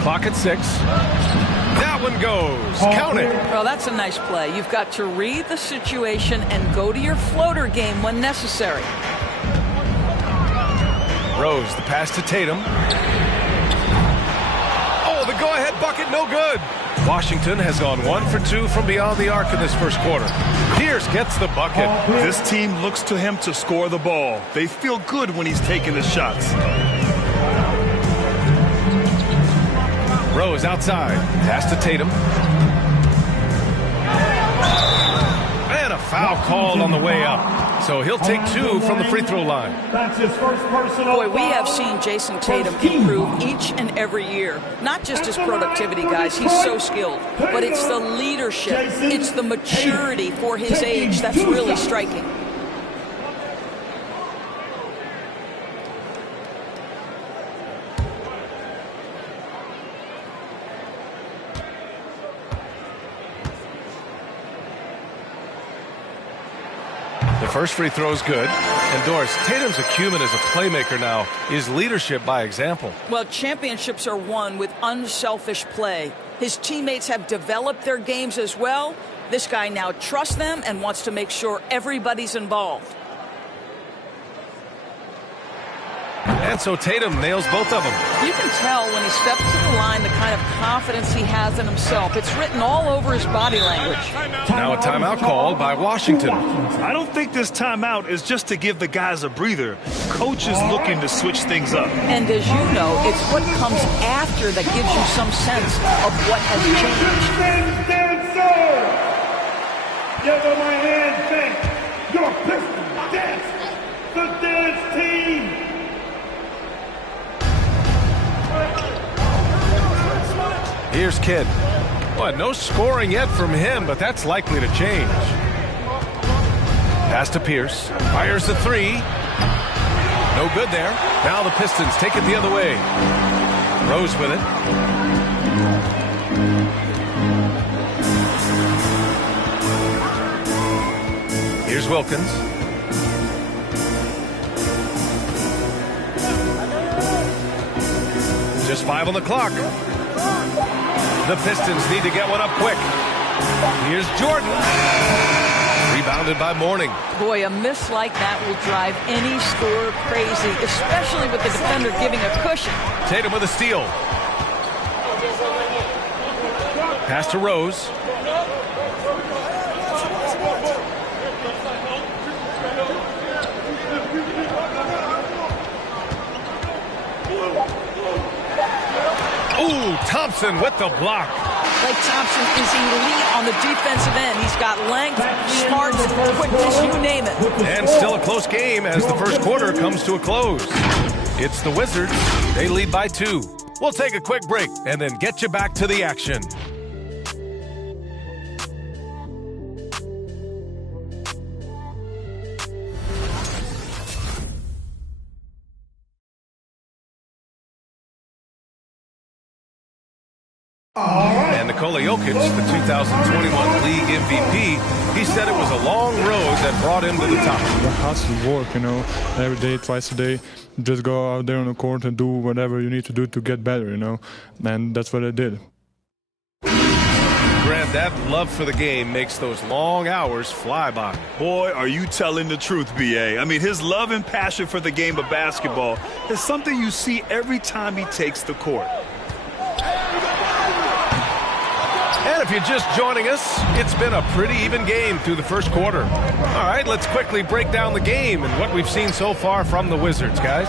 Clock at 6. That one goes. Count it. Well, that's a nice play. You've got to read the situation and go to your floater game when necessary. Rose, the pass to Tatum. Oh, the go-ahead bucket, no good. Washington has gone 1 for 2 from beyond the arc in this first quarter. Pierce gets the bucket. This team looks to him to score the ball. They feel good when he's taking the shots. Rose outside. Pass to Tatum. And a foul called on the way up. So he'll take 2 from the free throw line. That's his first personal. Boy, we have seen Jason Tatum improve each and every year. Not just his productivity, guys. He's so skilled. But it's the leadership. It's the maturity for his age that's really striking. The first free throw is good. And Doris, Tatum's acumen as a playmaker now is leadership by example. Well, championships are won with unselfish play. His teammates have developed their games as well. This guy now trusts them and wants to make sure everybody's involved. And so Tatum nails both of them. You can tell when he steps to the line the kind of confidence he has in himself. It's written all over his body language. Now a timeout called by Washington. I don't think this timeout is just to give the guys a breather. Coach is looking to switch things up. And as you know, it's what comes after that gives you some sense of what has changed. Give them a hand thank your Pistons dance, the dance team. Here's Kidd. Well, no scoring yet from him, but that's likely to change. Pass to Pierce. Fires the 3. No good there. Now the Pistons take it the other way. Rose with it. Here's Wilkins. Just 5 on the clock. The Pistons need to get one up quick. Here's Jordan. Rebounded by Mourning. Boy, a miss like that will drive any scorer crazy, especially with the defender giving a cushion. Tatum with a steal. Pass to Rose. Ooh, Thompson with the block. Klay Thompson is elite on the defensive end. He's got length, smarts, quickness, you name it. And still a close game as the first quarter comes to a close. It's the Wizards. They lead by 2. We'll take a quick break and then get you back to the action. And Nikola Jokic, the 2021 league MVP, he said it was a long road that brought him to the top. It has to work, every day, twice a day. Just go out there on the court and do whatever you need to do to get better, and that's what I did. Grant, that love for the game makes those long hours fly by. Boy, are you telling the truth, B.A. I mean, his love and passion for the game of basketball is something you see every time he takes the court. And if you're just joining us, it's been a pretty even game through the first quarter. All right, let's quickly break down the game and what we've seen so far from the Wizards, guys.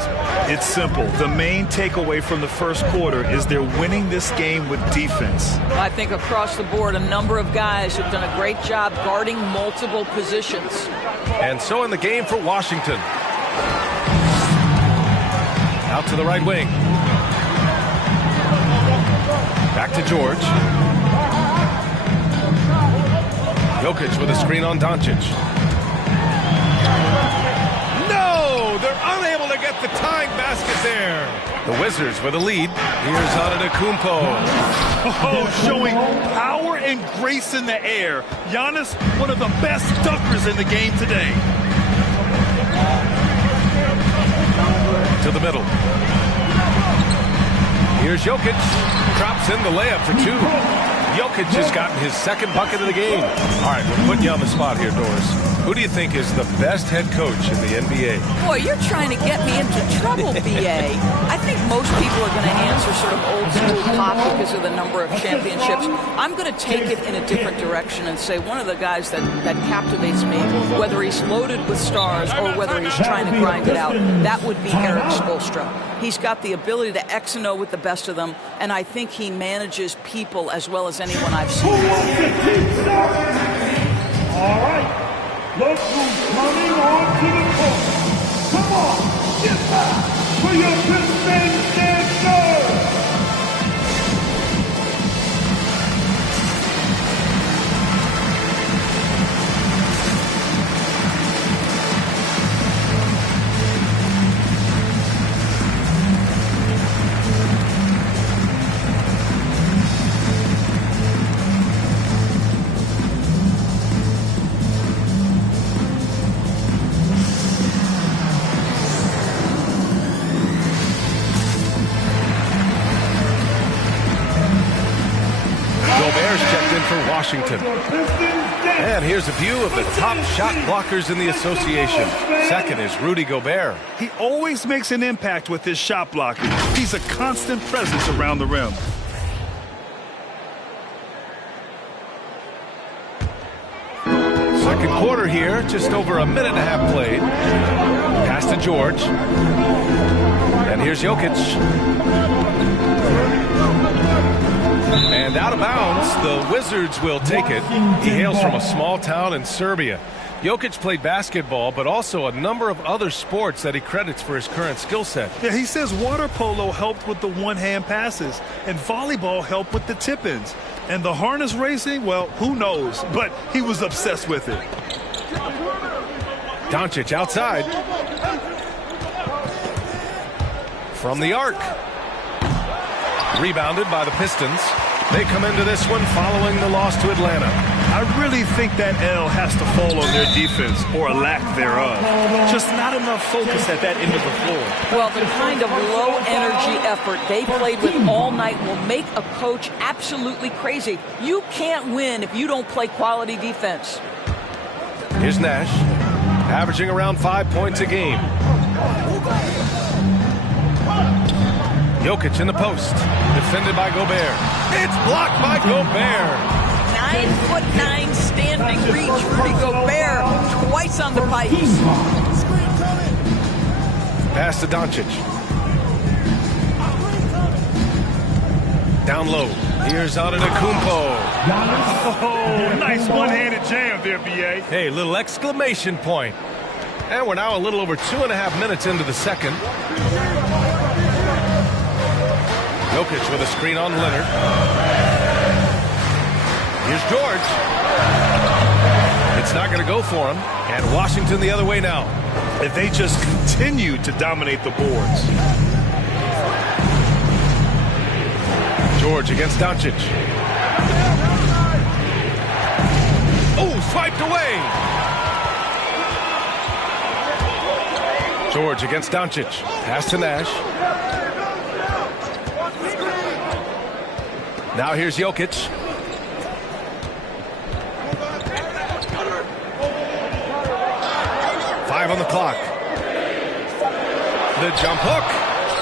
It's simple. The main takeaway from the first quarter is they're winning this game with defense. I think across the board, a number of guys have done a great job guarding multiple positions. And so in the game for Washington. Out to the right wing. Back to George. Jokic with a screen on Doncic. No! They're unable to get the tying basket there. The Wizards with a lead. Here's Antetokounmpo. Oh, showing power and grace in the air. Giannis, one of the best dunkers in the game today. To the middle. Here's Jokic. Drops in the layup for 2. Jokic has gotten his second bucket of the game. All right, we're putting you on the spot here, Doris. Who do you think is the best head coach in the NBA? Boy, you're trying to get me into trouble, B.A. I think most people are going to answer sort of old school pop because of the number of championships. I'm going to take it in a different direction and say one of the guys that captivates me, whether he's loaded with stars or whether he's trying to grind it out, that would be Erik Spoelstra. He's got the ability to X and O with the best of them, and I think he manages people as well as anyone I've seen. All right. Look who's coming on to the court. Come on, get back for your Pistons dancer. Washington. And here's a view of the top shot blockers in the association. Second is Rudy Gobert. He always makes an impact with his shot blocking. He's a constant presence around the rim. Second quarter here, just over a minute and a half played. Pass to George. And here's Jokic. And out of bounds, the Wizards will take it. He hails from a small town in Serbia. Jokic played basketball, but also a number of other sports that he credits for his current skill set. Yeah, he says water polo helped with the one-hand passes, and volleyball helped with the tip-ins. And the harness racing, well, who knows? But he was obsessed with it. Doncic outside. From the arc. Rebounded by the Pistons. They come into this one following the loss to Atlanta. I really think that L has to fall on their defense, or a lack thereof. Just not enough focus at that end of the floor. Well, the kind of low-energy effort they played with all night will make a coach absolutely crazy. You can't win if you don't play quality defense. Here's Nash, averaging around 5 points a game. Jokic in the post, defended by Gobert. It's blocked by Gobert. 9'9" standing reach, Rudy Gobert, twice on the pipes. Pass to Doncic. Down low. Here's Antetokounmpo. Oh, nice one-handed jam there, B.A. Hey, little exclamation point. And we're now a little over 2.5 minutes into the second. Jokic with a screen on Leonard. Here's George. It's not going to go for him. And Washington the other way now. If they just continue to dominate the boards. George against Doncic. Oh, swiped away. George against Doncic. Pass to Nash. Now here's Jokic. Five on the clock. The jump hook.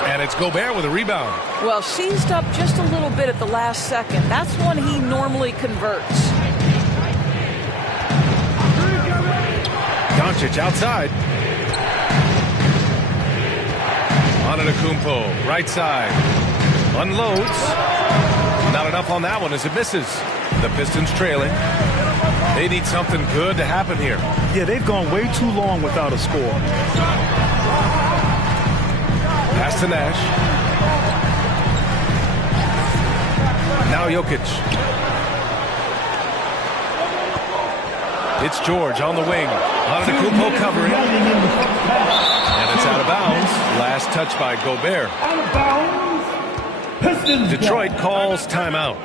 And it's Gobert with a rebound. Well, seized up just a little bit at the last second. That's when he normally converts. Doncic outside. Antetokounmpo, right side. Unloads. Not enough on that one as it misses. The Pistons trailing. They need something good to happen here. Yeah, they've gone way too long without a score. Pass to Nash. Now Jokic. It's George on the wing. Antetokounmpo covering. And it's out of bounds. Last touch by Gobert. Detroit calls timeout.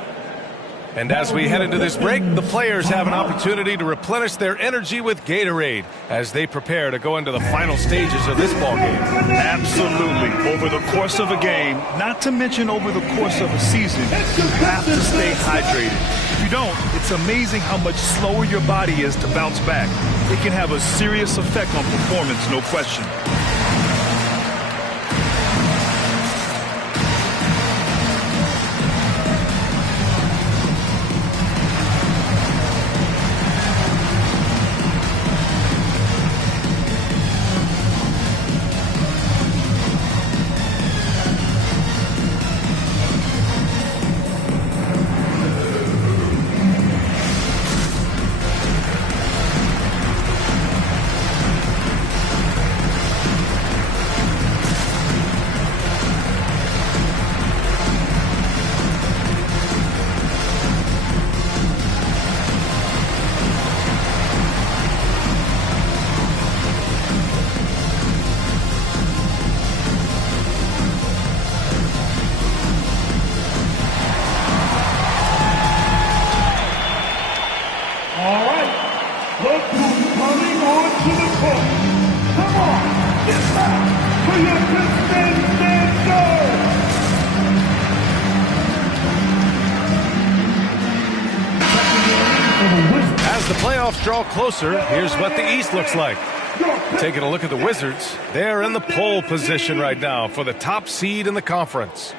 And as we head into this break, the players have an opportunity to replenish their energy with Gatorade as they prepare to go into the final stages of this ballgame. Absolutely. Over the course of a game, not to mention over the course of a season, you have to stay hydrated. If you don't, it's amazing how much slower your body is to bounce back. It can have a serious effect on performance, no question. As the playoffs draw closer, here's what the East looks like. Taking a look at the Wizards, they're in the pole position right now for the top seed in the conference.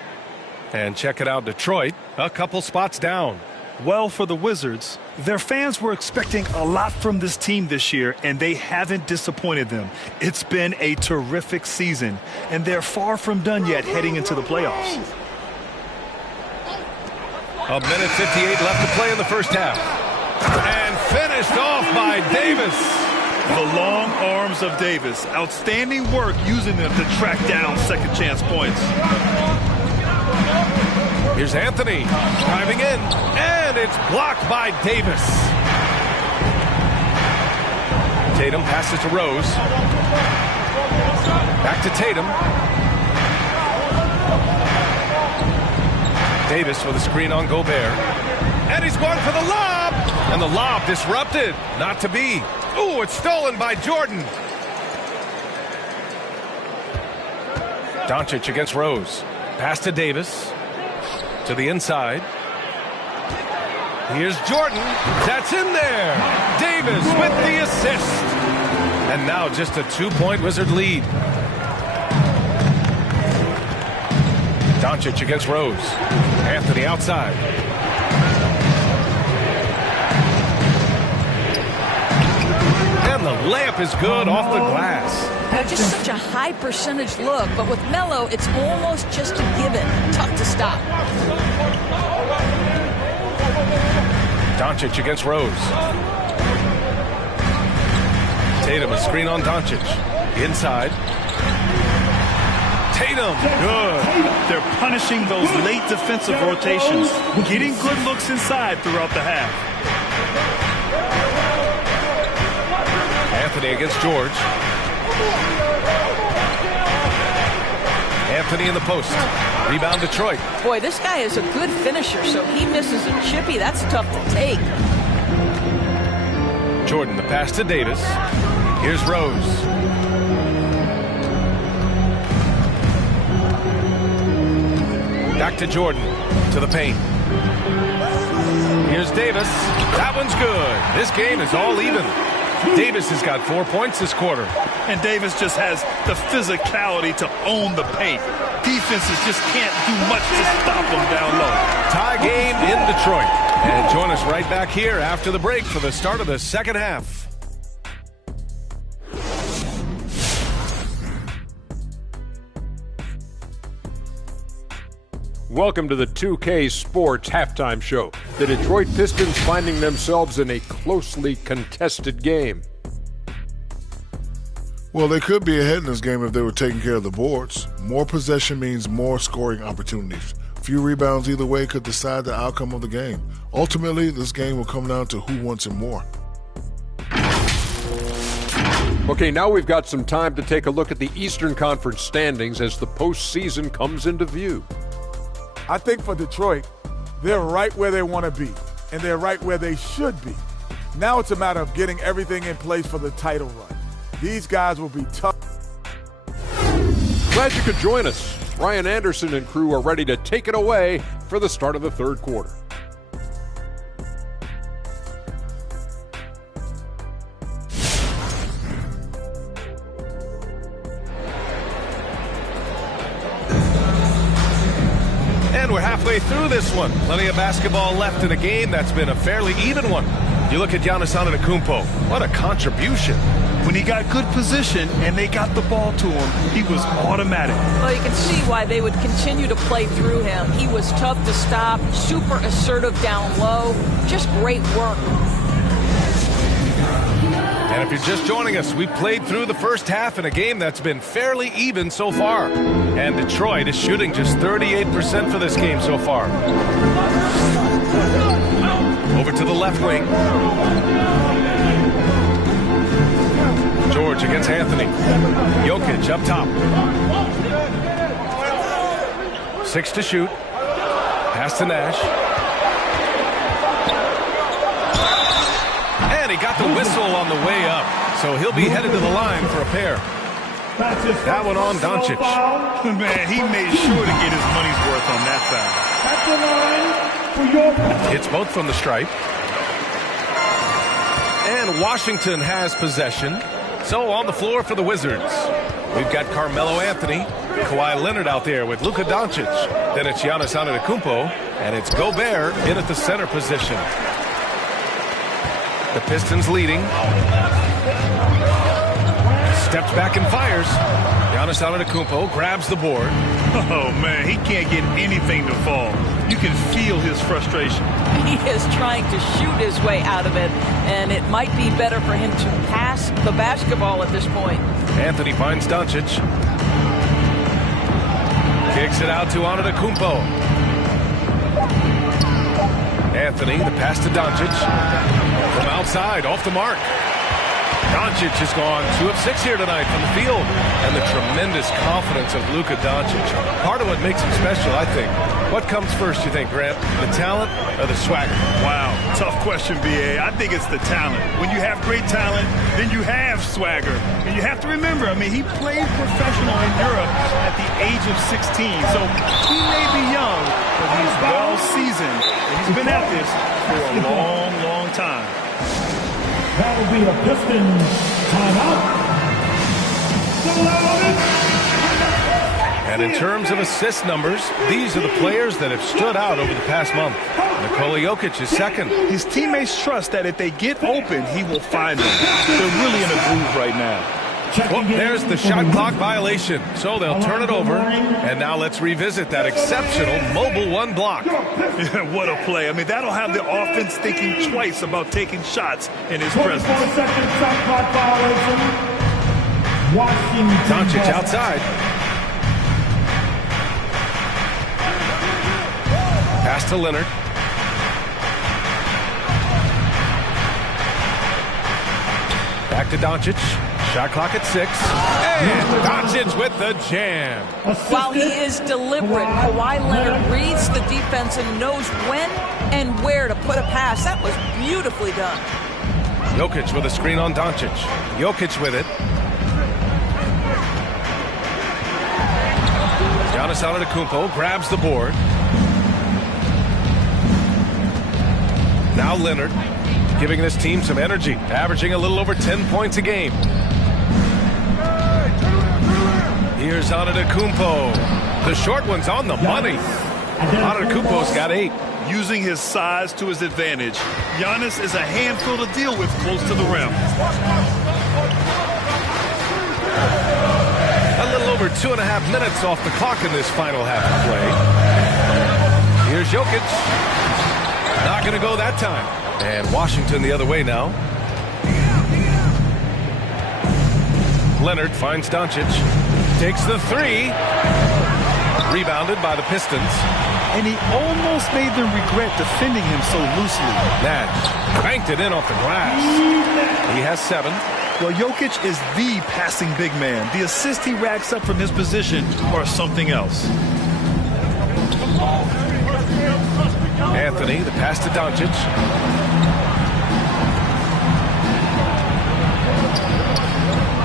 And check it out, Detroit, a couple spots down. Well, for the Wizards, their fans were expecting a lot from this team this year, and they haven't disappointed them. It's been a terrific season, and they're far from done yet heading into the playoffs. A minute 58 left to play in the first half. And finished off by Davis. The long arms of Davis. Outstanding work using them to track down second chance points. Here's Anthony driving in, and it's blocked by Davis. Tatum passes to Rose. Back to Tatum. Davis with a screen on Gobert. And he's going for the lob. And the lob disrupted. Not to be. Ooh, it's stolen by Jordan. Doncic against Rose. Pass to Davis. To the inside. Here's Jordan. That's in there. Davis with the assist. And now just a 2-point Wizard lead. Doncic against Rose. Anthony outside. And the layup is good off the glass. Just such a high percentage look, but with Melo, it's almost just a given. Tough to stop. Doncic against Rose. Tatum, a screen on Doncic. Inside. Tatum, good. They're punishing those late defensive rotations, getting good looks inside throughout the half. Anthony against George. Anthony in the post. Rebound Detroit. Boy, this guy is a good finisher, so he misses a chippy. That's tough to take. Jordan, the pass to Davis. Here's Rose. Back to Jordan, to the paint. Here's Davis. That one's good. This game is all even. Davis has got 4 points this quarter. And Davis just has the physicality to own the paint. Defenses just can't do much to stop him down low. Tie game in Detroit. And join us right back here after the break for the start of the second half. Welcome to the 2K Sports Halftime Show. The Detroit Pistons finding themselves in a closely contested game. Well, they could be ahead in this game if they were taking care of the boards. More possession means more scoring opportunities. Few rebounds either way could decide the outcome of the game. Ultimately, this game will come down to who wants it more. Okay, now we've got some time to take a look at the Eastern Conference standings as the postseason comes into view. I think for Detroit, they're right where they want to be, and they're right where they should be. Now it's a matter of getting everything in place for the title run. These guys will be tough. Glad you could join us. Ryan Anderson and crew are ready to take it away for the start of the third quarter. And we're halfway through this one. Plenty of basketball left in a game that's been a fairly even one. You look at Giannis Antetokounmpo. What a contribution. When he got good position and they got the ball to him, he was automatic. Well, you can see why they would continue to play through him. He was tough to stop, super assertive down low. Just great work. And if you're just joining us, we played through the first half in a game that's been fairly even so far. And Detroit is shooting just 38% for this game so far. Over to the left wing. George against Anthony. Jokic up top. 6 to shoot. Pass to Nash. And he got the whistle on the way up. So he'll be headed to the line for a pair. That one on Doncic. Man, he made sure to get his money's worth on that side. Hits both from the stripe. And Washington has possession. So on the floor for the Wizards, we've got Carmelo Anthony, Kawhi Leonard out there with Luka Doncic. Then it's Giannis Antetokounmpo, and it's Gobert in at the center position. The Pistons leading. Steps back and fires. Giannis Antetokounmpo grabs the board. Oh, man, he can't get anything to fall. You can feel his frustration. He is trying to shoot his way out of it, and it might be better for him to pass the basketball at this point. Anthony finds Doncic. Kicks it out to Antetokounmpo. Anthony, the pass to Doncic. From outside, off the mark. Doncic has gone 2 of 6 here tonight from the field. And the tremendous confidence of Luka Doncic. Part of what makes him special, I think. What comes first, you think, Grant? The talent or the swagger? Wow, tough question, B.A. I think it's the talent. When you have great talent, then you have swagger. And you have to remember, I mean, he played professional in Europe at the age of 16. So he may be young, but he's well seasoned. And he's been at this for a long, long time. That will be a Pistons timeout. And in terms of assist numbers, these are the players that have stood out over the past month. Nikola Jokic is second. His teammates trust that if they get open, he will find them. They're really in a groove right now. Well, there's the shot clock violation. So they'll turn it over. And now let's revisit that exceptional Mobile One block. Yeah, what a play. I mean, that'll have the offense thinking twice about taking shots in his presence. 24-second shot clock violation. Washington. Doncic outside. Pass to Leonard. Back to Doncic. Shot clock at 6. And Doncic with the jam. While he is deliberate, Kawhi Leonard reads the defense and knows when and where to put a pass. That was beautifully done. Jokic with a screen on Doncic. Jokic with it. Giannis Antetokounmpo grabs the board. Now Leonard giving this team some energy, averaging a little over 10 points a game. Here's Antetokounmpo. The short one's on the money. Antetokounmpo's got 8. Using his size to his advantage, Giannis is a handful to deal with close to the rim. A little over 2.5 minutes off the clock in this final half of play. Here's Jokic. Not going to go that time. And Washington the other way now. Leonard finds Doncic. Takes the 3. Rebounded by the Pistons. And he almost made them regret defending him so loosely. Nash cranked it in off the glass. He has 7. Well, Jokic is the passing big man. The assist he racks up from his position are something else. Anthony, the pass to Doncic.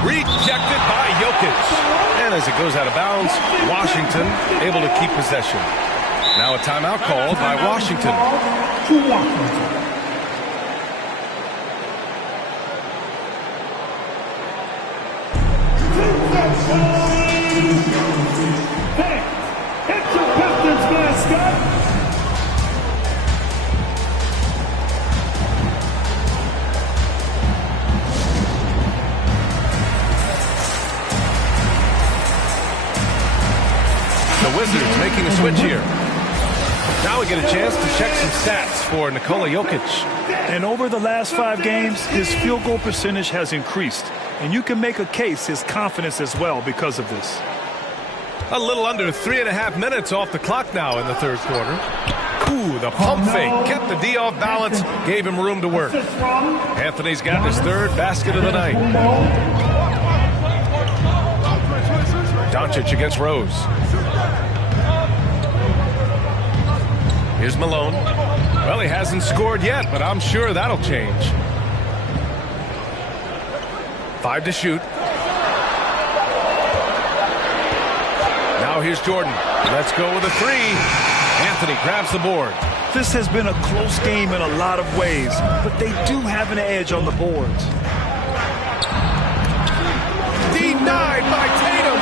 Rejected by Jokic. And as it goes out of bounds, Washington able to keep possession. Now a timeout called by Washington. It's your Pistons mascot. The Wizards making a switch here. Now we get a chance to check some stats for Nikola Jokic. And over the last 5 games, his field goal percentage has increased. And you can make a case his confidence as well because of this. A little under 3.5 minutes off the clock now in the third quarter. Ooh, the pump fake kept the D off balance, gave him room to work. Anthony's got his 3rd basket of the night. Doncic against Rose. Here's Malone. Well, he hasn't scored yet, but I'm sure that'll change. 5 to shoot. Now here's Jordan. Let's go with a 3. Anthony grabs the board. This has been a close game in a lot of ways, but they do have an edge on the boards. Denied by Tatum.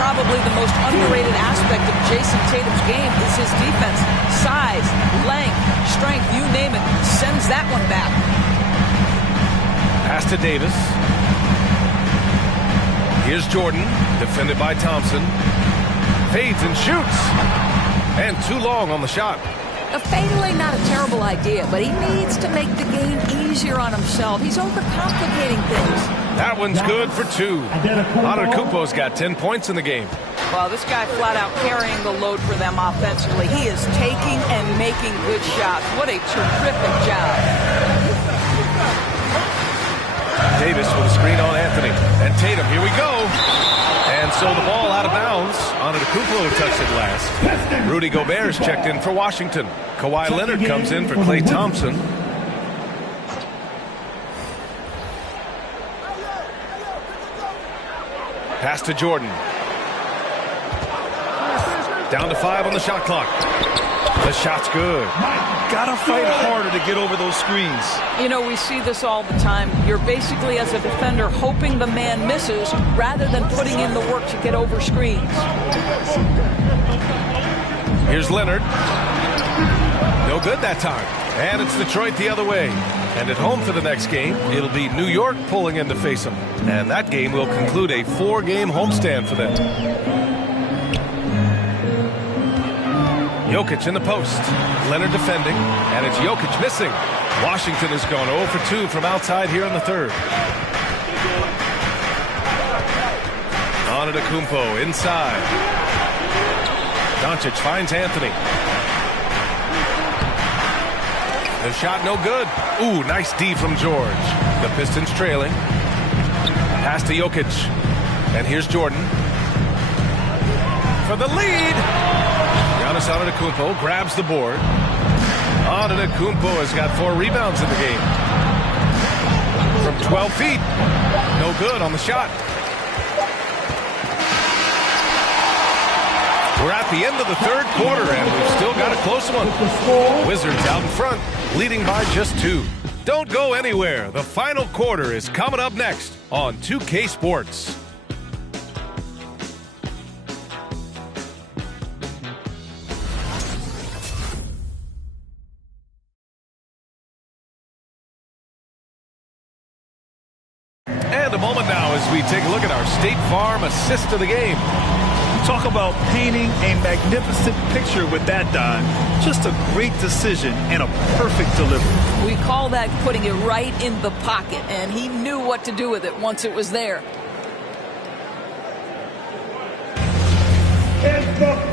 Probably the most underrated aspect of Jason Tatum's game is his defense. Size, length, strength, you name it, sends that one back. Pass to Davis. Here's Jordan, defended by Thompson. Fades and shoots. And too long on the shot. Fatally not a terrible idea, but he needs to make the game easier on himself. He's overcomplicating things. That one's good for 2. Antetokounmpo's got 10 points in the game. Well, this guy flat out carrying the load for them offensively. He is taking and making good shots. What a terrific job. Davis with a screen on Anthony. And Tatum, here we go. And so the ball out of bounds. Antetokounmpo touched it last. Rudy Gobert's checked in for Washington. Kawhi Leonard comes in for Klay Thompson. Pass to Jordan. Down to 5 on the shot clock. The shot's good. Gotta fight harder to get over those screens. You know, we see this all the time. You're basically, as a defender, hoping the man misses rather than putting in the work to get over screens. Here's Leonard. No good that time. And it's Detroit the other way. And at home for the next game, it'll be New York pulling in to face them. And that game will conclude a 4-game homestand for them. Jokic in the post. Leonard defending, and it's Jokic missing. Washington has gone 0 for 2 from outside here in the third. Antetokounmpo inside. Doncic finds Anthony. The shot no good. Ooh, nice D from George. The Pistons trailing. Pass to Jokic. And here's Jordan. For the lead. Giannis Antetokounmpo grabs the board. Antetokounmpo has got 4 rebounds in the game. From 12 feet. No good on the shot. We're at the end of the third quarter, and we've still got a close one. Wizards out in front, leading by just 2. Don't go anywhere. The final quarter is coming up next on 2K Sports. And a moment now as we take a look at our State Farm assist of the game. Talk about painting a magnificent picture with that, Don. Just a great decision and a perfect delivery. We call that putting it right in the pocket, and he knew what to do with it once it was there.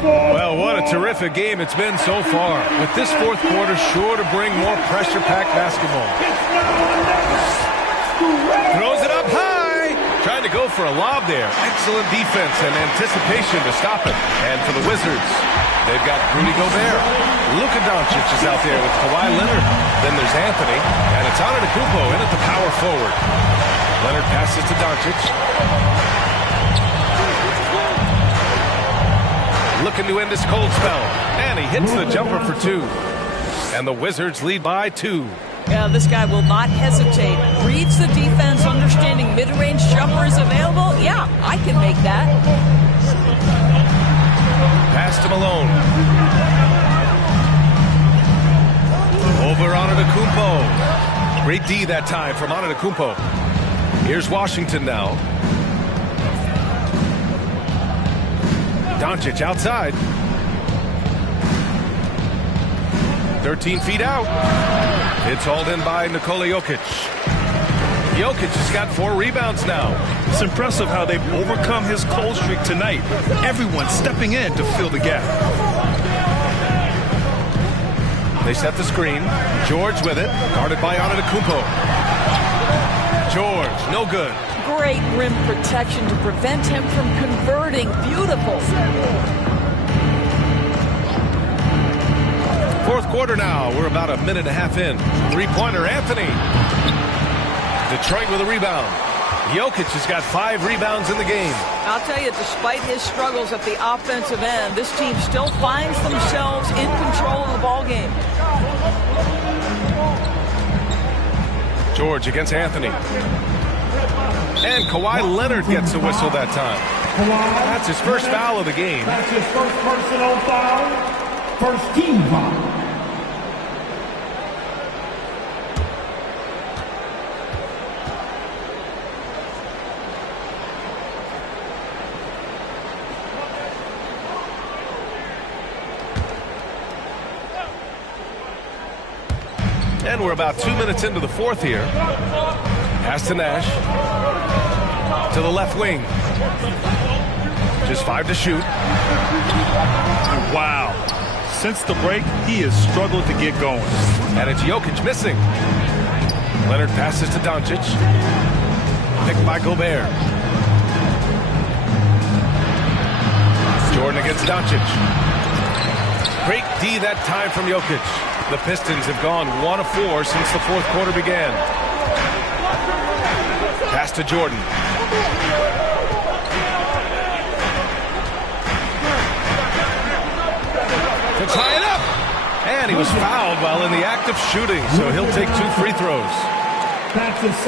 Well, what a terrific game it's been so far. With this fourth quarter sure to bring more pressure-packed basketball. Throws it up high. Trying to go for a lob there. Excellent defense and anticipation to stop it. And for the Wizards, they've got Rudy Gobert. Luka Doncic is out there with Kawhi Leonard. Then there's Anthony, and it's Antetokounmpo in at the power forward. Leonard passes to Doncic. Looking to end this cold spell. And he hits the jumper for 2. And the Wizards lead by 2. Yeah, this guy will not hesitate. Reads the defense, understanding mid-range jumper is available. Yeah, I can make that. Pass to Malone. Over Antetokounmpo. Great D that time from Antetokounmpo. Here's Washington now. Doncic outside. 13 feet out. It's hauled in by Nikola Jokic. Jokic has got 4 rebounds now. It's impressive how they've overcome his cold streak tonight. Everyone stepping in to fill the gap. They set the screen. George with it. Guarded by Antetokounmpo. George, no good. Great rim protection to prevent him from converting. Beautiful. Fourth quarter now. We're about a minute and a half in. 3-pointer, Anthony. Detroit with a rebound. Jokic has got 5 rebounds in the game. I'll tell you, despite his struggles at the offensive end, this team still finds themselves in control of the ball game. George against Anthony. And Kawhi Leonard gets a whistle that time. That's his first foul of the game. That's his first personal foul. First team foul. And we're about 2 minutes into the fourth here. Pass to Nash. To the left wing. Just 5 to shoot. Wow. Since the break, he has struggled to get going. And it's Jokic missing. Leonard passes to Doncic. Picked by Gobert. Jordan against Doncic. Great D that time from Jokic. The Pistons have gone 1 of 4 since the fourth quarter began. Pass to Jordan. To tie it up. And he was fouled while in the act of shooting, so he'll take 2 free throws.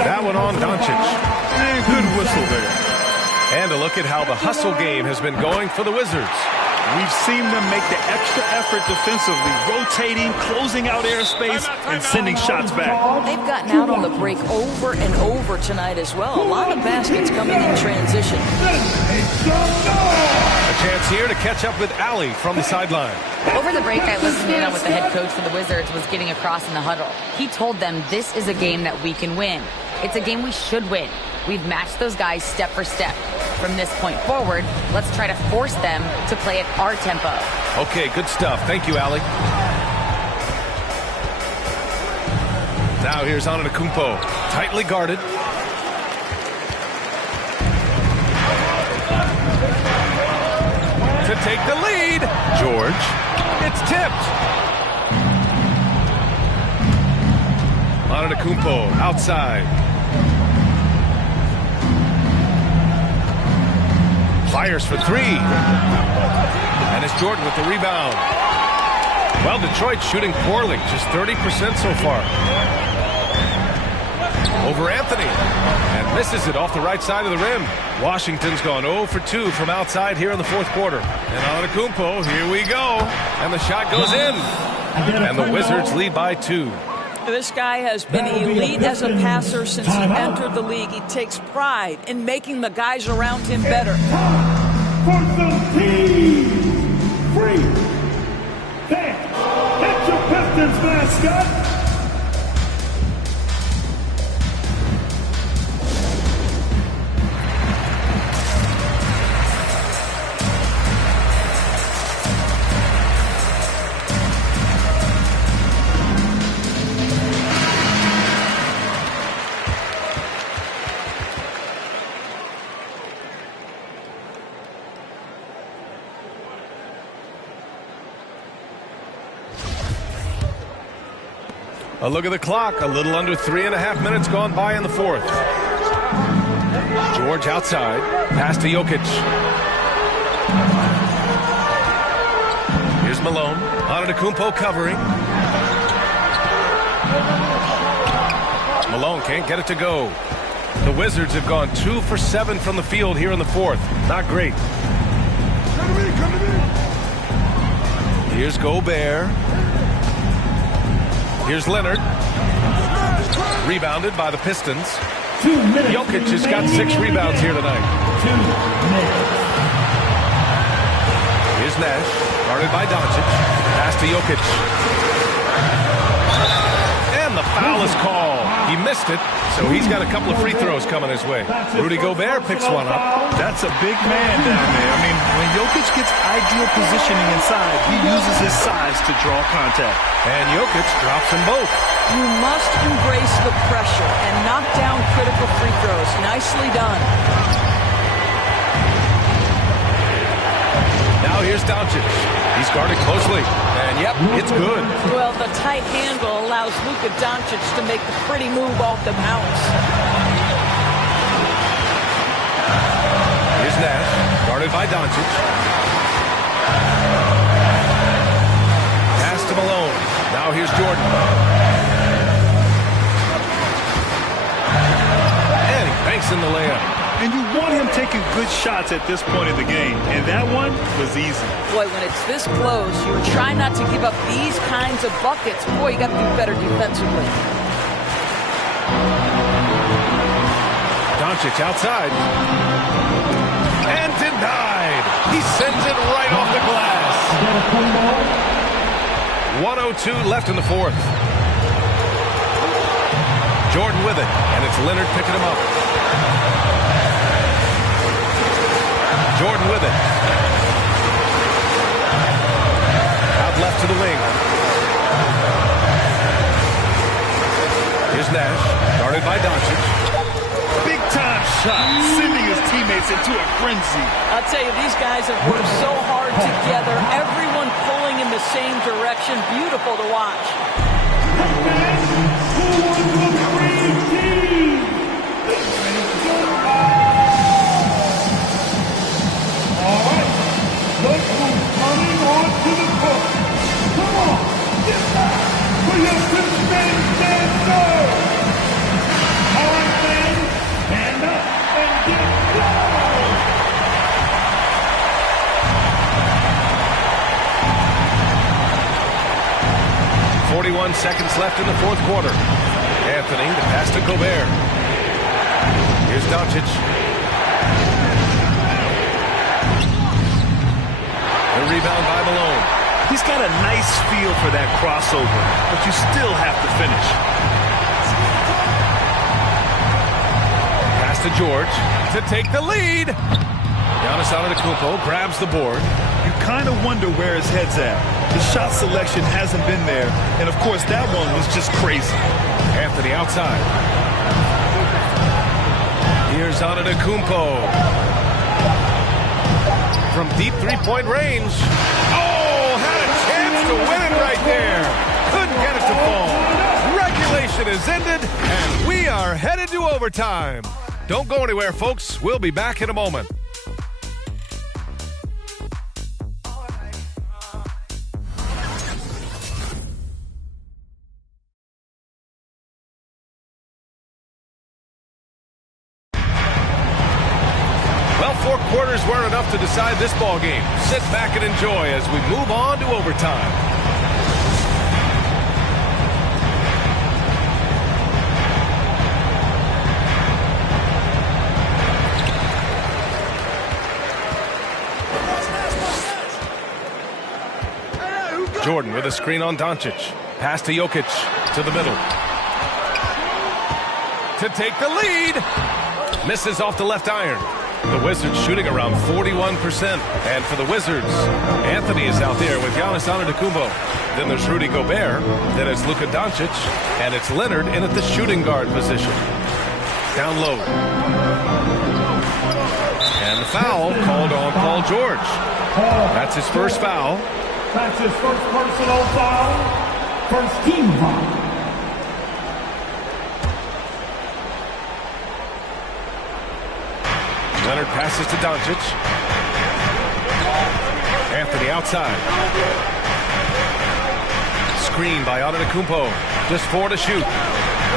That one on Doncic. And good whistle there. And a look at how the hustle game has been going for the Wizards. We've seen them make the extra effort defensively, rotating, closing out airspace, and sending shots back. They've gotten out on the break over and over tonight as well. A lot of baskets coming in transition. A chance here to catch up with Allie from the sideline. Over the break, I listened in on what the head coach for the Wizards was getting across in the huddle. He told them this is a game that we can win. It's a game we should win. We've matched those guys step for step. From this point forward, let's try to force them to play at our tempo. Okay, good stuff. Thank you, Allie. Now here's Antetokounmpo, tightly guarded. To take the lead, George. It's tipped. Antetokounmpo outside. Fires for three. And it's Jordan with the rebound. Well, Detroit shooting poorly, just 30% so far. Over Anthony. And misses it off the right side of the rim. Washington's gone 0 for 2 from outside here in the fourth quarter. And Antetokounmpo, here we go. And the shot goes in. And the Wizards lead by 2. This guy has been elite as a passer since he entered the league. He takes pride in making the guys around him better. For some team free. That's your Pistons mascot. A look at the clock. A little under 3.5 minutes gone by in the fourth. George outside. Pass to Jokic. Here's Malone. Antetokounmpo covering. Malone can't get it to go. The Wizards have gone 2 for 7 from the field here in the fourth. Not great. Here's Gobert. Here's Leonard. Rebounded by the Pistons. Jokic has got 6 rebounds here tonight. Here's Nash. Guarded by Doncic. Pass to Jokic. And the foul is called. He missed it, so he's got a couple of free throws coming his way. Rudy Gobert picks one up. That's a big man down there. I mean, when Jokic gets ideal positioning inside, he uses his size to draw contact. And Jokic drops them both. You must embrace the pressure and knock down critical free throws. Nicely done. Now here's Doncic. He's guarded closely. And yep, it's good. Well, the tight handle allows Luka Doncic to make the pretty move off the bounce. Here's Nash. Guarded by Doncic. Pass to Malone. Now here's Jordan. And he banks in the layup. And you want him taking good shots at this point of the game. And that one was easy. Boy, when it's this close, you try not to give up these kinds of buckets. Boy, you got to do better defensively. Doncic outside. And denied. He sends it right off the glass. 1:02 left in the fourth. Jordan with it. And it's Leonard picking him up. Jordan with it. Out left to the wing. Here's Nash, guarded by Doncic. Big time shot, sending his teammates into a frenzy. I'll tell you, these guys have worked so hard together. Everyone pulling in the same direction. Beautiful to watch. Look who's coming onto the court. Come on, get back for your Pistons stand up. All right, fans, stand up and get low. left in the fourth quarter. Anthony, the pass to Gobert. Here's Doncic. The rebound by Malone. He's got a nice feel for that crossover, but you still have to finish. Pass to George to take the lead. Giannis Antetokounmpo grabs the board. You kind of wonder where his head's at. The shot selection hasn't been there, and of course that one was just crazy. Anthony outside. Here's Antetokounmpo. From deep three-point range. Oh, had a chance to win it right there. Couldn't get it to fall. Regulation is ended, and we are headed to overtime. Don't go anywhere, folks. We'll be back in a moment. Well, 4 quarters weren't enough to decide this ball game. Sit back and enjoy as we move on to overtime. Jordan with a screen on Doncic. Pass to Jokic to the middle. To take the lead. Misses off the left iron. The Wizards shooting around 41%. And for the Wizards, Anthony is out there with Giannis Antetokounmpo. Then there's Rudy Gobert. Then it's Luka Doncic. And it's Leonard in at the shooting guard position. Down low. And the foul called on Paul George. That's his first foul. That's his first personal foul. First team foul. Leonard passes to Doncic. Anthony outside. Screen by Antetokounmpo. Just 4 to shoot.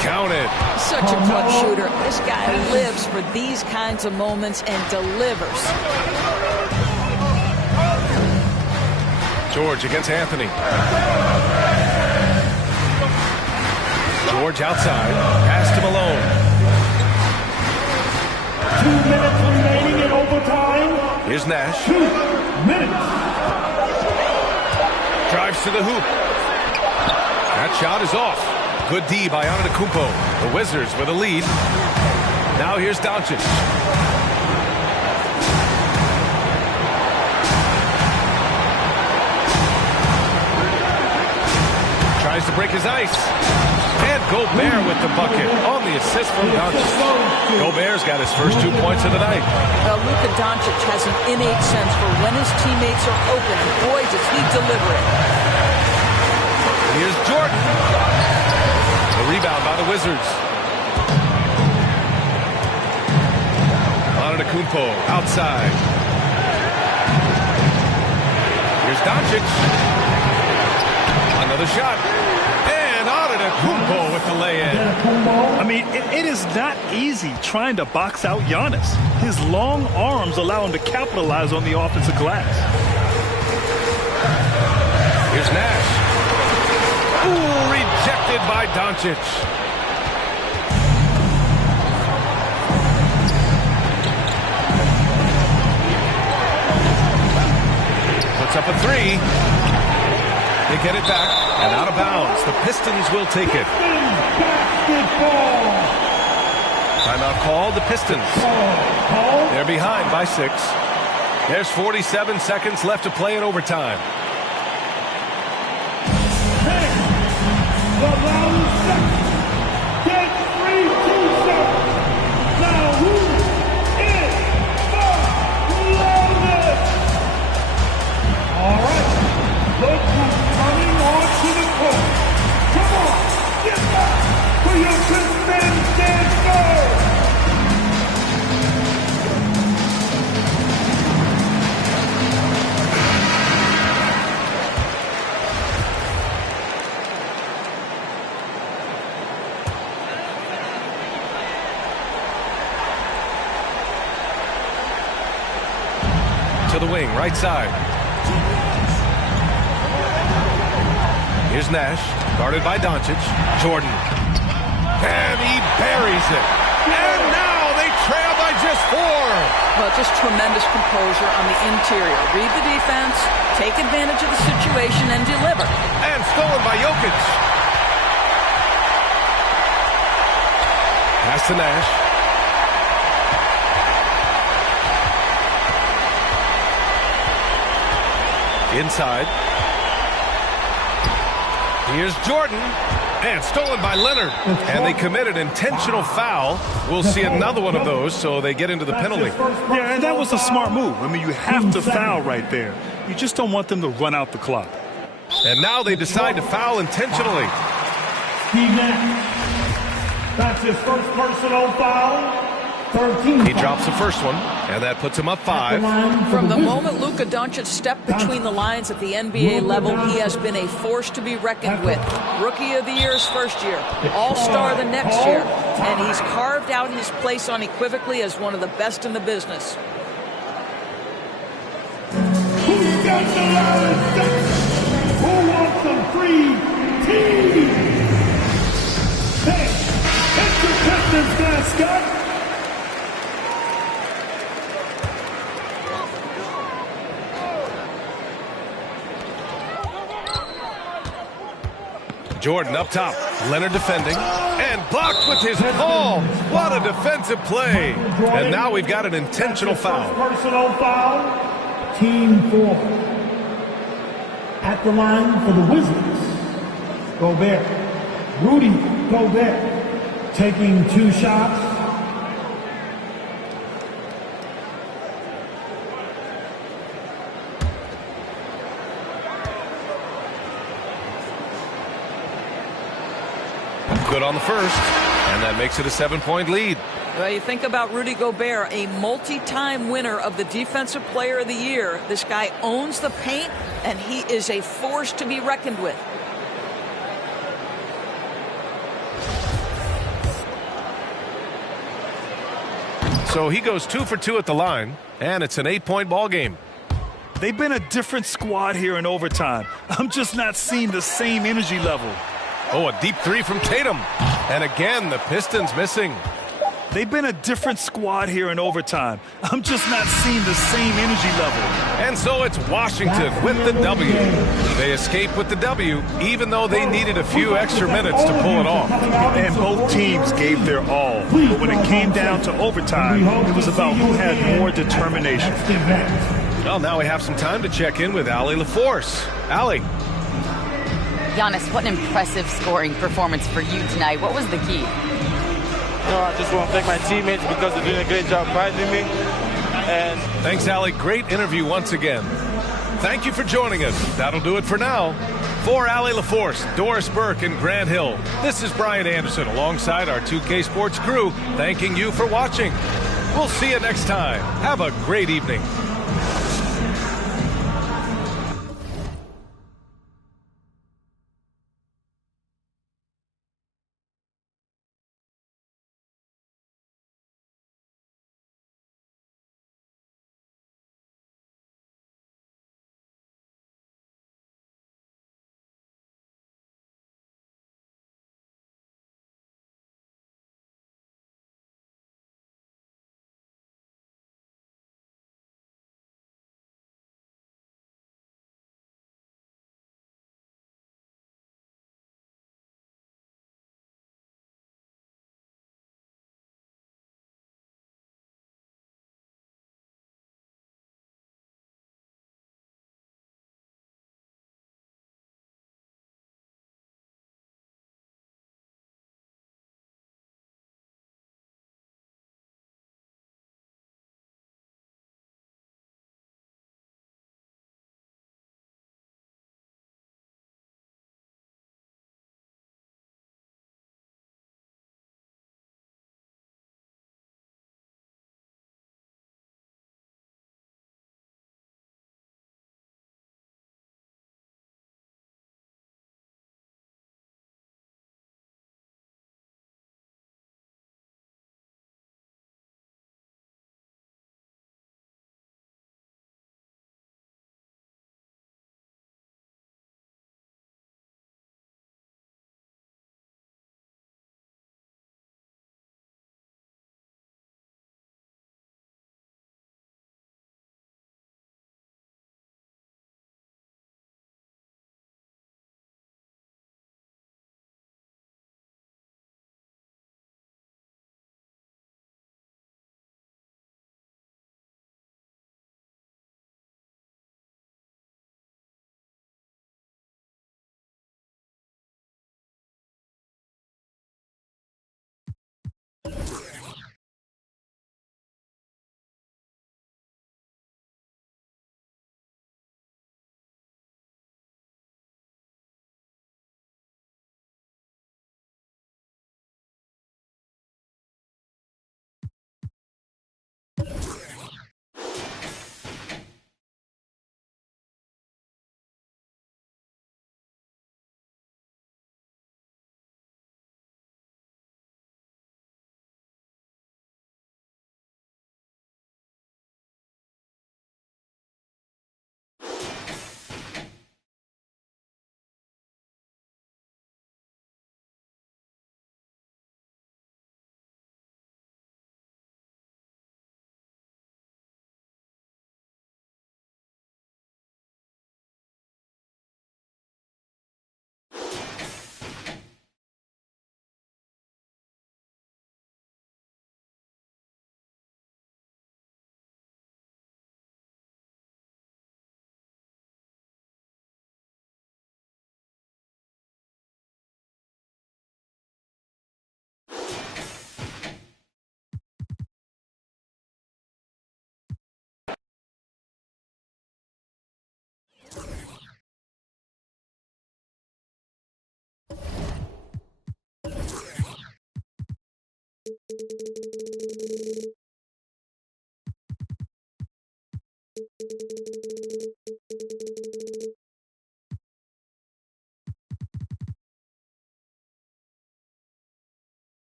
Counted. Such a clutch shooter. This guy lives for these kinds of moments and delivers. George against Anthony. George outside. Pass to Malone. 2 minutes remaining in overtime. Here's Nash. 2 minutes. Drives to the hoop. That shot is off. Good D by Antetokounmpo. The Wizards with a lead. Now here's Doncic. Tries to break his ice. And Gobert with the bucket on the assist from Doncic. Gobert's got his first 2 points of the night. Well, Luka Doncic has an innate sense for when his teammates are open, and boy, does he deliver it. Here's Jordan. The rebound by the Wizards. Antetokounmpo outside. Here's Doncic. Another shot. And Antetokounmpo with the lay-in. I mean, it is not easy trying to box out Giannis. His long arms allow him to capitalize on the offensive glass. Here's Nash. Ooh, rejected by Doncic. Puts up a 3. They get it back and out of bounds. The Pistons will take it. Timeout called. The Pistons. They're behind by 6. There's 47 seconds left to play in overtime. The round second. Get 3 2-7. Now who is the loudest? All right. Look who's coming onto the court. Come on, get back for your Pistons dancer. To the wing, right side. Here's Nash, guarded by Doncic. Jordan. And he buries it. And now they trail by just 4. Well, just tremendous composure on the interior. Read the defense, take advantage of the situation, and deliver. And stolen by Jokic. Pass to Nash. Inside. Here's Jordan. And stolen by Leonard. And they committed intentional foul. We'll see another one of those, so they get into the penalty. Yeah, and that was a smart move. I mean, you have to foul right there. You just don't want them to run out the clock. And now they decide to foul intentionally. Steve Nash. That's his first personal foul. 13. He drops the first one, and that puts him up 5. From the moment Luka Doncic stepped between the lines at the NBA level, he has been a force to be reckoned with. Rookie of the Year his first year, All-Star the next year, and he's carved out his place unequivocally as one of the best in the business. Who's got the line? Who wants some free tea? Hey, it's your captain's mascot. Jordan up top. Leonard defending. And blocked with his ball. What a defensive play. And now we've got an intentional foul. Personal foul. Team 4. At the line for the Wizards. Gobert. Rudy Gobert. Taking 2 shots. Good on the first, and that makes it a 7-point lead. Well, you think about Rudy Gobert, a multi-time winner of the Defensive Player of the Year. This guy owns the paint, and he is a force to be reckoned with. So he goes 2 for 2 at the line, and it's an 8-point ball game. They've been a different squad here in overtime. I'm just not seeing the same energy level. Oh, a deep 3 from Tatum. And again, the Pistons missing. They've been a different squad here in overtime. I'm just not seeing the same energy level. And so it's Washington with the W. They escape with the W, even though they needed a few extra minutes to pull it off. And both teams gave their all. But when it came down to overtime, it was about who had more determination. Well, now we have some time to check in with Allie LaForce. Allie. Giannis, what an impressive scoring performance for you tonight. What was the key? I just want to thank my teammates because they're doing a great job guiding me. And thanks, Allie. Great interview once again. Thank you for joining us. That'll do it for now. For Allie LaForce, Doris Burke, and Grant Hill, this is Brian Anderson alongside our 2K Sports crew, thanking you for watching. We'll see you next time. Have a great evening.